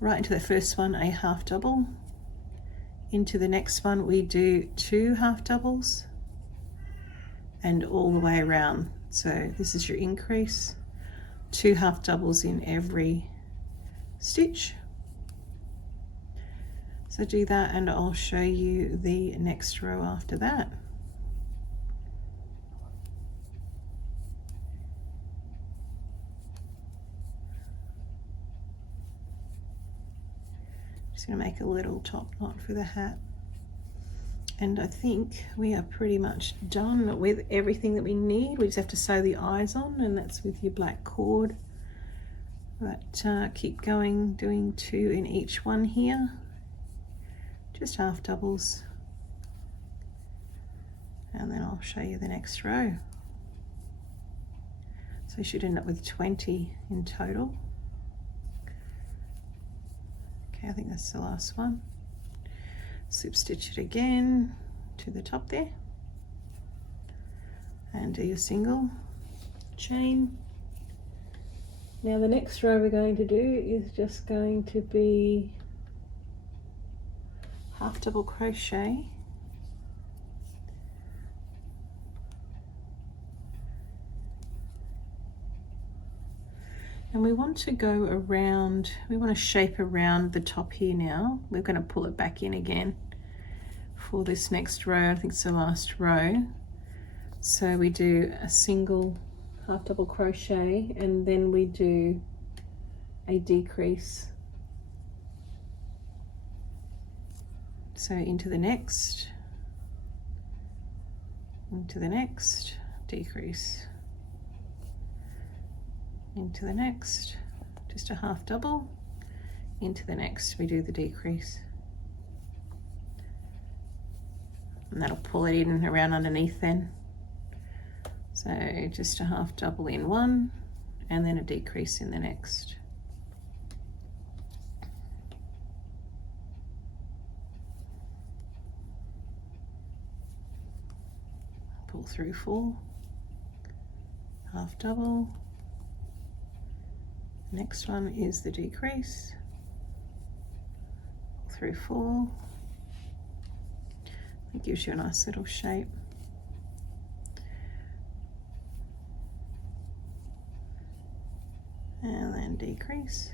right into the first one a half double, into the next one we do 2 half doubles, and all the way around. So this is your increase, 2 half doubles in every stitch. So do that and I'll show you the next row after that. Just going to make a little top knot for the hat. And I think we are pretty much done with everything that we need. We just have to sew the eyes on, and that's with your black cord. But keep going, doing 2 in each one here. Just half doubles. And then I'll show you the next row. So you should end up with 20 in total. Okay, I think that's the last one. Slip stitch it again to the top there and do your single chain. Now the next row we're going to do is just going to be half double crochet, and we want to go around, we want to shape around the top here now. We're going to pull it back in again for this next row. I think it's the last row. So we do a single half double crochet and then we do a decrease. So into the next, decrease. Into the next, just a half double, into the next we do the decrease, and that'll pull it in around underneath then. So just a half double in one and then a decrease in the next. Pull through 4, half double. Next one is the decrease, through 4, it gives you a nice little shape. And then decrease.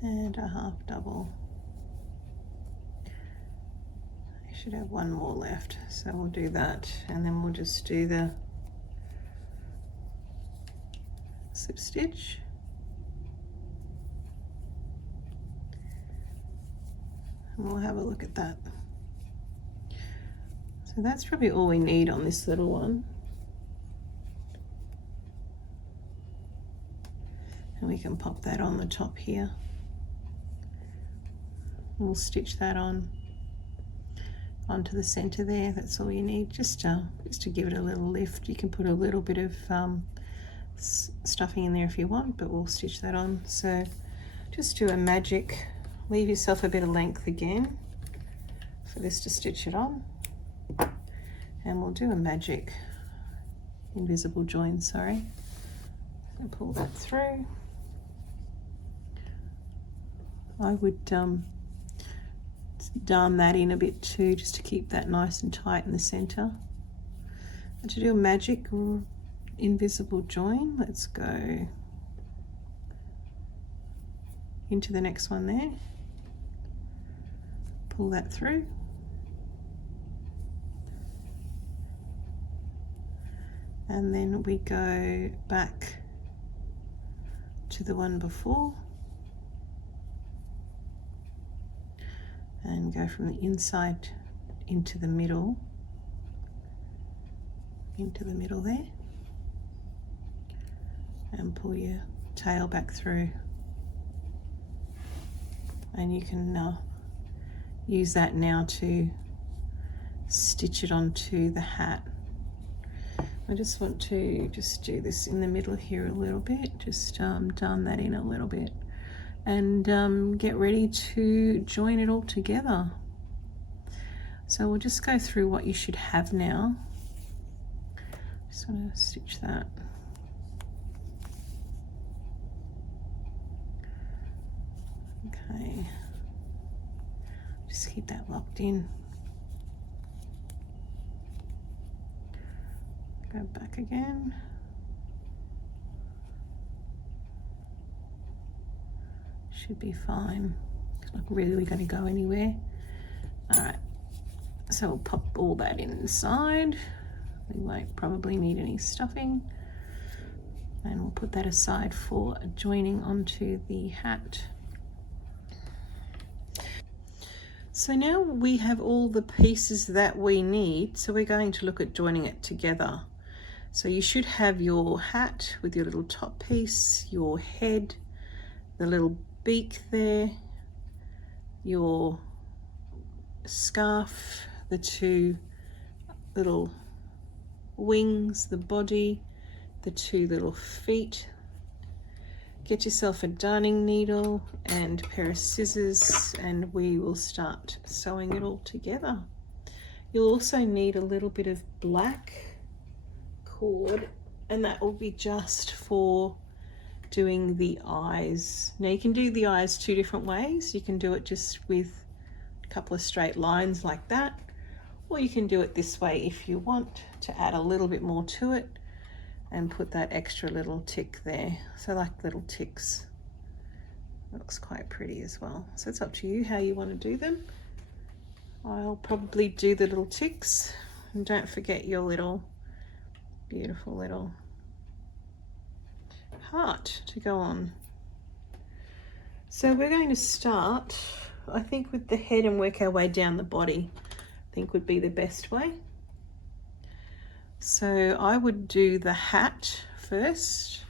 And a half double. I should have one more left, so we'll do that and then we'll just do the slip stitch, and we'll have a look at that. So that's probably all we need on this little one, and we can pop that on the top here. We'll stitch that on onto the center there. That's all you need, just to give it a little lift. You can put a little bit of stuffing in there if you want, but we'll stitch that on. So Just do a magic, leave yourself a bit of length again for this to stitch it on, and we'll do a magic invisible join, sorry. So pull that through. I would darn that in a bit too, just to keep that nice and tight in the center. And to do a magic invisible join, let's go into the next one there, pull that through, and then we go back to the one before and go from the inside into the middle there, and pull your tail back through, and you can use that now to stitch it onto the hat. I just want to just do this in the middle here a little bit, just darn that in a little bit, and get ready to join it all together. So we'll just go through what you should have now. Just want to stitch that. Okay, just keep that locked in. Go back again. Should be fine. It's not really going to go anywhere. All right, so we'll pop all that inside. We won't probably need any stuffing, and we'll put that aside for joining onto the hat. So now we have all the pieces that we need, so we're going to look at joining it together. So you should have your hat with your little top piece, your head, the little beak there, your scarf, the two little wings, the body, the two little feet. Get yourself a darning needle and a pair of scissors, and we will start sewing it all together. You'll also need a little bit of black cord, and that will be just for doing the eyes. Now you can do the eyes two different ways. You can do it just with a couple of straight lines like that, or you can do it this way if you want to add a little bit more to it and put that extra little tick there. So like little ticks. It looks quite pretty as well. So it's up to you how you want to do them. I'll probably do the little ticks, and don't forget your little beautiful little heart to go on. So we're going to start, I think, with the head and work our way down the body. I think would be the best way. So I would do the hat first.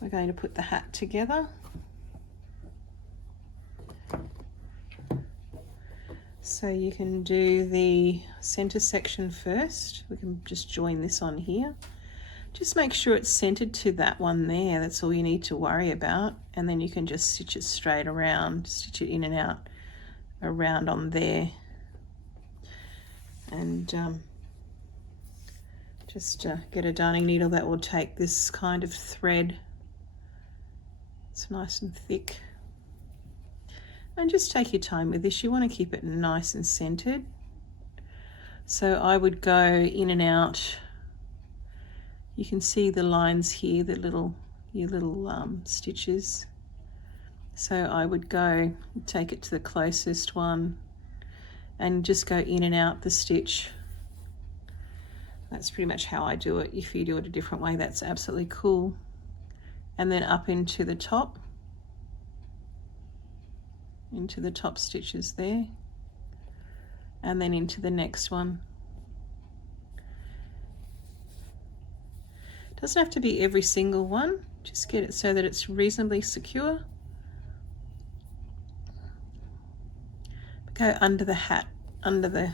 We're going to put the hat together. So you can do the center section first. We can just join this on here. Just make sure it's centered to that one there. That's all you need to worry about. And then you can just stitch it straight around, stitch it in and out around on there. And just get a darning needle that will take this kind of thread. It's nice and thick. And just take your time with this. You want to keep it nice and centered. So I would go in and out. You can see the lines here, your little stitches. So I would go take it to the closest one and just go in and out the stitch. That's pretty much how I do it. If you do it a different way, that's absolutely cool. And then up into the top stitches there, and then into the next one. Doesn't have to be every single one, just get it so that it's reasonably secure. Go under the hat, under the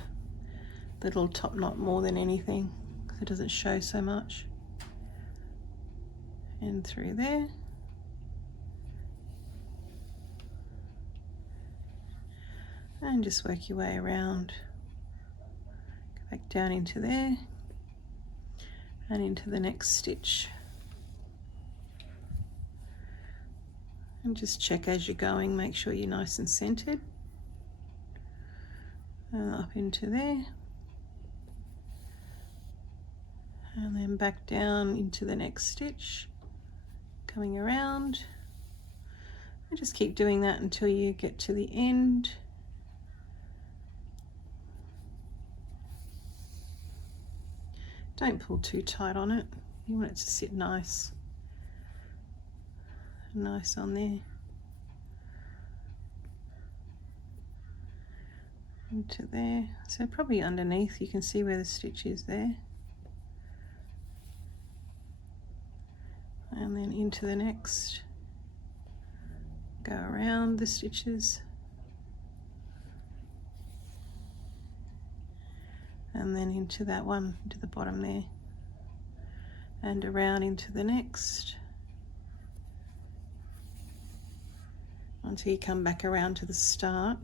little top knot more than anything, because it doesn't show so much. And through there, and just work your way around. Go back down into there and into the next stitch. And just check as you're going, make sure you're nice and centered. And up into there. And then back down into the next stitch, coming around. And just keep doing that until you get to the end. Don't pull too tight on it. You want it to sit nice on there. Into there. So probably underneath, you can see where the stitch is there. And then into the next. Go around the stitches. And then into that one, into the bottom there. And around into the next. Until you come back around to the start.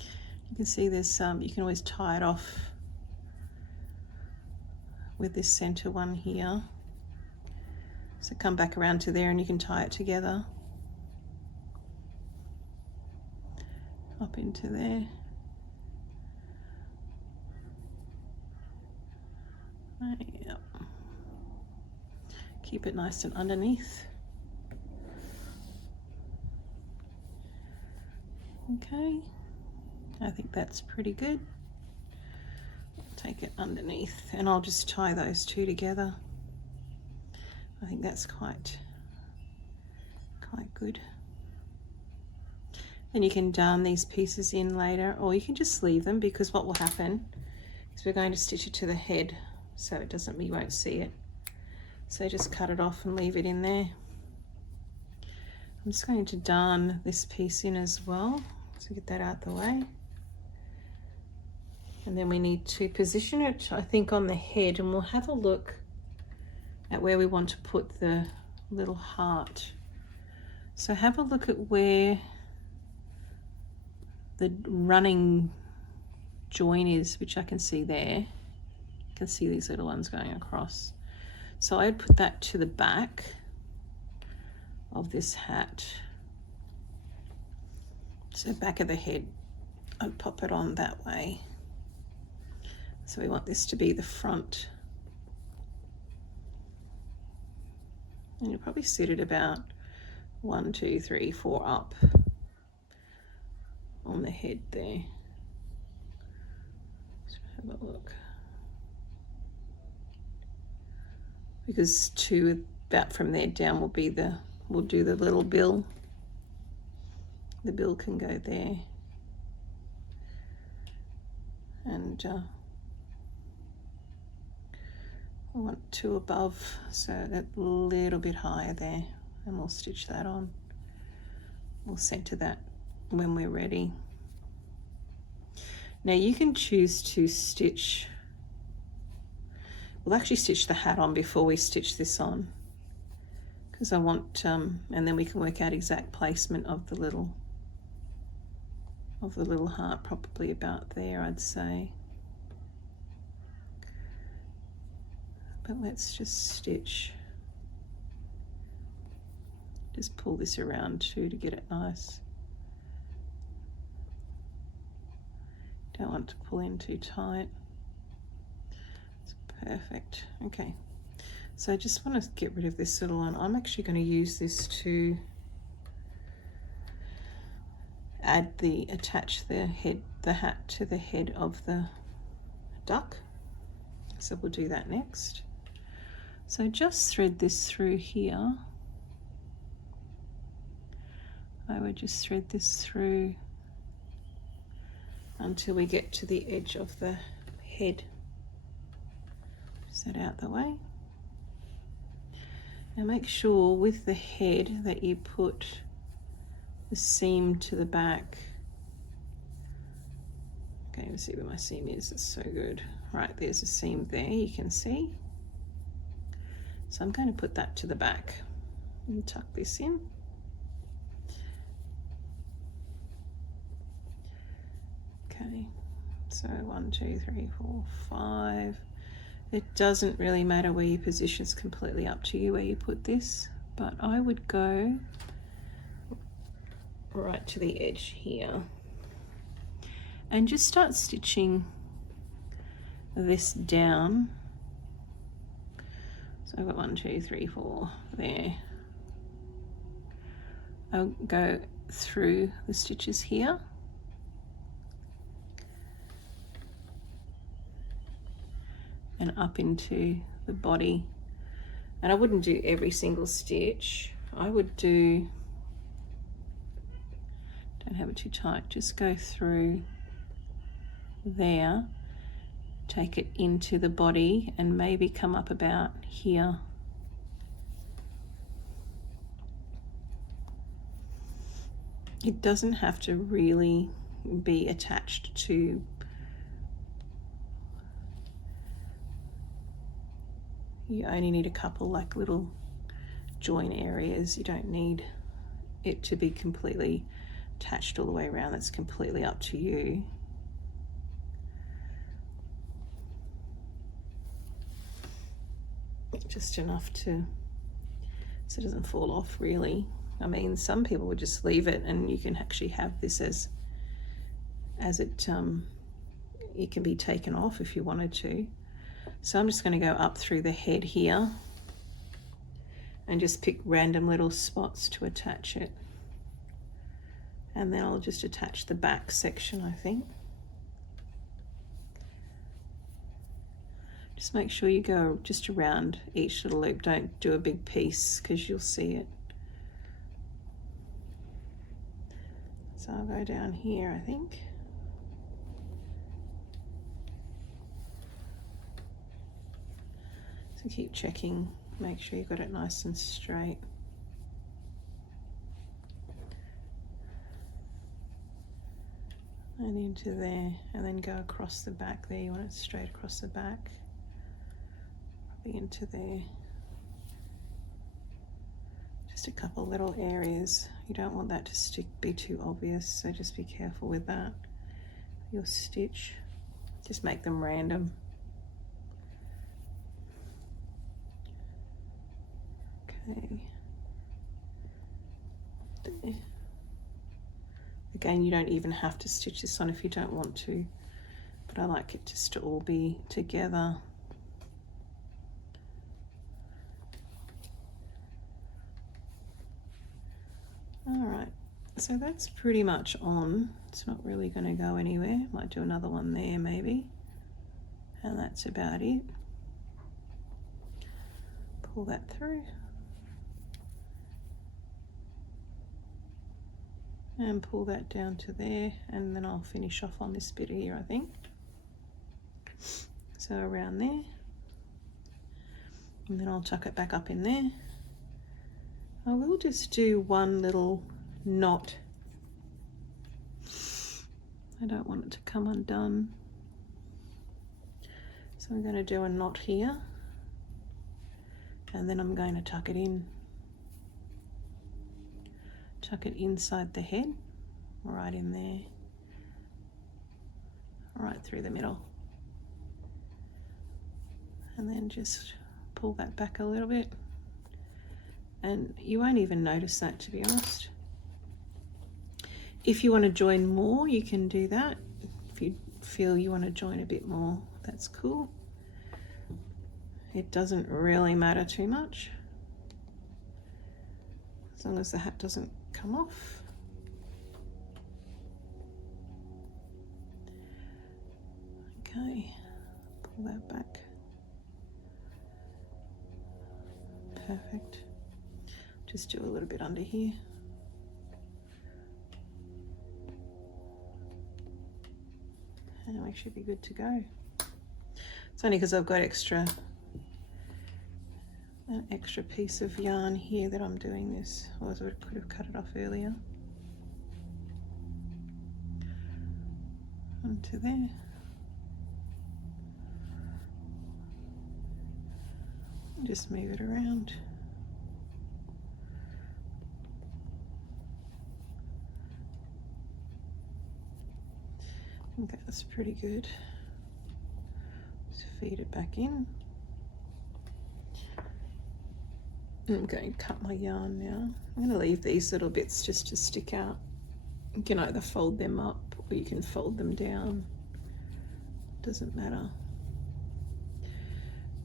You can see there's you can always tie it off with this center one here. So come back around to there and you can tie it together. Up into there. Yep. Keep it nice and underneath. Okay, I think that's pretty good. Take it underneath and I'll just tie those two together. I think that's quite good. And you can darn these pieces in later, or you can just leave them, because what will happen is we're going to stitch it to the head, so it doesn't, you won't see it. So just cut it off and leave it in there. I'm just going to darn this piece in as well, so get that out the way. And then we need to position it, I think, on the head, and we'll have a look at where we want to put the little heart. So have a look at where the running join is, which I can see there. You can see these little ones going across. So I'd put that to the back of this hat. So back of the head, I'd pop it on that way. So we want this to be the front. And you'll probably sit it about 1, 2, 3, 4 up on the head there. Let's have a look. Because 2 about from there down will be the, we'll do the little bill. The bill can go there. And I want 2 above, so a little bit higher there, and we'll stitch that on. We'll center that when we're ready. Now you can choose to stitch, we'll actually stitch the hat on before we stitch this on, because I want, and then we can work out exact placement of the little heart, probably about there, I'd say. But let's just stitch. Just pull this around too to get it nice. Don't want to pull in too tight. It's perfect. Okay, so I just want to get rid of this little one. I'm actually going to use this to attach the hat to the head of the duck. So we'll do that next. So just thread this through here. I would just thread this through until we get to the edge of the head. Set out the way. Now make sure with the head that you put the seam to the back. Okay, let's see where my seam is. It's so good. Right, there's a seam there, you can see. So I'm going to put that to the back and tuck this in. Okay, so 1, 2, 3, 4, 5. It doesn't really matter where you position, it's completely up to you where you put this, but I would go right to the edge here and just start stitching this down. So I've got 1, 2, 3, 4 there. I'll go through the stitches here and up into the body. And I wouldn't do every single stitch. I would do, don't have it too tight, just go through there, take it into the body and maybe come up about here. It doesn't have to really be attached to you only need a couple like little join areas. You don't need it to be completely attached all the way around. That's completely up to you. Just enough to, so it doesn't fall off really. I mean, some people would just leave it and you can actually have this as it can be taken off if you wanted to. So I'm just going to go up through the head here and just pick random little spots to attach it. And then I'll just attach the back section, I think. Just make sure you go just around each little loop. Don't do a big piece because you'll see it. So I'll go down here, I think. So keep checking, make sure you've got it nice and straight. And into there, and then go across the back there. You want it straight across the back. Probably into there. Just a couple little areas. You don't want that to be too obvious, so just be careful with that. Your stitch, just make them random. Okay. There. Again, you don't even have to stitch this on if you don't want to, but I like it just to all be together. All right, so that's pretty much on. It's not really going to go anywhere. Might do another one there maybe, and that's about it. Pull that through. And pull that down to there, and then I'll finish off on this bit here, I think. So around there, and then I'll tuck it back up in there. I will just do one little knot. I don't want it to come undone. So I'm going to do a knot here, and then I'm going to tuck it in. Tuck it inside the head, right in there, right through the middle. And then just pull that back a little bit. And you won't even notice that, to be honest. If you want to join more, you can do that. If you feel you want to join a bit more, that's cool. It doesn't really matter too much, as long as the hat doesn't come off. Okay, pull that back. Perfect. Just do a little bit under here. And we should be good to go. It's only because I've got an extra piece of yarn here that I'm doing this. Otherwise I could have cut it off earlier. Onto there. Just move it around. I think that's pretty good. Just feed it back in. I'm going to cut my yarn now. I'm going to leave these little bits just to stick out. You can either fold them up or you can fold them down. Doesn't matter.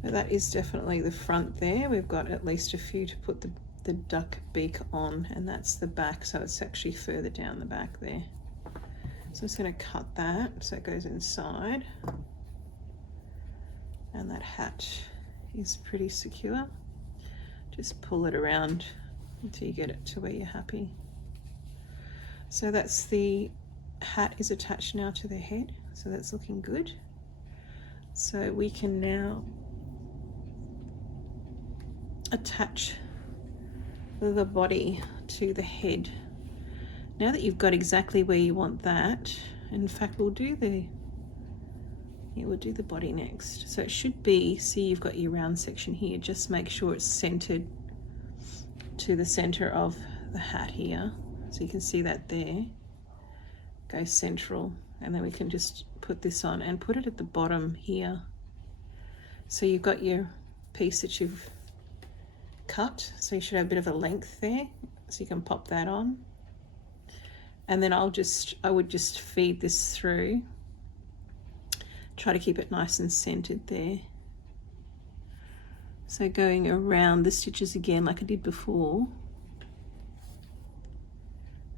But that is definitely the front there. We've got at least a few to put the duck beak on, and that's the back, so it's actually further down the back there. So I'm just going to cut that so it goes inside. And that hatch is pretty secure. Just pull it around until you get it to where you're happy. So that's the hat is attached now to the head, so that's looking good. So we can now attach the body to the head. Now that you've got exactly where you want that, in fact we'll do the body next. So it should be, see you've got your round section here, just make sure it's centered to the center of the hat here. So you can see that there, go central, and then we can just put this on and put it at the bottom here. So you've got your piece that you've cut, so you should have a bit of a length there, so you can pop that on. And then I would just feed this through, try to keep it nice and centered there. So going around the stitches again like I did before,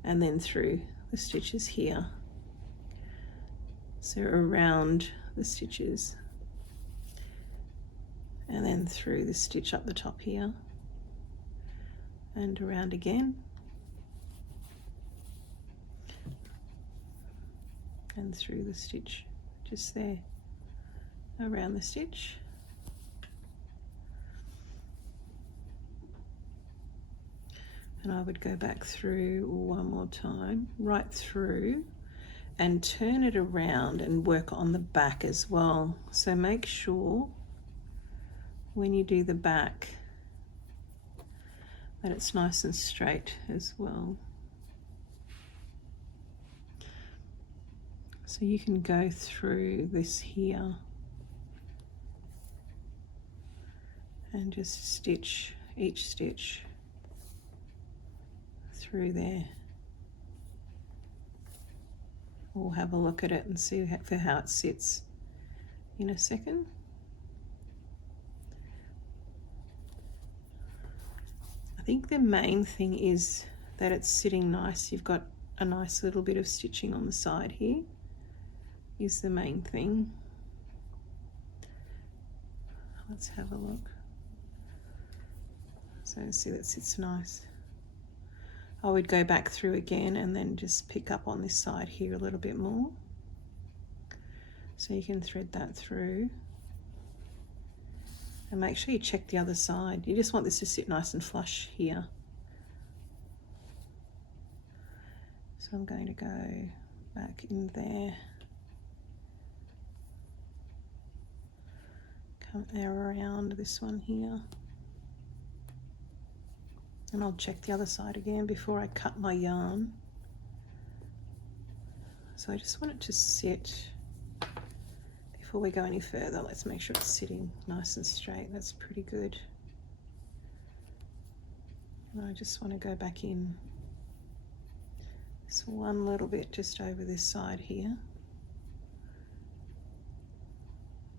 and then through the stitches here. So around the stitches, and then through the stitch up the top here, and around again, and through the stitch just there, around the stitch. And I would go back through one more time, right through, and turn it around and work on the back as well. So make sure when you do the back that it's nice and straight as well. So you can go through this here and just stitch each stitch through there. We'll have a look at it and see how it sits in a second. I think the main thing is that it's sitting nice. You've got a nice little bit of stitching on the side here is the main thing. Let's have a look. So see, that sits nice. I would go back through again and then just pick up on this side here a little bit more. So you can thread that through. And make sure you check the other side. You just want this to sit nice and flush here. So I'm going to go back in there. Come around this one here. And I'll check the other side again before I cut my yarn. So I just want it to sit. Before we go any further, let's make sure it's sitting nice and straight. That's pretty good. And I just want to go back in this one little bit just over this side here.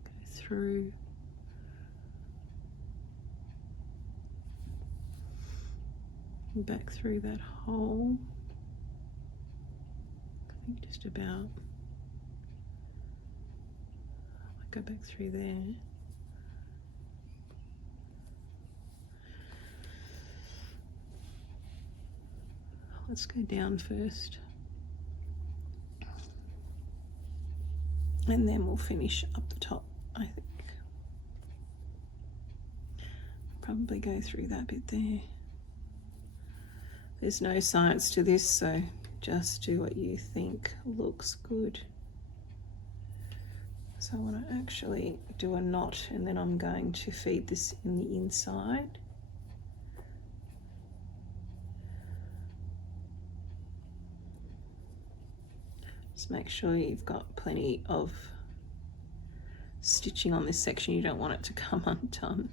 Go through. Back through that hole. I think just about. Go back through there. Let's go down first. And then we'll finish up the top, I think. Probably go through that bit there. There's no science to this, so just do what you think looks good. So I want to actually do a knot, and then I'm going to feed this in the inside. Just make sure you've got plenty of stitching on this section. You don't want it to come undone.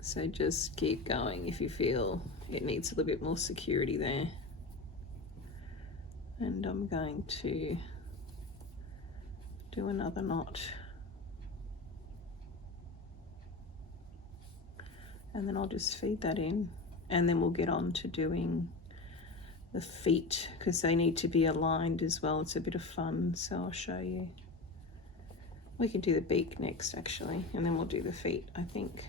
So just keep going if you feel it needs a little bit more security there. And I'm going to do another knot. And then I'll just feed that in, and then we'll get on to doing the feet because they need to be aligned as well. It's a bit of fun, so I'll show you. We can do the beak next actually, and then we'll do the feet, I think.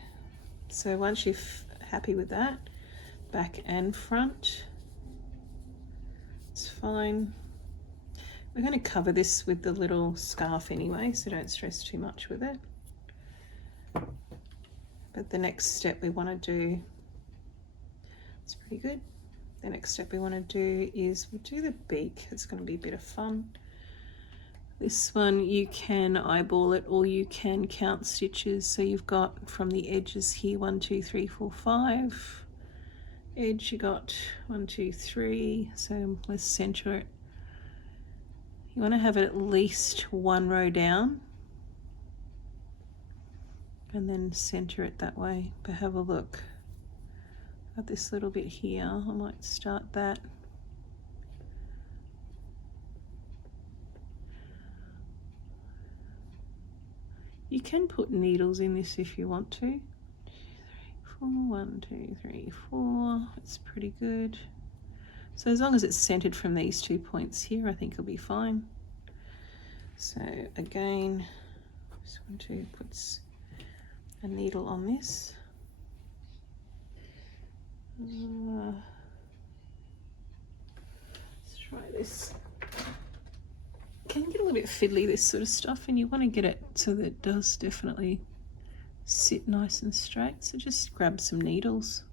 So once you're happy with that, back and front, it's fine. We're going to cover this with the little scarf anyway, so don't stress too much with it. But the next step we want to do, it's pretty good. The next step we want to do is we'll do the beak. It's going to be a bit of fun. This one you can eyeball it or you can count stitches. So you've got from the edges here 1, 2, 3, 4, 5. Edge you got 1, 2, 3. So let's center it. You want to have it at least one row down and then center it that way. But have a look at this little bit here. I might start that. You can put needles in this if you want to. 2, 3, 4, 1, 2, 3, 4. It's pretty good. So as long as it's centered from these 2 points here, I think it'll be fine. So again, just want to put a needle on this. Let's try this. Can get a little bit fiddly, this sort of stuff, and you want to get it so that it does definitely sit nice and straight. So just grab some needles,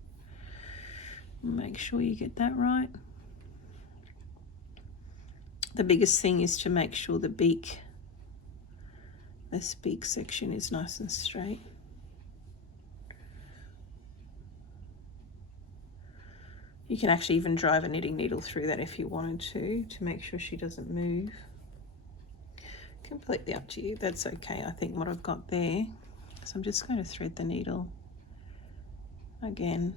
make sure you get that right. The biggest thing is to make sure the beak, this beak section is nice and straight. You can actually even drive a knitting needle through that if you wanted to make sure she doesn't move. Completely up to you. That's okay. I think what I've got there. So I'm just going to thread the needle again.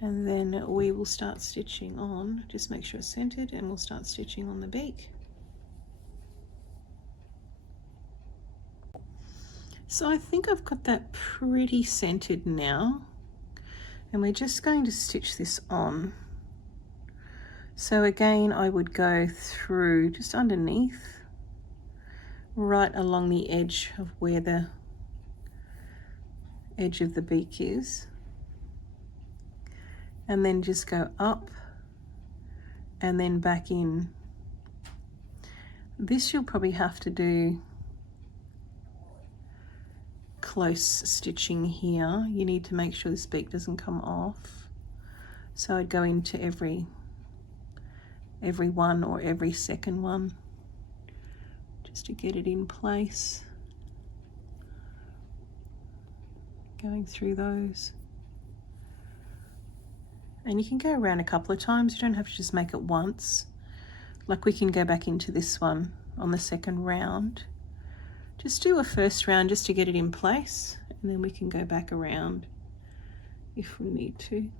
And then we will start stitching on. Just make sure it's centered and we'll start stitching on the beak. So I think I've got that pretty centered now. And we're just going to stitch this on. So again, I would go through just underneath, right along the edge of where the edge of the beak is, and then just go up and then back in. This you'll probably have to do close stitching here. You need to make sure this beak doesn't come off. So I'd go into every one or every second one just to get it in place. Going through those. And you can go around a couple of times. You don't have to just make it once. Like we can go back into this one on the second round. Just do a first round just to get it in place, and then we can go back around if we need to.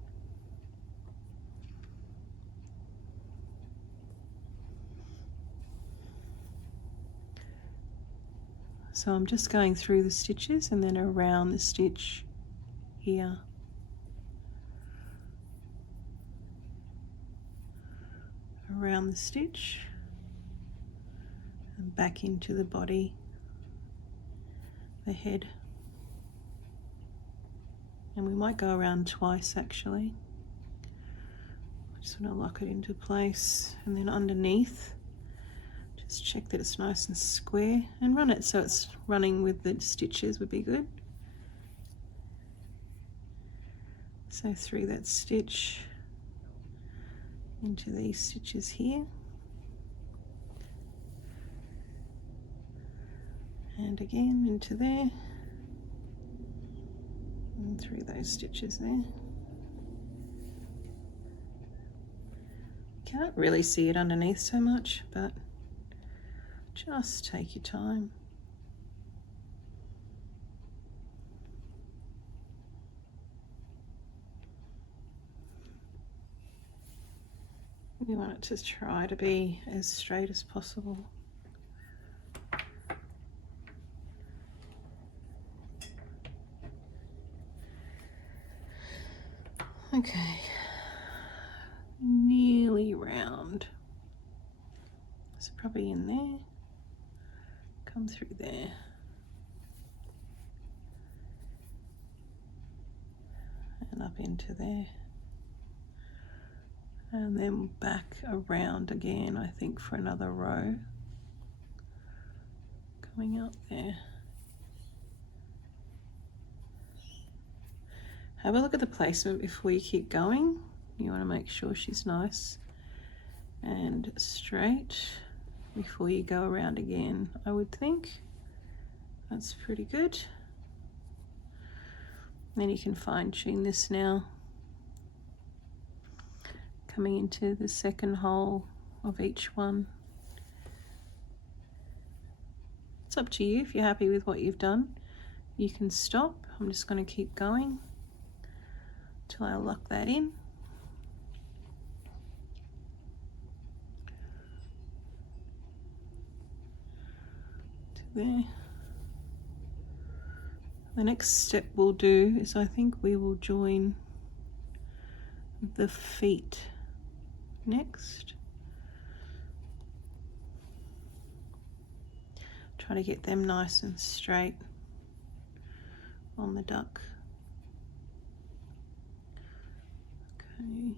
So I'm just going through the stitches and then around the stitch here. Around the stitch and back into the body, the head. And we might go around twice actually. I just want to lock it into place, and then underneath just check that it's nice and square and run it so it's running with the stitches would be good. So through that stitch into these stitches here, and again into there, and through those stitches there. Can't really see it underneath so much, but just take your time. You want it to try to be as straight as possible. Okay, nearly round. So probably in there, come through there. And up into there. And then back around again, I think, for another row. Coming up there. Have a look at the placement before you keep going. You want to make sure she's nice and straight before you go around again, I would think. That's pretty good. Then you can fine tune this now. Coming into the second hole of each one. It's up to you. If you're happy with what you've done, you can stop. I'm just going to keep going till I lock that in. To there. The next step we'll do is, I think we will join the feet next. Try to get them nice and straight on the duck. Okay.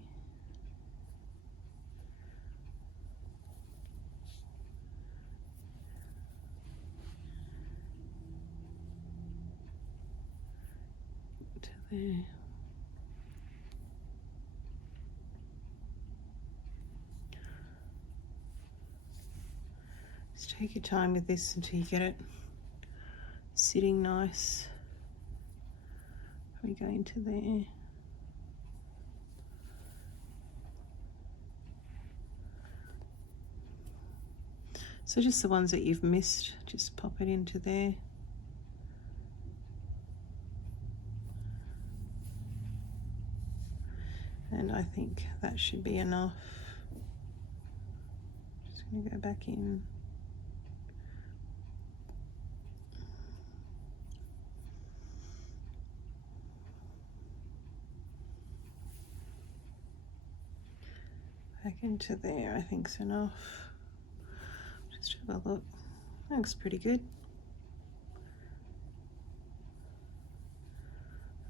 To there. Just take your time with this until you get it sitting nice. We go into there. So just the ones that you've missed, just pop it into there. And I think that should be enough. Just gonna go back in. Back into there, I think's enough. Just have a look. That looks pretty good.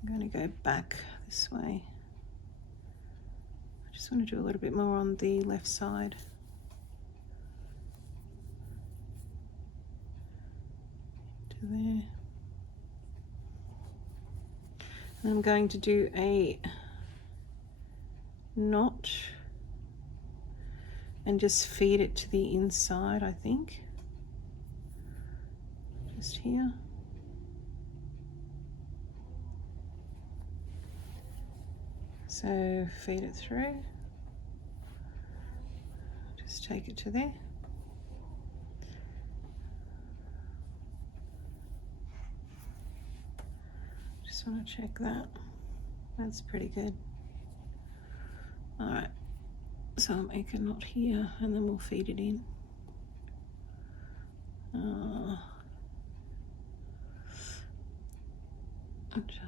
I'm going to go back this way. I just want to do a little bit more on the left side. To there. And I'm going to do a knot and just feed it to the inside, I think. Just here. So feed it through. Just take it to there. Just want to check that. That's pretty good. All right. So I'll make a knot here and then we'll feed it in.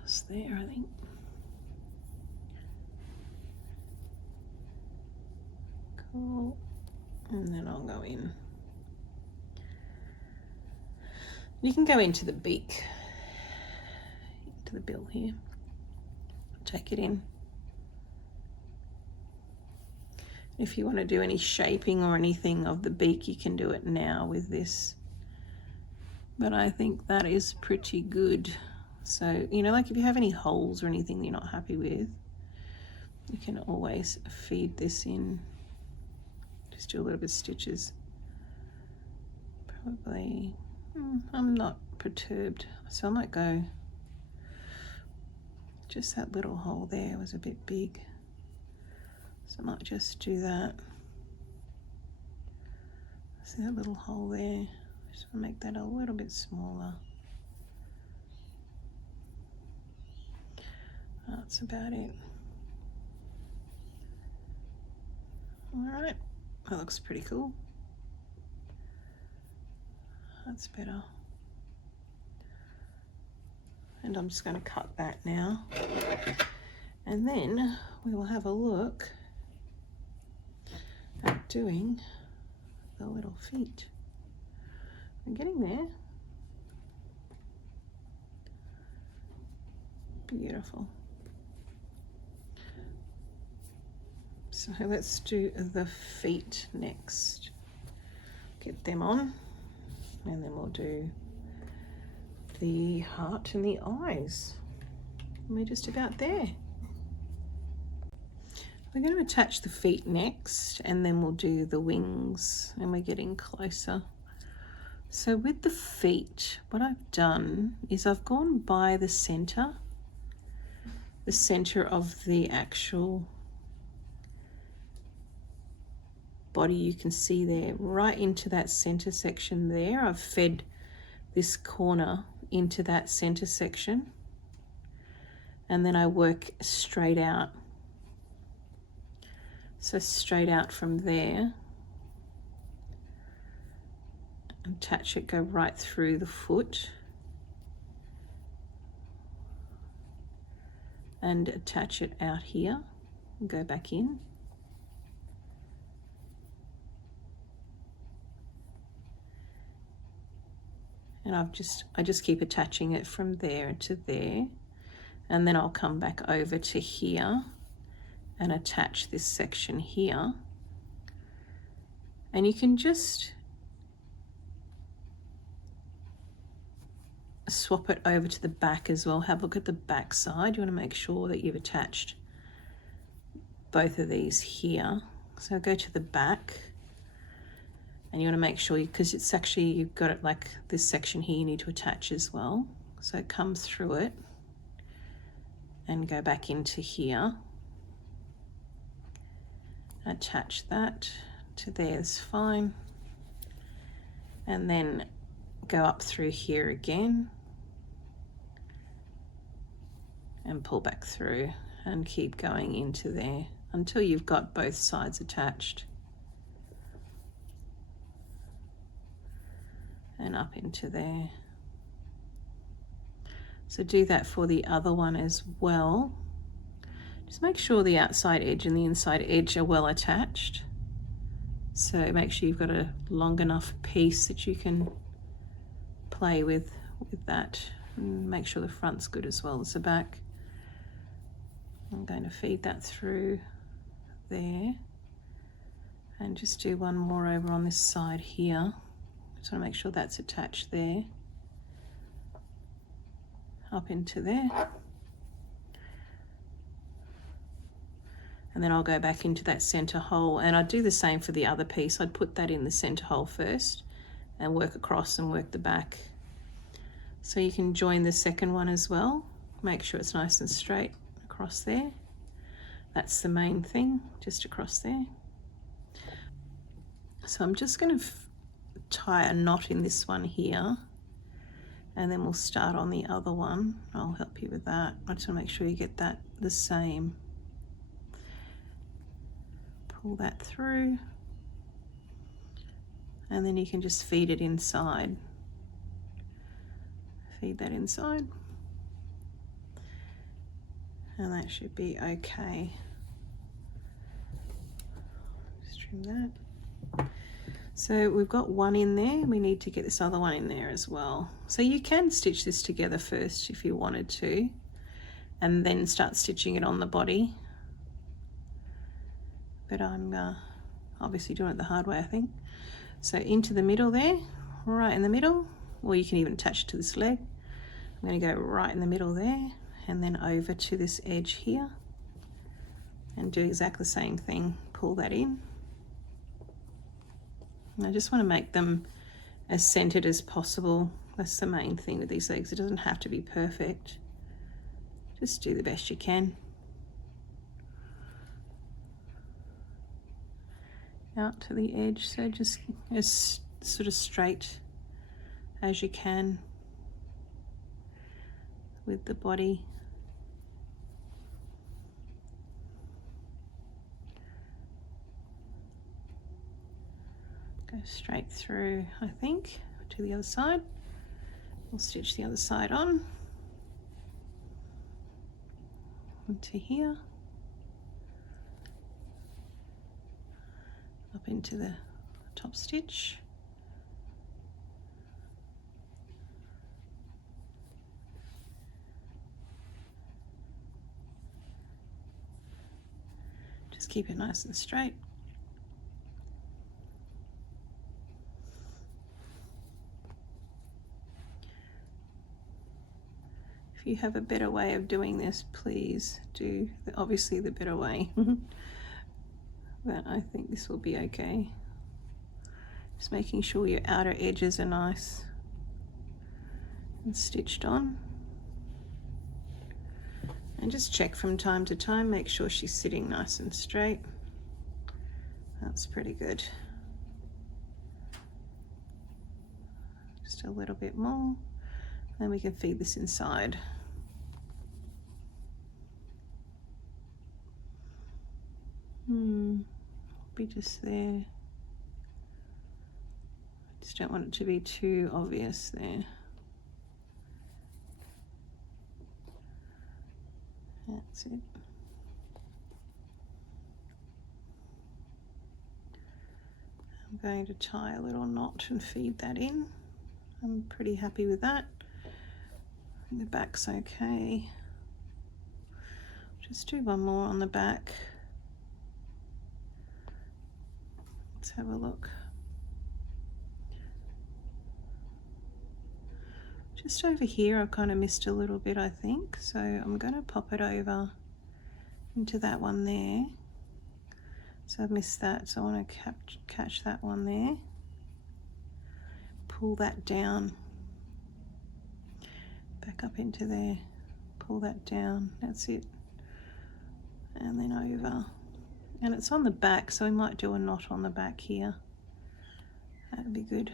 Just there, I think. Cool. And then I'll go in. You can go into the beak, into the bill here. Take it in. If you want to do any shaping or anything of the beak, you can do it now with this. But I think that is pretty good. So, you know, like if you have any holes or anything you're not happy with, you can always feed this in. Just do a little bit of stitches. Probably, I'm not perturbed, so I might go, just that little hole there was a bit big. So I might just do that. See that little hole there? Just want to make that a little bit smaller. That's about it. Alright, that looks pretty cool. That's better. And I'm just going to cut that now. And then we will have a look at doing the little feet. I'm getting there. Beautiful. So let's do the feet next. Get them on, and then we'll do the heart and the eyes. We're just about there. We're going to attach the feet next, and then we'll do the wings, and we're getting closer. So with the feet, what I've done is I've gone by the center of the actual body. You can see there, right into that center section there. I've fed this corner into that center section, and then I work straight out. So straight out from there, attach it, go right through the foot, and attach it out here and go back in. And I just keep attaching it from there to there, and then I'll come back over to here and attach this section here. And you can just swap it over to the back as well. Have a look at the back side. You want to make sure that you've attached both of these here. So go to the back, and you want to make sure, because it's actually, you've got it like this section here you need to attach as well. So come through it and go back into here. Attach that to there is fine, and then go up through here again and pull back through and keep going into there until you've got both sides attached, and up into there. So do that for the other one as well. Just make sure the outside edge and the inside edge are well attached. So make sure you've got a long enough piece that you can play with that. And make sure the front's good as well as the back. I'm going to feed that through there. And just do one more over on this side here. Just want to make sure that's attached there. Up into there. And then I'll go back into that center hole, and I'd do the same for the other piece. I'd put that in the center hole first and work across and work the back. So you can join the second one as well. Make sure it's nice and straight across there. That's the main thing, just across there. So I'm just going to tie a knot in this one here, and then we'll start on the other one. I'll help you with that. I just want to make sure you get that the same. Pull that through, and then you can just feed it inside. Feed that inside, and that should be okay. Just trim that. So we've got one in there, we need to get this other one in there as well. So you can stitch this together first if you wanted to, and then start stitching it on the body. But I'm obviously doing it the hard way, I think. So into the middle there, right in the middle, or you can even attach it to this leg. I'm going to go right in the middle there, and then over to this edge here, and do exactly the same thing. Pull that in. And I just want to make them as centered as possible. That's the main thing with these legs. It doesn't have to be perfect. Just do the best you can. out to the edge, so just as sort of straight as you can with the body. Go straight through, I think, to the other side. We'll stitch the other side on into here, up into the top stitch. Just keep it nice and straight. If you have a better way of doing this, please do obviously the better way. But I think this will be okay. Just making sure your outer edges are nice and stitched on. And just check from time to time, make sure she's sitting nice and straight. That's pretty good. Just a little bit more. Then we can feed this inside. Be just there. Just don't want it to be too obvious there. That's it. I'm going to tie a little knot and feed that in. I'm pretty happy with that. The back's okay. Just do one more on the back. Let's have a look. Just over here I've kind of missed a little bit, I think, so I'm going to pop it over into that one there. So I've missed that, so I want to catch that one there. Pull that down. Back up into there, pull that down, that's it, and then over. And it's on the back, so we might do a knot on the back here. That'd be good.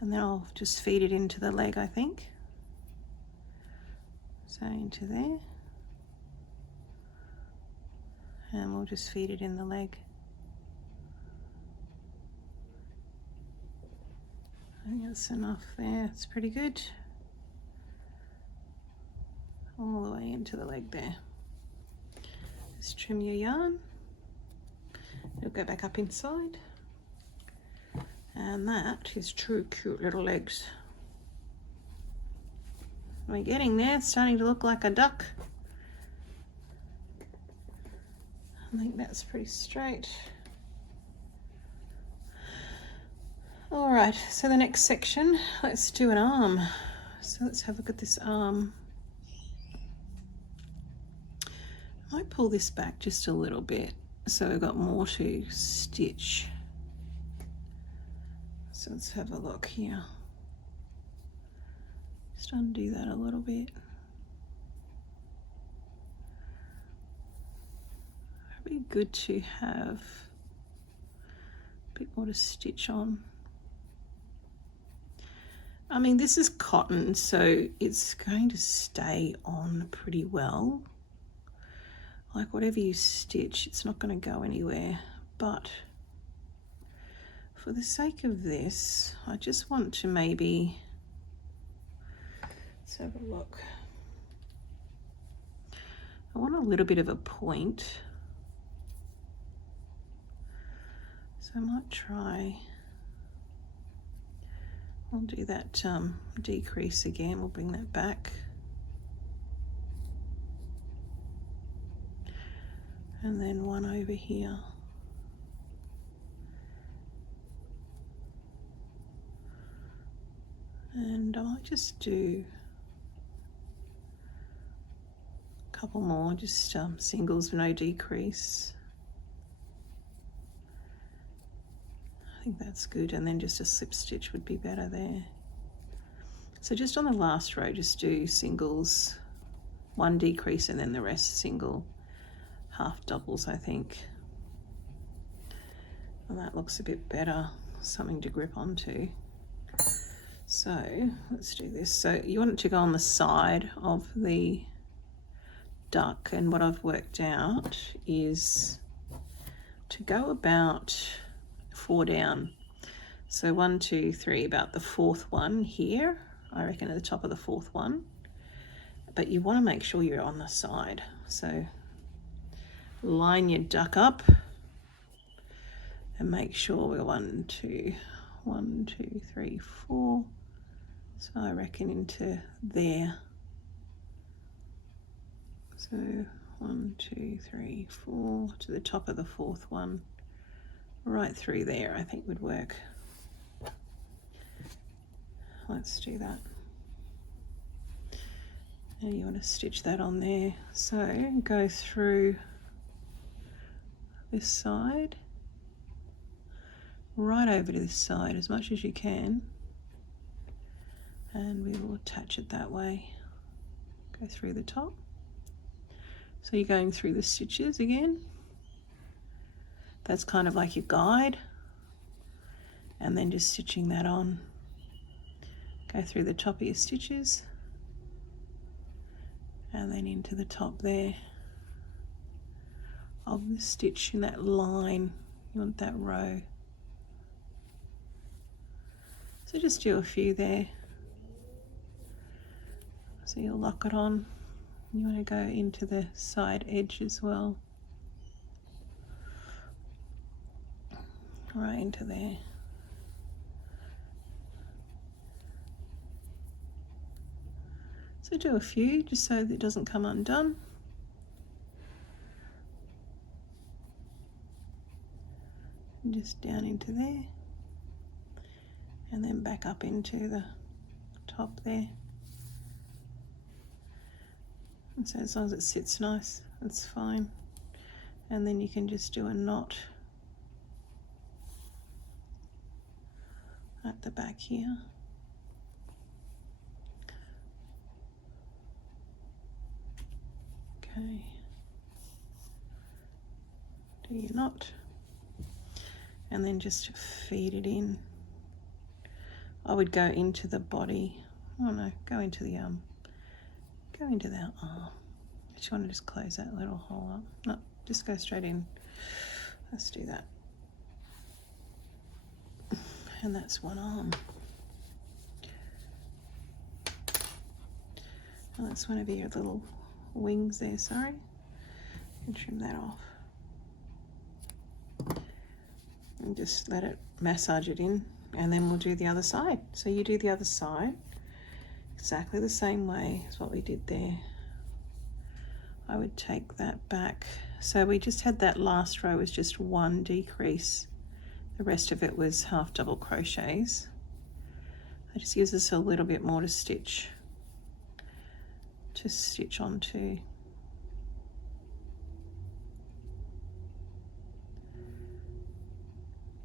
And then I'll just feed it into the leg, I think. So into there. And we'll just feed it in the leg. I think that's enough there, it's pretty good. All the way into the leg there. Just trim your yarn. It'll go back up inside. And that is true cute little legs. We're getting there, it's starting to look like a duck. I think that's pretty straight. All right, so the next section, let's do an arm. So let's have a look at this arm. I might pull this back just a little bit so we've got more to stitch. So let's have a look here. Just undo that a little bit. It'd be good to have a bit more to stitch on. I mean, this is cotton, so it's going to stay on pretty well. Like whatever you stitch, it's not going to go anywhere. But for the sake of this, I just want to maybe, let's have a look. I want a little bit of a point. So I might try. I'll do that decrease again, we'll bring that back. And then one over here. And I might just do a couple more, just singles with no decrease. I think that's good, and then just a slip stitch would be better there. So just on the last row, just do singles one decrease and then the rest single half doubles, I think. And that looks a bit better, something to grip onto. So let's do this. So you want it to go on the side of the duck, and what I've worked out is to go about 4 down. So 1, 2, 3, about the 4th one here, I reckon, at the top of the 4th one. But you want to make sure you're on the side. So line your duck up and make sure we're 1, 2, 3, 4. So I reckon into there. So 1, 2, 3, 4 to the top of the 4th one, right through there, I think would work. Let's do that. And you want to stitch that on there. So go through this side, right over to this side as much as you can, and we will attach it that way. Go through the top. So you're going through the stitches again. That's kind of like your guide, and then just stitching that on. Go through the top of your stitches and then into the top there of the stitch in that line. You want that row. So just do a few there. So you'll lock it on. You want to go into the side edge as well. Right into there. So do a few just so that it doesn't come undone. And just down into there. And then back up into the top there. And so as long as it sits nice, that's fine. And then you can just do a knot at the back here. Okay. Do your knot. And then just feed it in. I would go into the body. Oh no, go into the arm. But you want to just close that little hole up. No, just go straight in. Let's do that. And that's one arm. And that's one of your little wings there, sorry. And trim that off. And just let it massage it in, and then we'll do the other side. So you do the other side exactly the same way as what we did there. I would take that back. So we just had that last row was just one decrease. The rest of it was half double crochets. That just gives us a little bit more to stitch onto.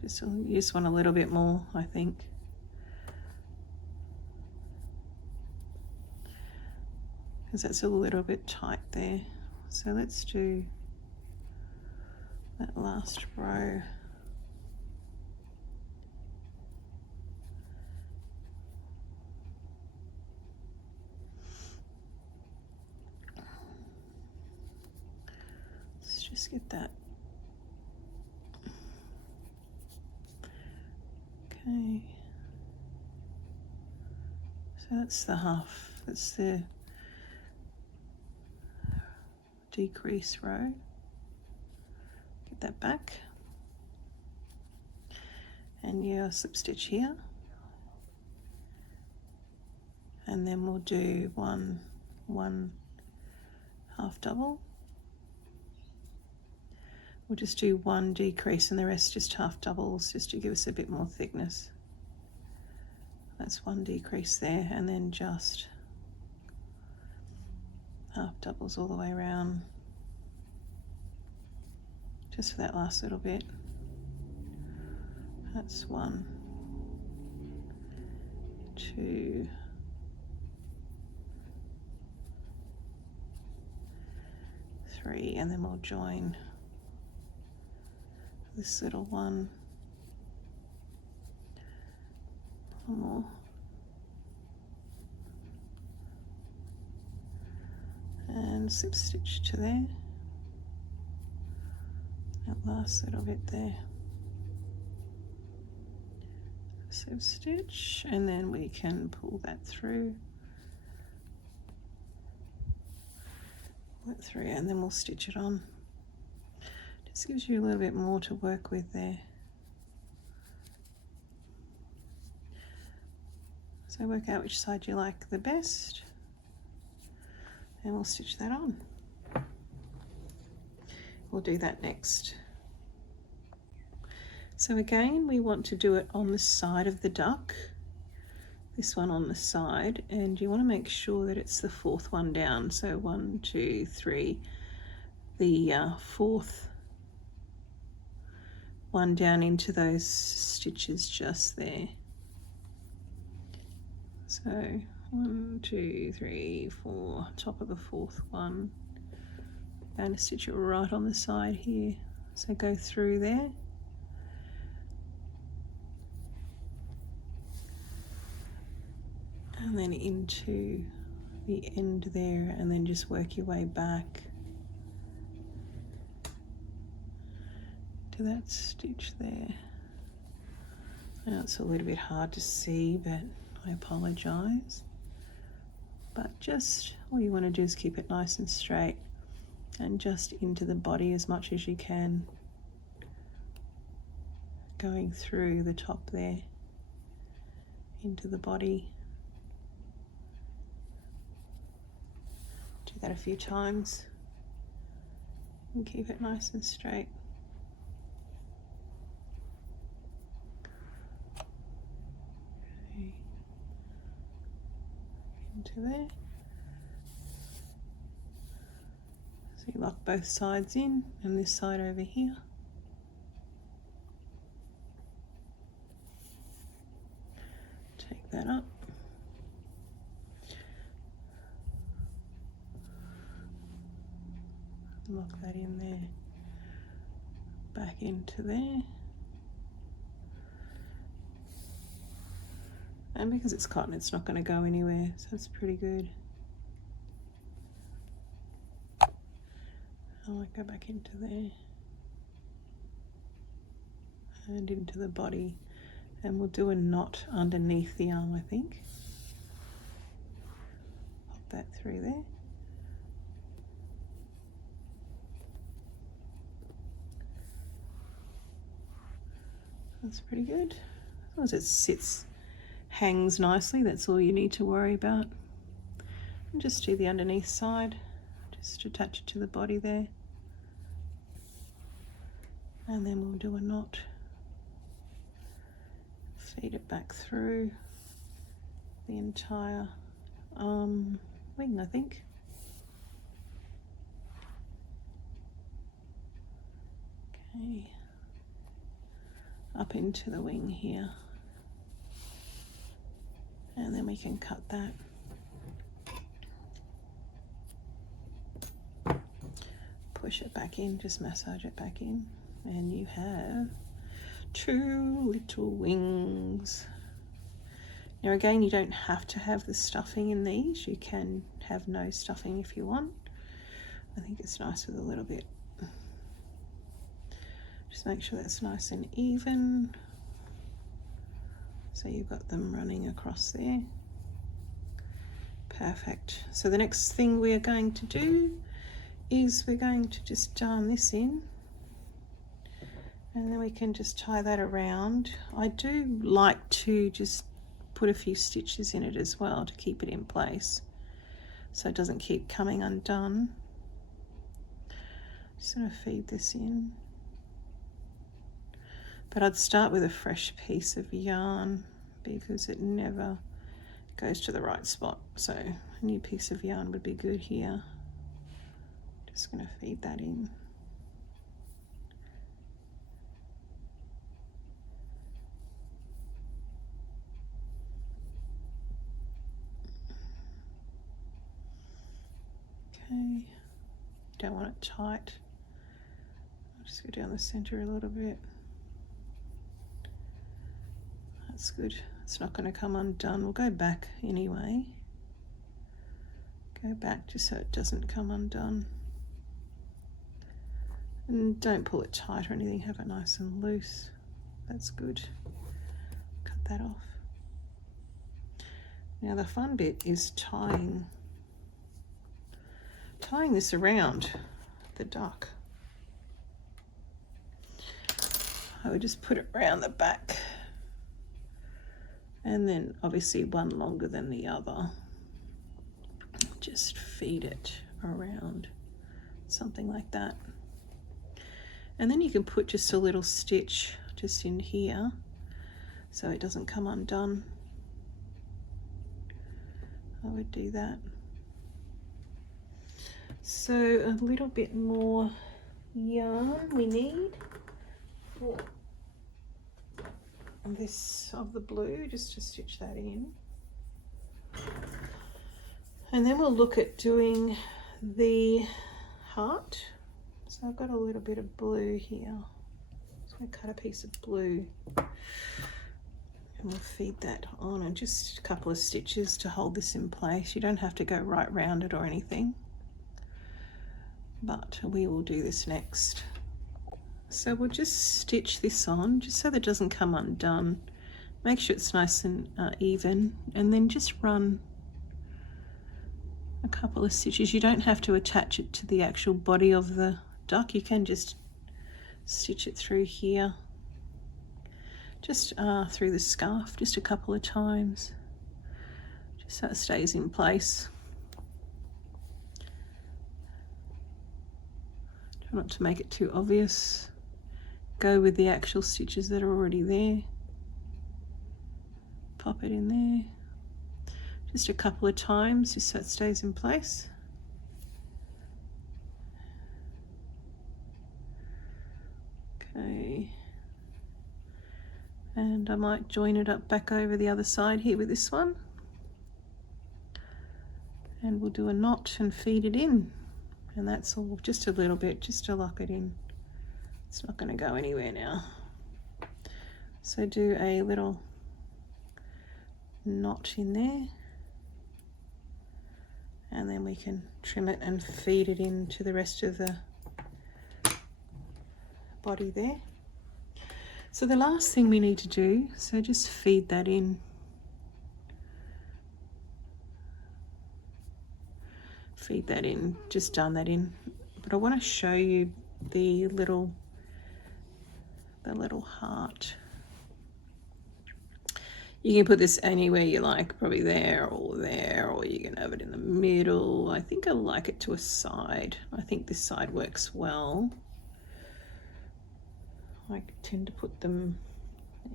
You just want a little bit more, I think. Because that's a little bit tight there. So let's do that last row. Let's just get that. Okay. So that's the half, that's the decrease row. Get that back. And your slip stitch here. And then we'll do one half double. We'll just do one decrease and the rest just half doubles, just to give us a bit more thickness. That's one decrease there, and then just half doubles all the way around, just for that last little bit. That's 1, 2, 3, and then we'll join this little one more, and slip stitch to there, that last little bit there, slip stitch, and then we can pull that through, and then we'll stitch it on. Just gives you a little bit more to work with there. So work out which side you like the best, and we'll stitch that on. We'll do that next. So again, we want to do it on the side of the duck, this one on the side, and you want to make sure that it's the 4th one down. So 1, 2, 3, the 4th one down into those stitches just there. So 1, 2, 3, 4, top of the 4th one. I'm going to stitch it right on the side here. So go through there. And then into the end there, and then just work your way back to that stitch there. Now it's a little bit hard to see, but I apologise. But just all you want to do is keep it nice and straight, and just into the body as much as you can, going through the top there into the body. Do that a few times and keep it nice and straight. Okay. Into there. So you lock both sides in, and this side over here. Take that up. Lock that in there, back into there. And because it's cotton, it's not going to go anywhere, so it's pretty good. I might go back into there and into the body, and we'll do a knot underneath the arm, I think. Pop that through there. That's pretty good. As long as it sits, hangs nicely, that's all you need to worry about. And just do the underneath side, just attach it to the body there. And then we'll do a knot. Feed it back through the entire wing, I think. Okay. Up into the wing here, and then we can cut that. Push it back in, just massage it back in, and you have 2 little wings. Now again, you don't have to have the stuffing in these, you can have no stuffing if you want. I think it's nice with a little bit. Just make sure that's nice and even. So you've got them running across there. Perfect. So the next thing we are going to do is we're going to just darn this in, and then we can just tie that around. I do like to just put a few stitches in it as well to keep it in place so it doesn't keep coming undone. Just going to feed this in. But I'd start with a fresh piece of yarn because it never goes to the right spot. So a new piece of yarn would be good here. Just going to feed that in. Okay. don't want it tight. I'll just go down the center a little bit. That's good. It's not going to come undone. We'll go back anyway. Go back just so it doesn't come undone. And don't pull it tight or anything, have it nice and loose. That's good. Cut that off. Now the fun bit is tying this around the duck. I would just put it around the back, and then obviously one longer than the other. Just feed it around, something like that. And then you can put just a little stitch just in here so it doesn't come undone. I would do that. So a little bit more yarn we need for this of the blue, just to stitch that in. And then we'll look at doing the heart. So I've got a little bit of blue here. So I'm going to cut a piece of blue and we'll feed that on, and just a couple of stitches to hold this in place. You don't have to go right round it or anything, but we will do this next. So we'll just stitch this on just so that it doesn't come undone. Make sure it's nice and even, and then just run a couple of stitches. You don't have to attach it to the actual body of the duck. You can just stitch it through here, just through the scarf, just a couple of times, just so it stays in place. Try not to make it too obvious. Go with the actual stitches that are already there. Pop it in there just a couple of times, just so it stays in place. Okay, and I might join it up back over the other side here with this one, and we'll do a knot and feed it in, and that's all. Just a little bit, just to lock it in. It's not going to go anywhere now. So do a little knot in there, and then we can trim it and feed it into the rest of the body there. So the last thing we need to do, so just feed that in. Feed that in, just done that in. But I want to show you the little heart. You can put this anywhere you like, probably there, or you can have it in the middle. I think I like it to a side. I think this side works well. I tend to put them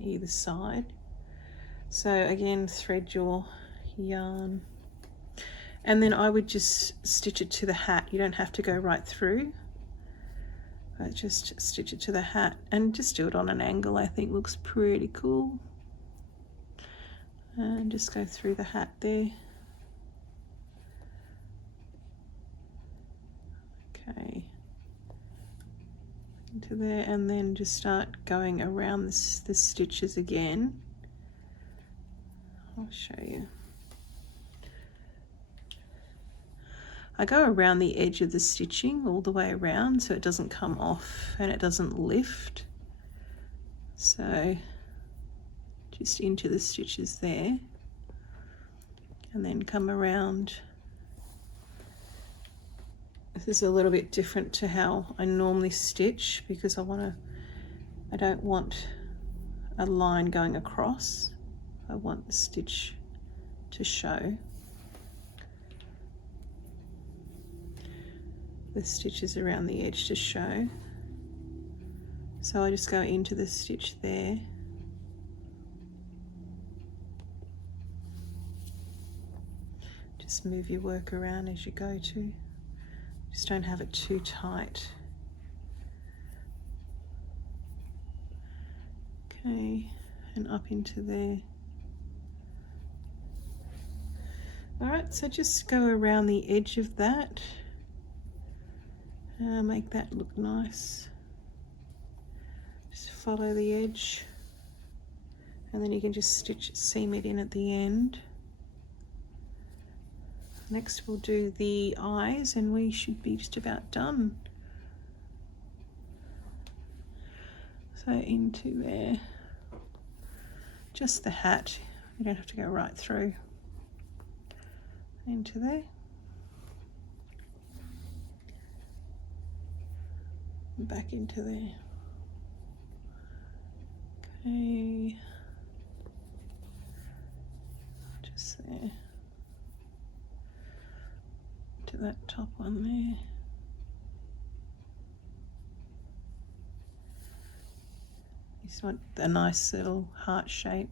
either side. So again, thread your yarn, and then I would just stitch it to the hat. You don't have to go right through, but just stitch it to the hat, and just do it on an angle. I think looks pretty cool. And just go through the hat there. Okay, into there, and then just start going around the stitches again. I'll show you. I go around the edge of the stitching all the way around so it doesn't come off and it doesn't lift. So just into the stitches there, and then come around. This is a little bit different to how I normally stitch, because I don't want a line going across. I want the stitch to show. The stitches around the edge to show. So I just go into the stitch there. Just move your work around as you go to. Just don't have it too tight. Okay, and up into there. All right, so just go around the edge of that Make that look nice. Just follow the edge, and then you can just seam it in at the end. Next we'll do the eyes, and we should be just about done. So into there, just the hat, you don't have to go right through. Into there. Back into there. Okay. Just there. To that top one there. You just want a nice little heart shape.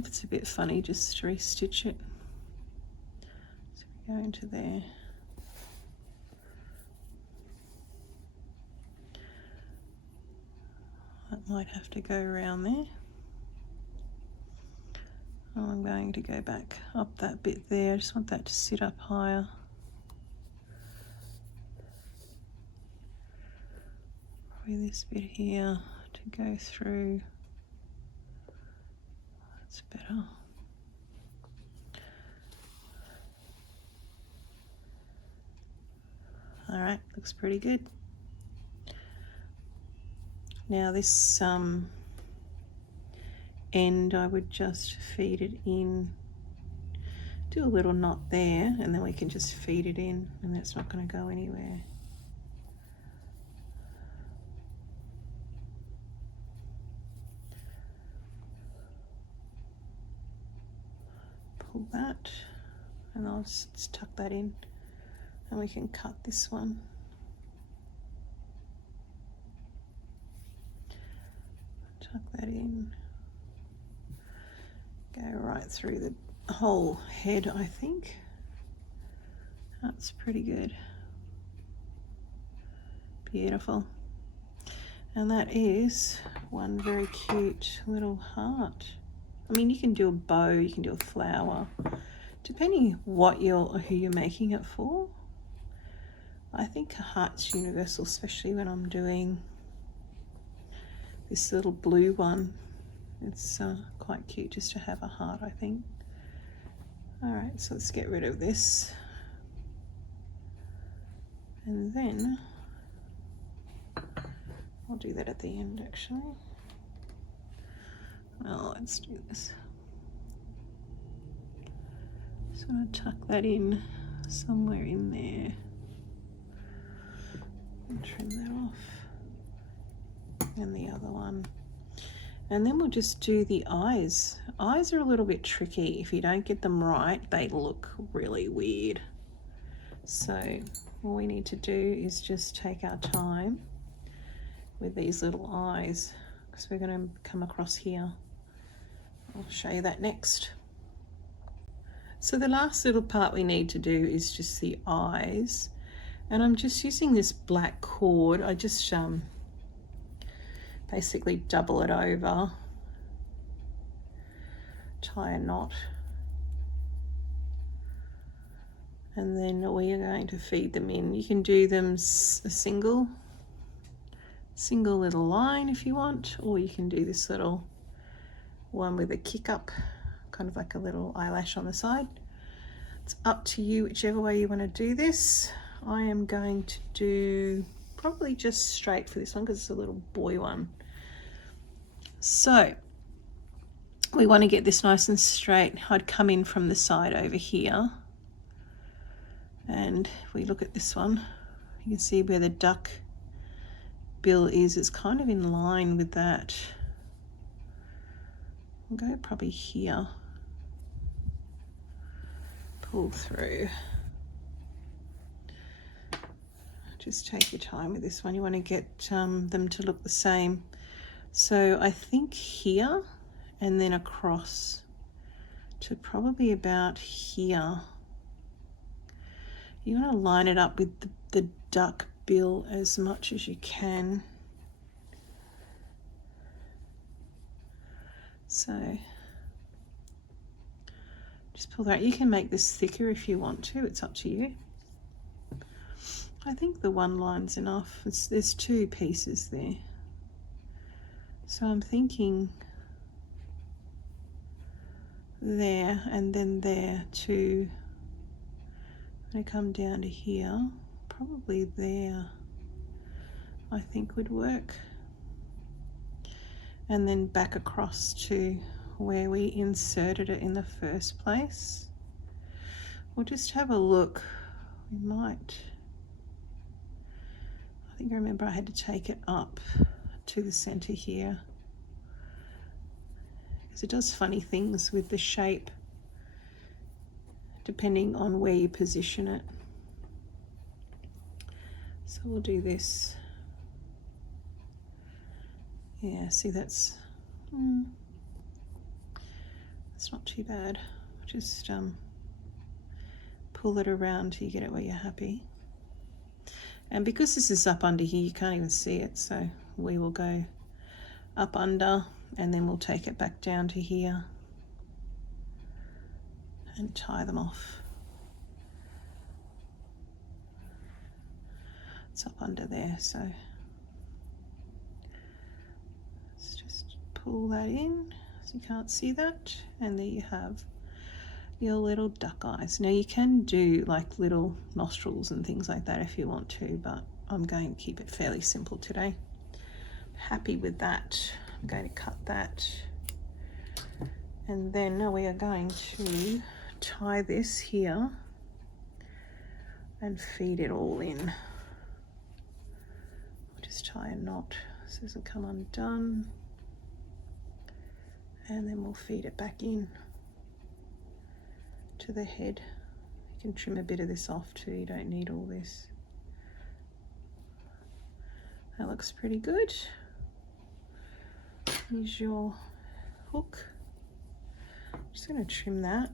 If it's a bit funny, just restitch it. So we go into there. That might have to go around there. I'm going to go back up that bit there. I just want that to sit up higher. Probably this bit here to go through. That's better. All right, looks pretty good. Now this end, I would just feed it in, do a little knot there, and then we can just feed it in, and that's not going to go anywhere. Pull that, and I'll just tuck that in, and we can cut this one. Tuck that in, go right through the whole head, I think. That's pretty good. Beautiful. And that is one very cute little heart. I mean, you can do a bow, you can do a flower, depending who you're making it for. I think a heart's universal, especially when I'm doing this little blue one. It's quite cute just to have a heart, I think. All right, so let's get rid of this. And then I'll do that at the end, actually. Well, let's do this. Just want to tuck that in somewhere in there and trim that off. And the other one. And then we'll just do the eyes. Eyes are a little bit tricky. If you don't get them right, they look really weird. So all we need to do is just take our time with these little eyes, because we're going to come across here. I'll show you that next. So the last little part we need to do is just the eyes. And I'm just using this black cord. I just basically double it over, tie a knot, and then we are going to feed them in. You can do them a single little line if you want, or you can do this little one with a kick up, kind of like a little eyelash on the side. It's up to you, whichever way you want to do this. I am going to do probably just straight for this one because it's a little boy one. So we want to get this nice and straight. I'd come in from the side over here, and if we look at this one, you can see where the duck bill is. It's kind of in line with that. I'll go probably here, pull through. Just take your time with this one. You want to get them to look the same. So I think here and then across to probably about here. You want to line it up with the duck bill as much as you can. So just pull that. You can make this thicker if you want to, it's up to you. I think the one line's enough. There's two pieces there. So I'm thinking there and then there to, when I come down to here, probably there I think would work. And then back across to where we inserted it in the first place. We'll just have a look. We might, I think I remember I had to take it up to the center here, because it does funny things with the shape depending on where you position it. So we'll do this. Yeah, see, that's not too bad. Just pull it around till you get it where you're happy. And because this is up under here, you can't even see it, so we will go up under and then we'll take it back down to here and tie them off. It's up under there, so let's just pull that in so you can't see that, and there you have your little duck eyes. Now you can do like little nostrils and things like that if you want to, but I'm going to keep it fairly simple today. Happy with that. I'm going to cut that, and then now we are going to tie this here and feed it all in. Just tie a knot so it doesn't come undone, and then we'll feed it back in to the head. You can trim a bit of this off too, you don't need all this. That looks pretty good. Use your hook. I'm just going to trim that,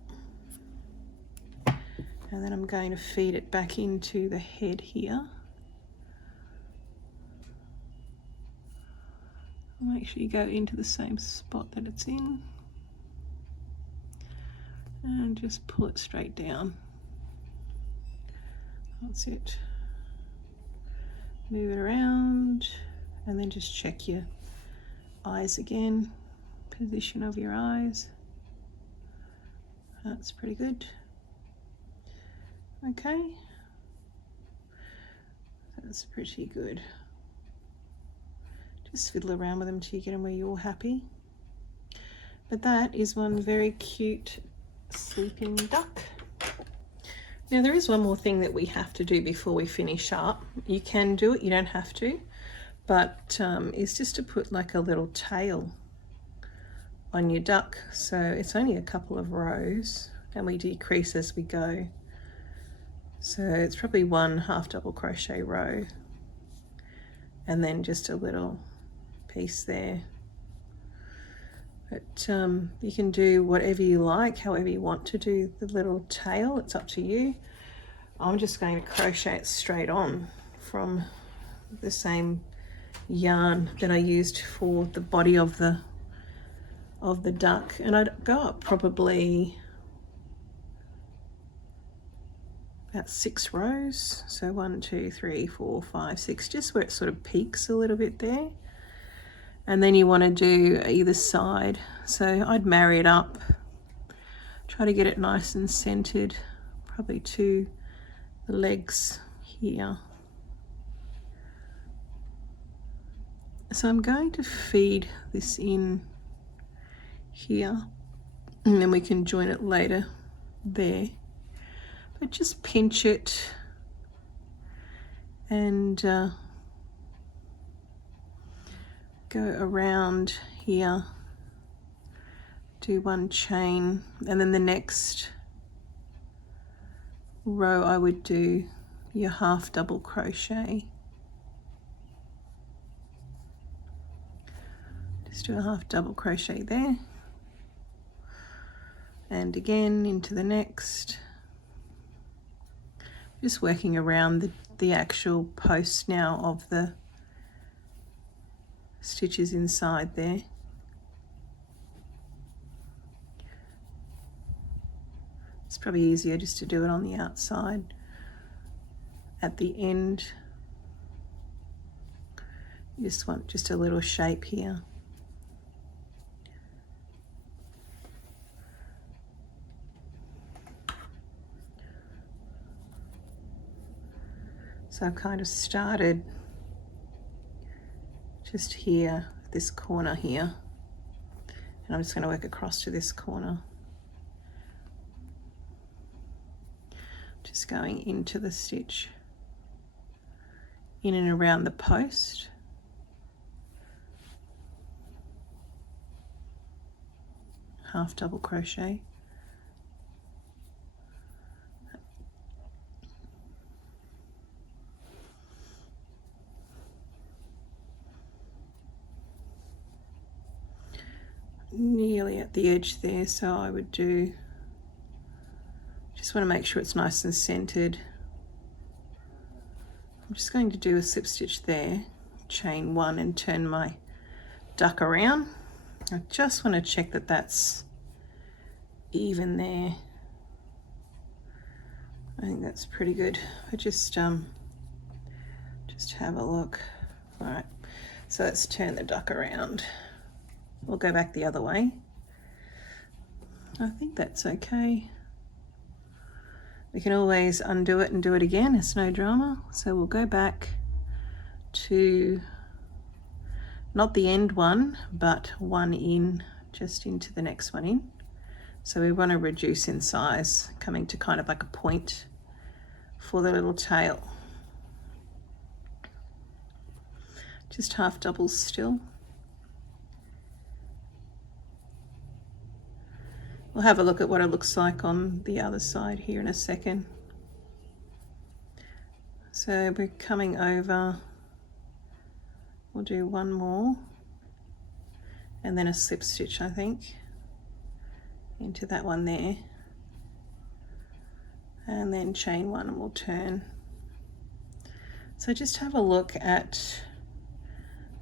and then I'm going to feed it back into the head here. Make sure you go into the same spot that it's in and just pull it straight down. That's it. Move it around and then just check your eyes again, position of your eyes. That's pretty good. Okay, that's pretty good. Just fiddle around with them till you get them where you're happy. But that is one very cute sleeping duck. Now there is one more thing that we have to do before we finish up. You can do it, you don't have to, but it's just to put like a little tail on your duck. So it's only a couple of rows and we decrease as we go. So it's probably one half double crochet row and then just a little piece there. But you can do whatever you like, however you want to do the little tail, it's up to you. I'm just going to crochet it straight on from the same yarn that I used for the body of the duck, and I'd go up probably about 6 rows, so 1, 2, 3, 4, 5, 6, just where it sort of peaks a little bit there. And then you want to do either side, so I'd marry it up, try to get it nice and centered, probably to the legs here. So I'm going to feed this in here and then we can join it later there. But just pinch it and go around here, do 1 chain, and then the next row I would do your half double crochet. Just do a half double crochet there, and again into the next. Just working around the actual post now of the stitches inside there. It's probably easier just to do it on the outside at the end. You just want just a little shape here. So I've kind of started just here, this corner here, and I'm just going to work across to this corner. Just going into the stitch, in and around the post. Half double crochet. Nearly at the edge there, so I would do, just want to make sure it's nice and centered. I'm just going to do a slip stitch there, chain one, and turn my duck around. I just want to check that that's even there. I think that's pretty good. I just have a look. All right, so let's turn the duck around. We'll go back the other way. I think that's okay. We can always undo it and do it again, it's no drama. So we'll go back to not the end one, but one in, just into the next one in. So we want to reduce in size, coming to kind of like a point for the little tail. Just half doubles still. We'll have a look at what it looks like on the other side here in a second. So we're coming over, we'll do one more and then a slip stitch, I think, into that one there, and then chain one and we'll turn. So just have a look at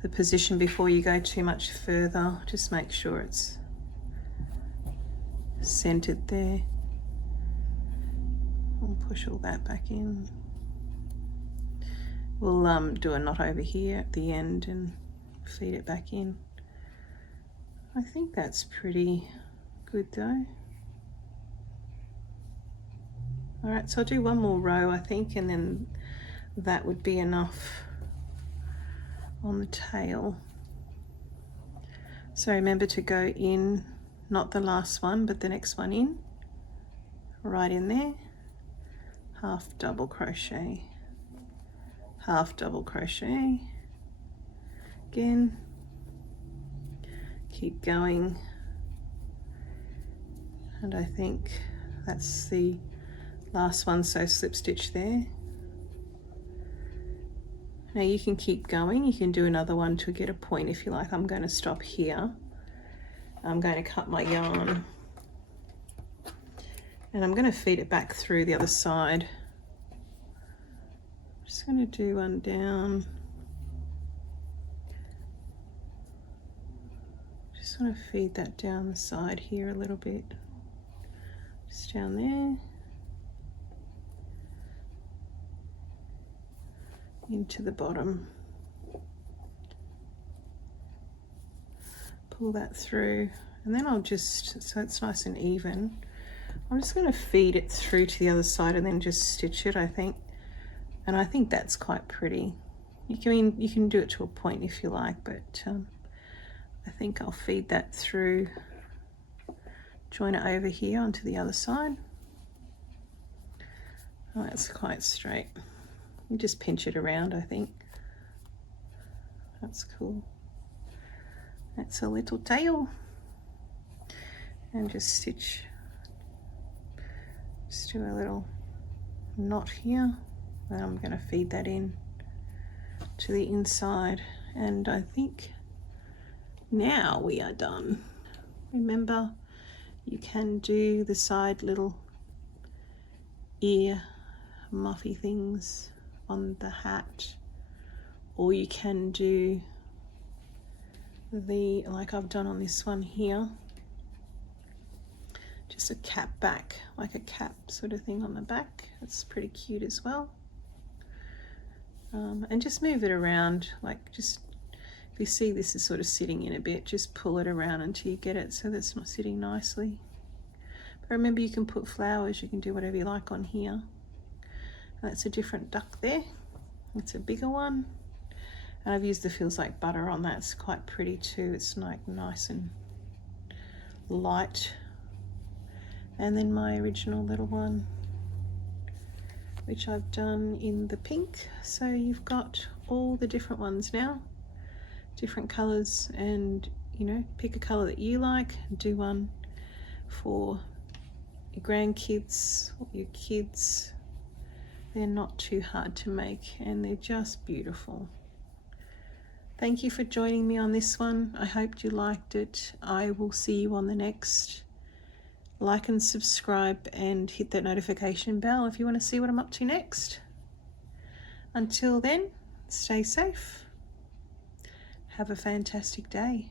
the position before you go too much further. Just make sure it's centered there. We'll push all that back in. We'll do a knot over here at the end and feed it back in. I think that's pretty good though. All right, so I'll do one more row, I think, and then that would be enough on the tail. So remember to go in, not the last one, but the next one in, right in there, half double crochet, half double crochet, again, keep going, and I think that's the last one, so slip stitch there. Now you can keep going, you can do another one to get a point if you like. I'm going to stop here. I'm going to cut my yarn and I'm going to feed it back through the other side. I'm just going to do one down. Just want to feed that down the side here a little bit. Just down there. Into the bottom. Pull that through, and then I'll just, so it's nice and even, I'm just going to feed it through to the other side and then just stitch it, I think. And I think that's quite pretty. You can do it to a point if you like, but I think I'll feed that through, join it over here onto the other side. Oh, that's quite straight. You just pinch it around, I think. That's cool. That's a little tail. And just stitch, just do a little knot here. And I'm going to feed that in to the inside. And I think now we are done. Remember, you can do the side little ear muffy things on the hat, or you can do the, like I've done on this one here, just a cap back, like a cap sort of thing on the back. It's pretty cute as well. And just move it around, like just, if you see this is sort of sitting in a bit, just pull it around until you get it so that it's not sitting nicely. But remember, you can put flowers, you can do whatever you like on here. And that's a different duck there. It's a bigger one. And I've used the Feels Like Butter on that. It's quite pretty too. It's like nice and light. And then my original little one, which I've done in the pink. So you've got all the different ones now, different colors, and you know, pick a color that you like, do one for your grandkids or your kids. They're not too hard to make and they're just beautiful. Thank you for joining me on this one. I hope you liked it. I will see you on the next. Like and subscribe and hit that notification bell if you want to see what I'm up to next. Until then, stay safe. Have a fantastic day.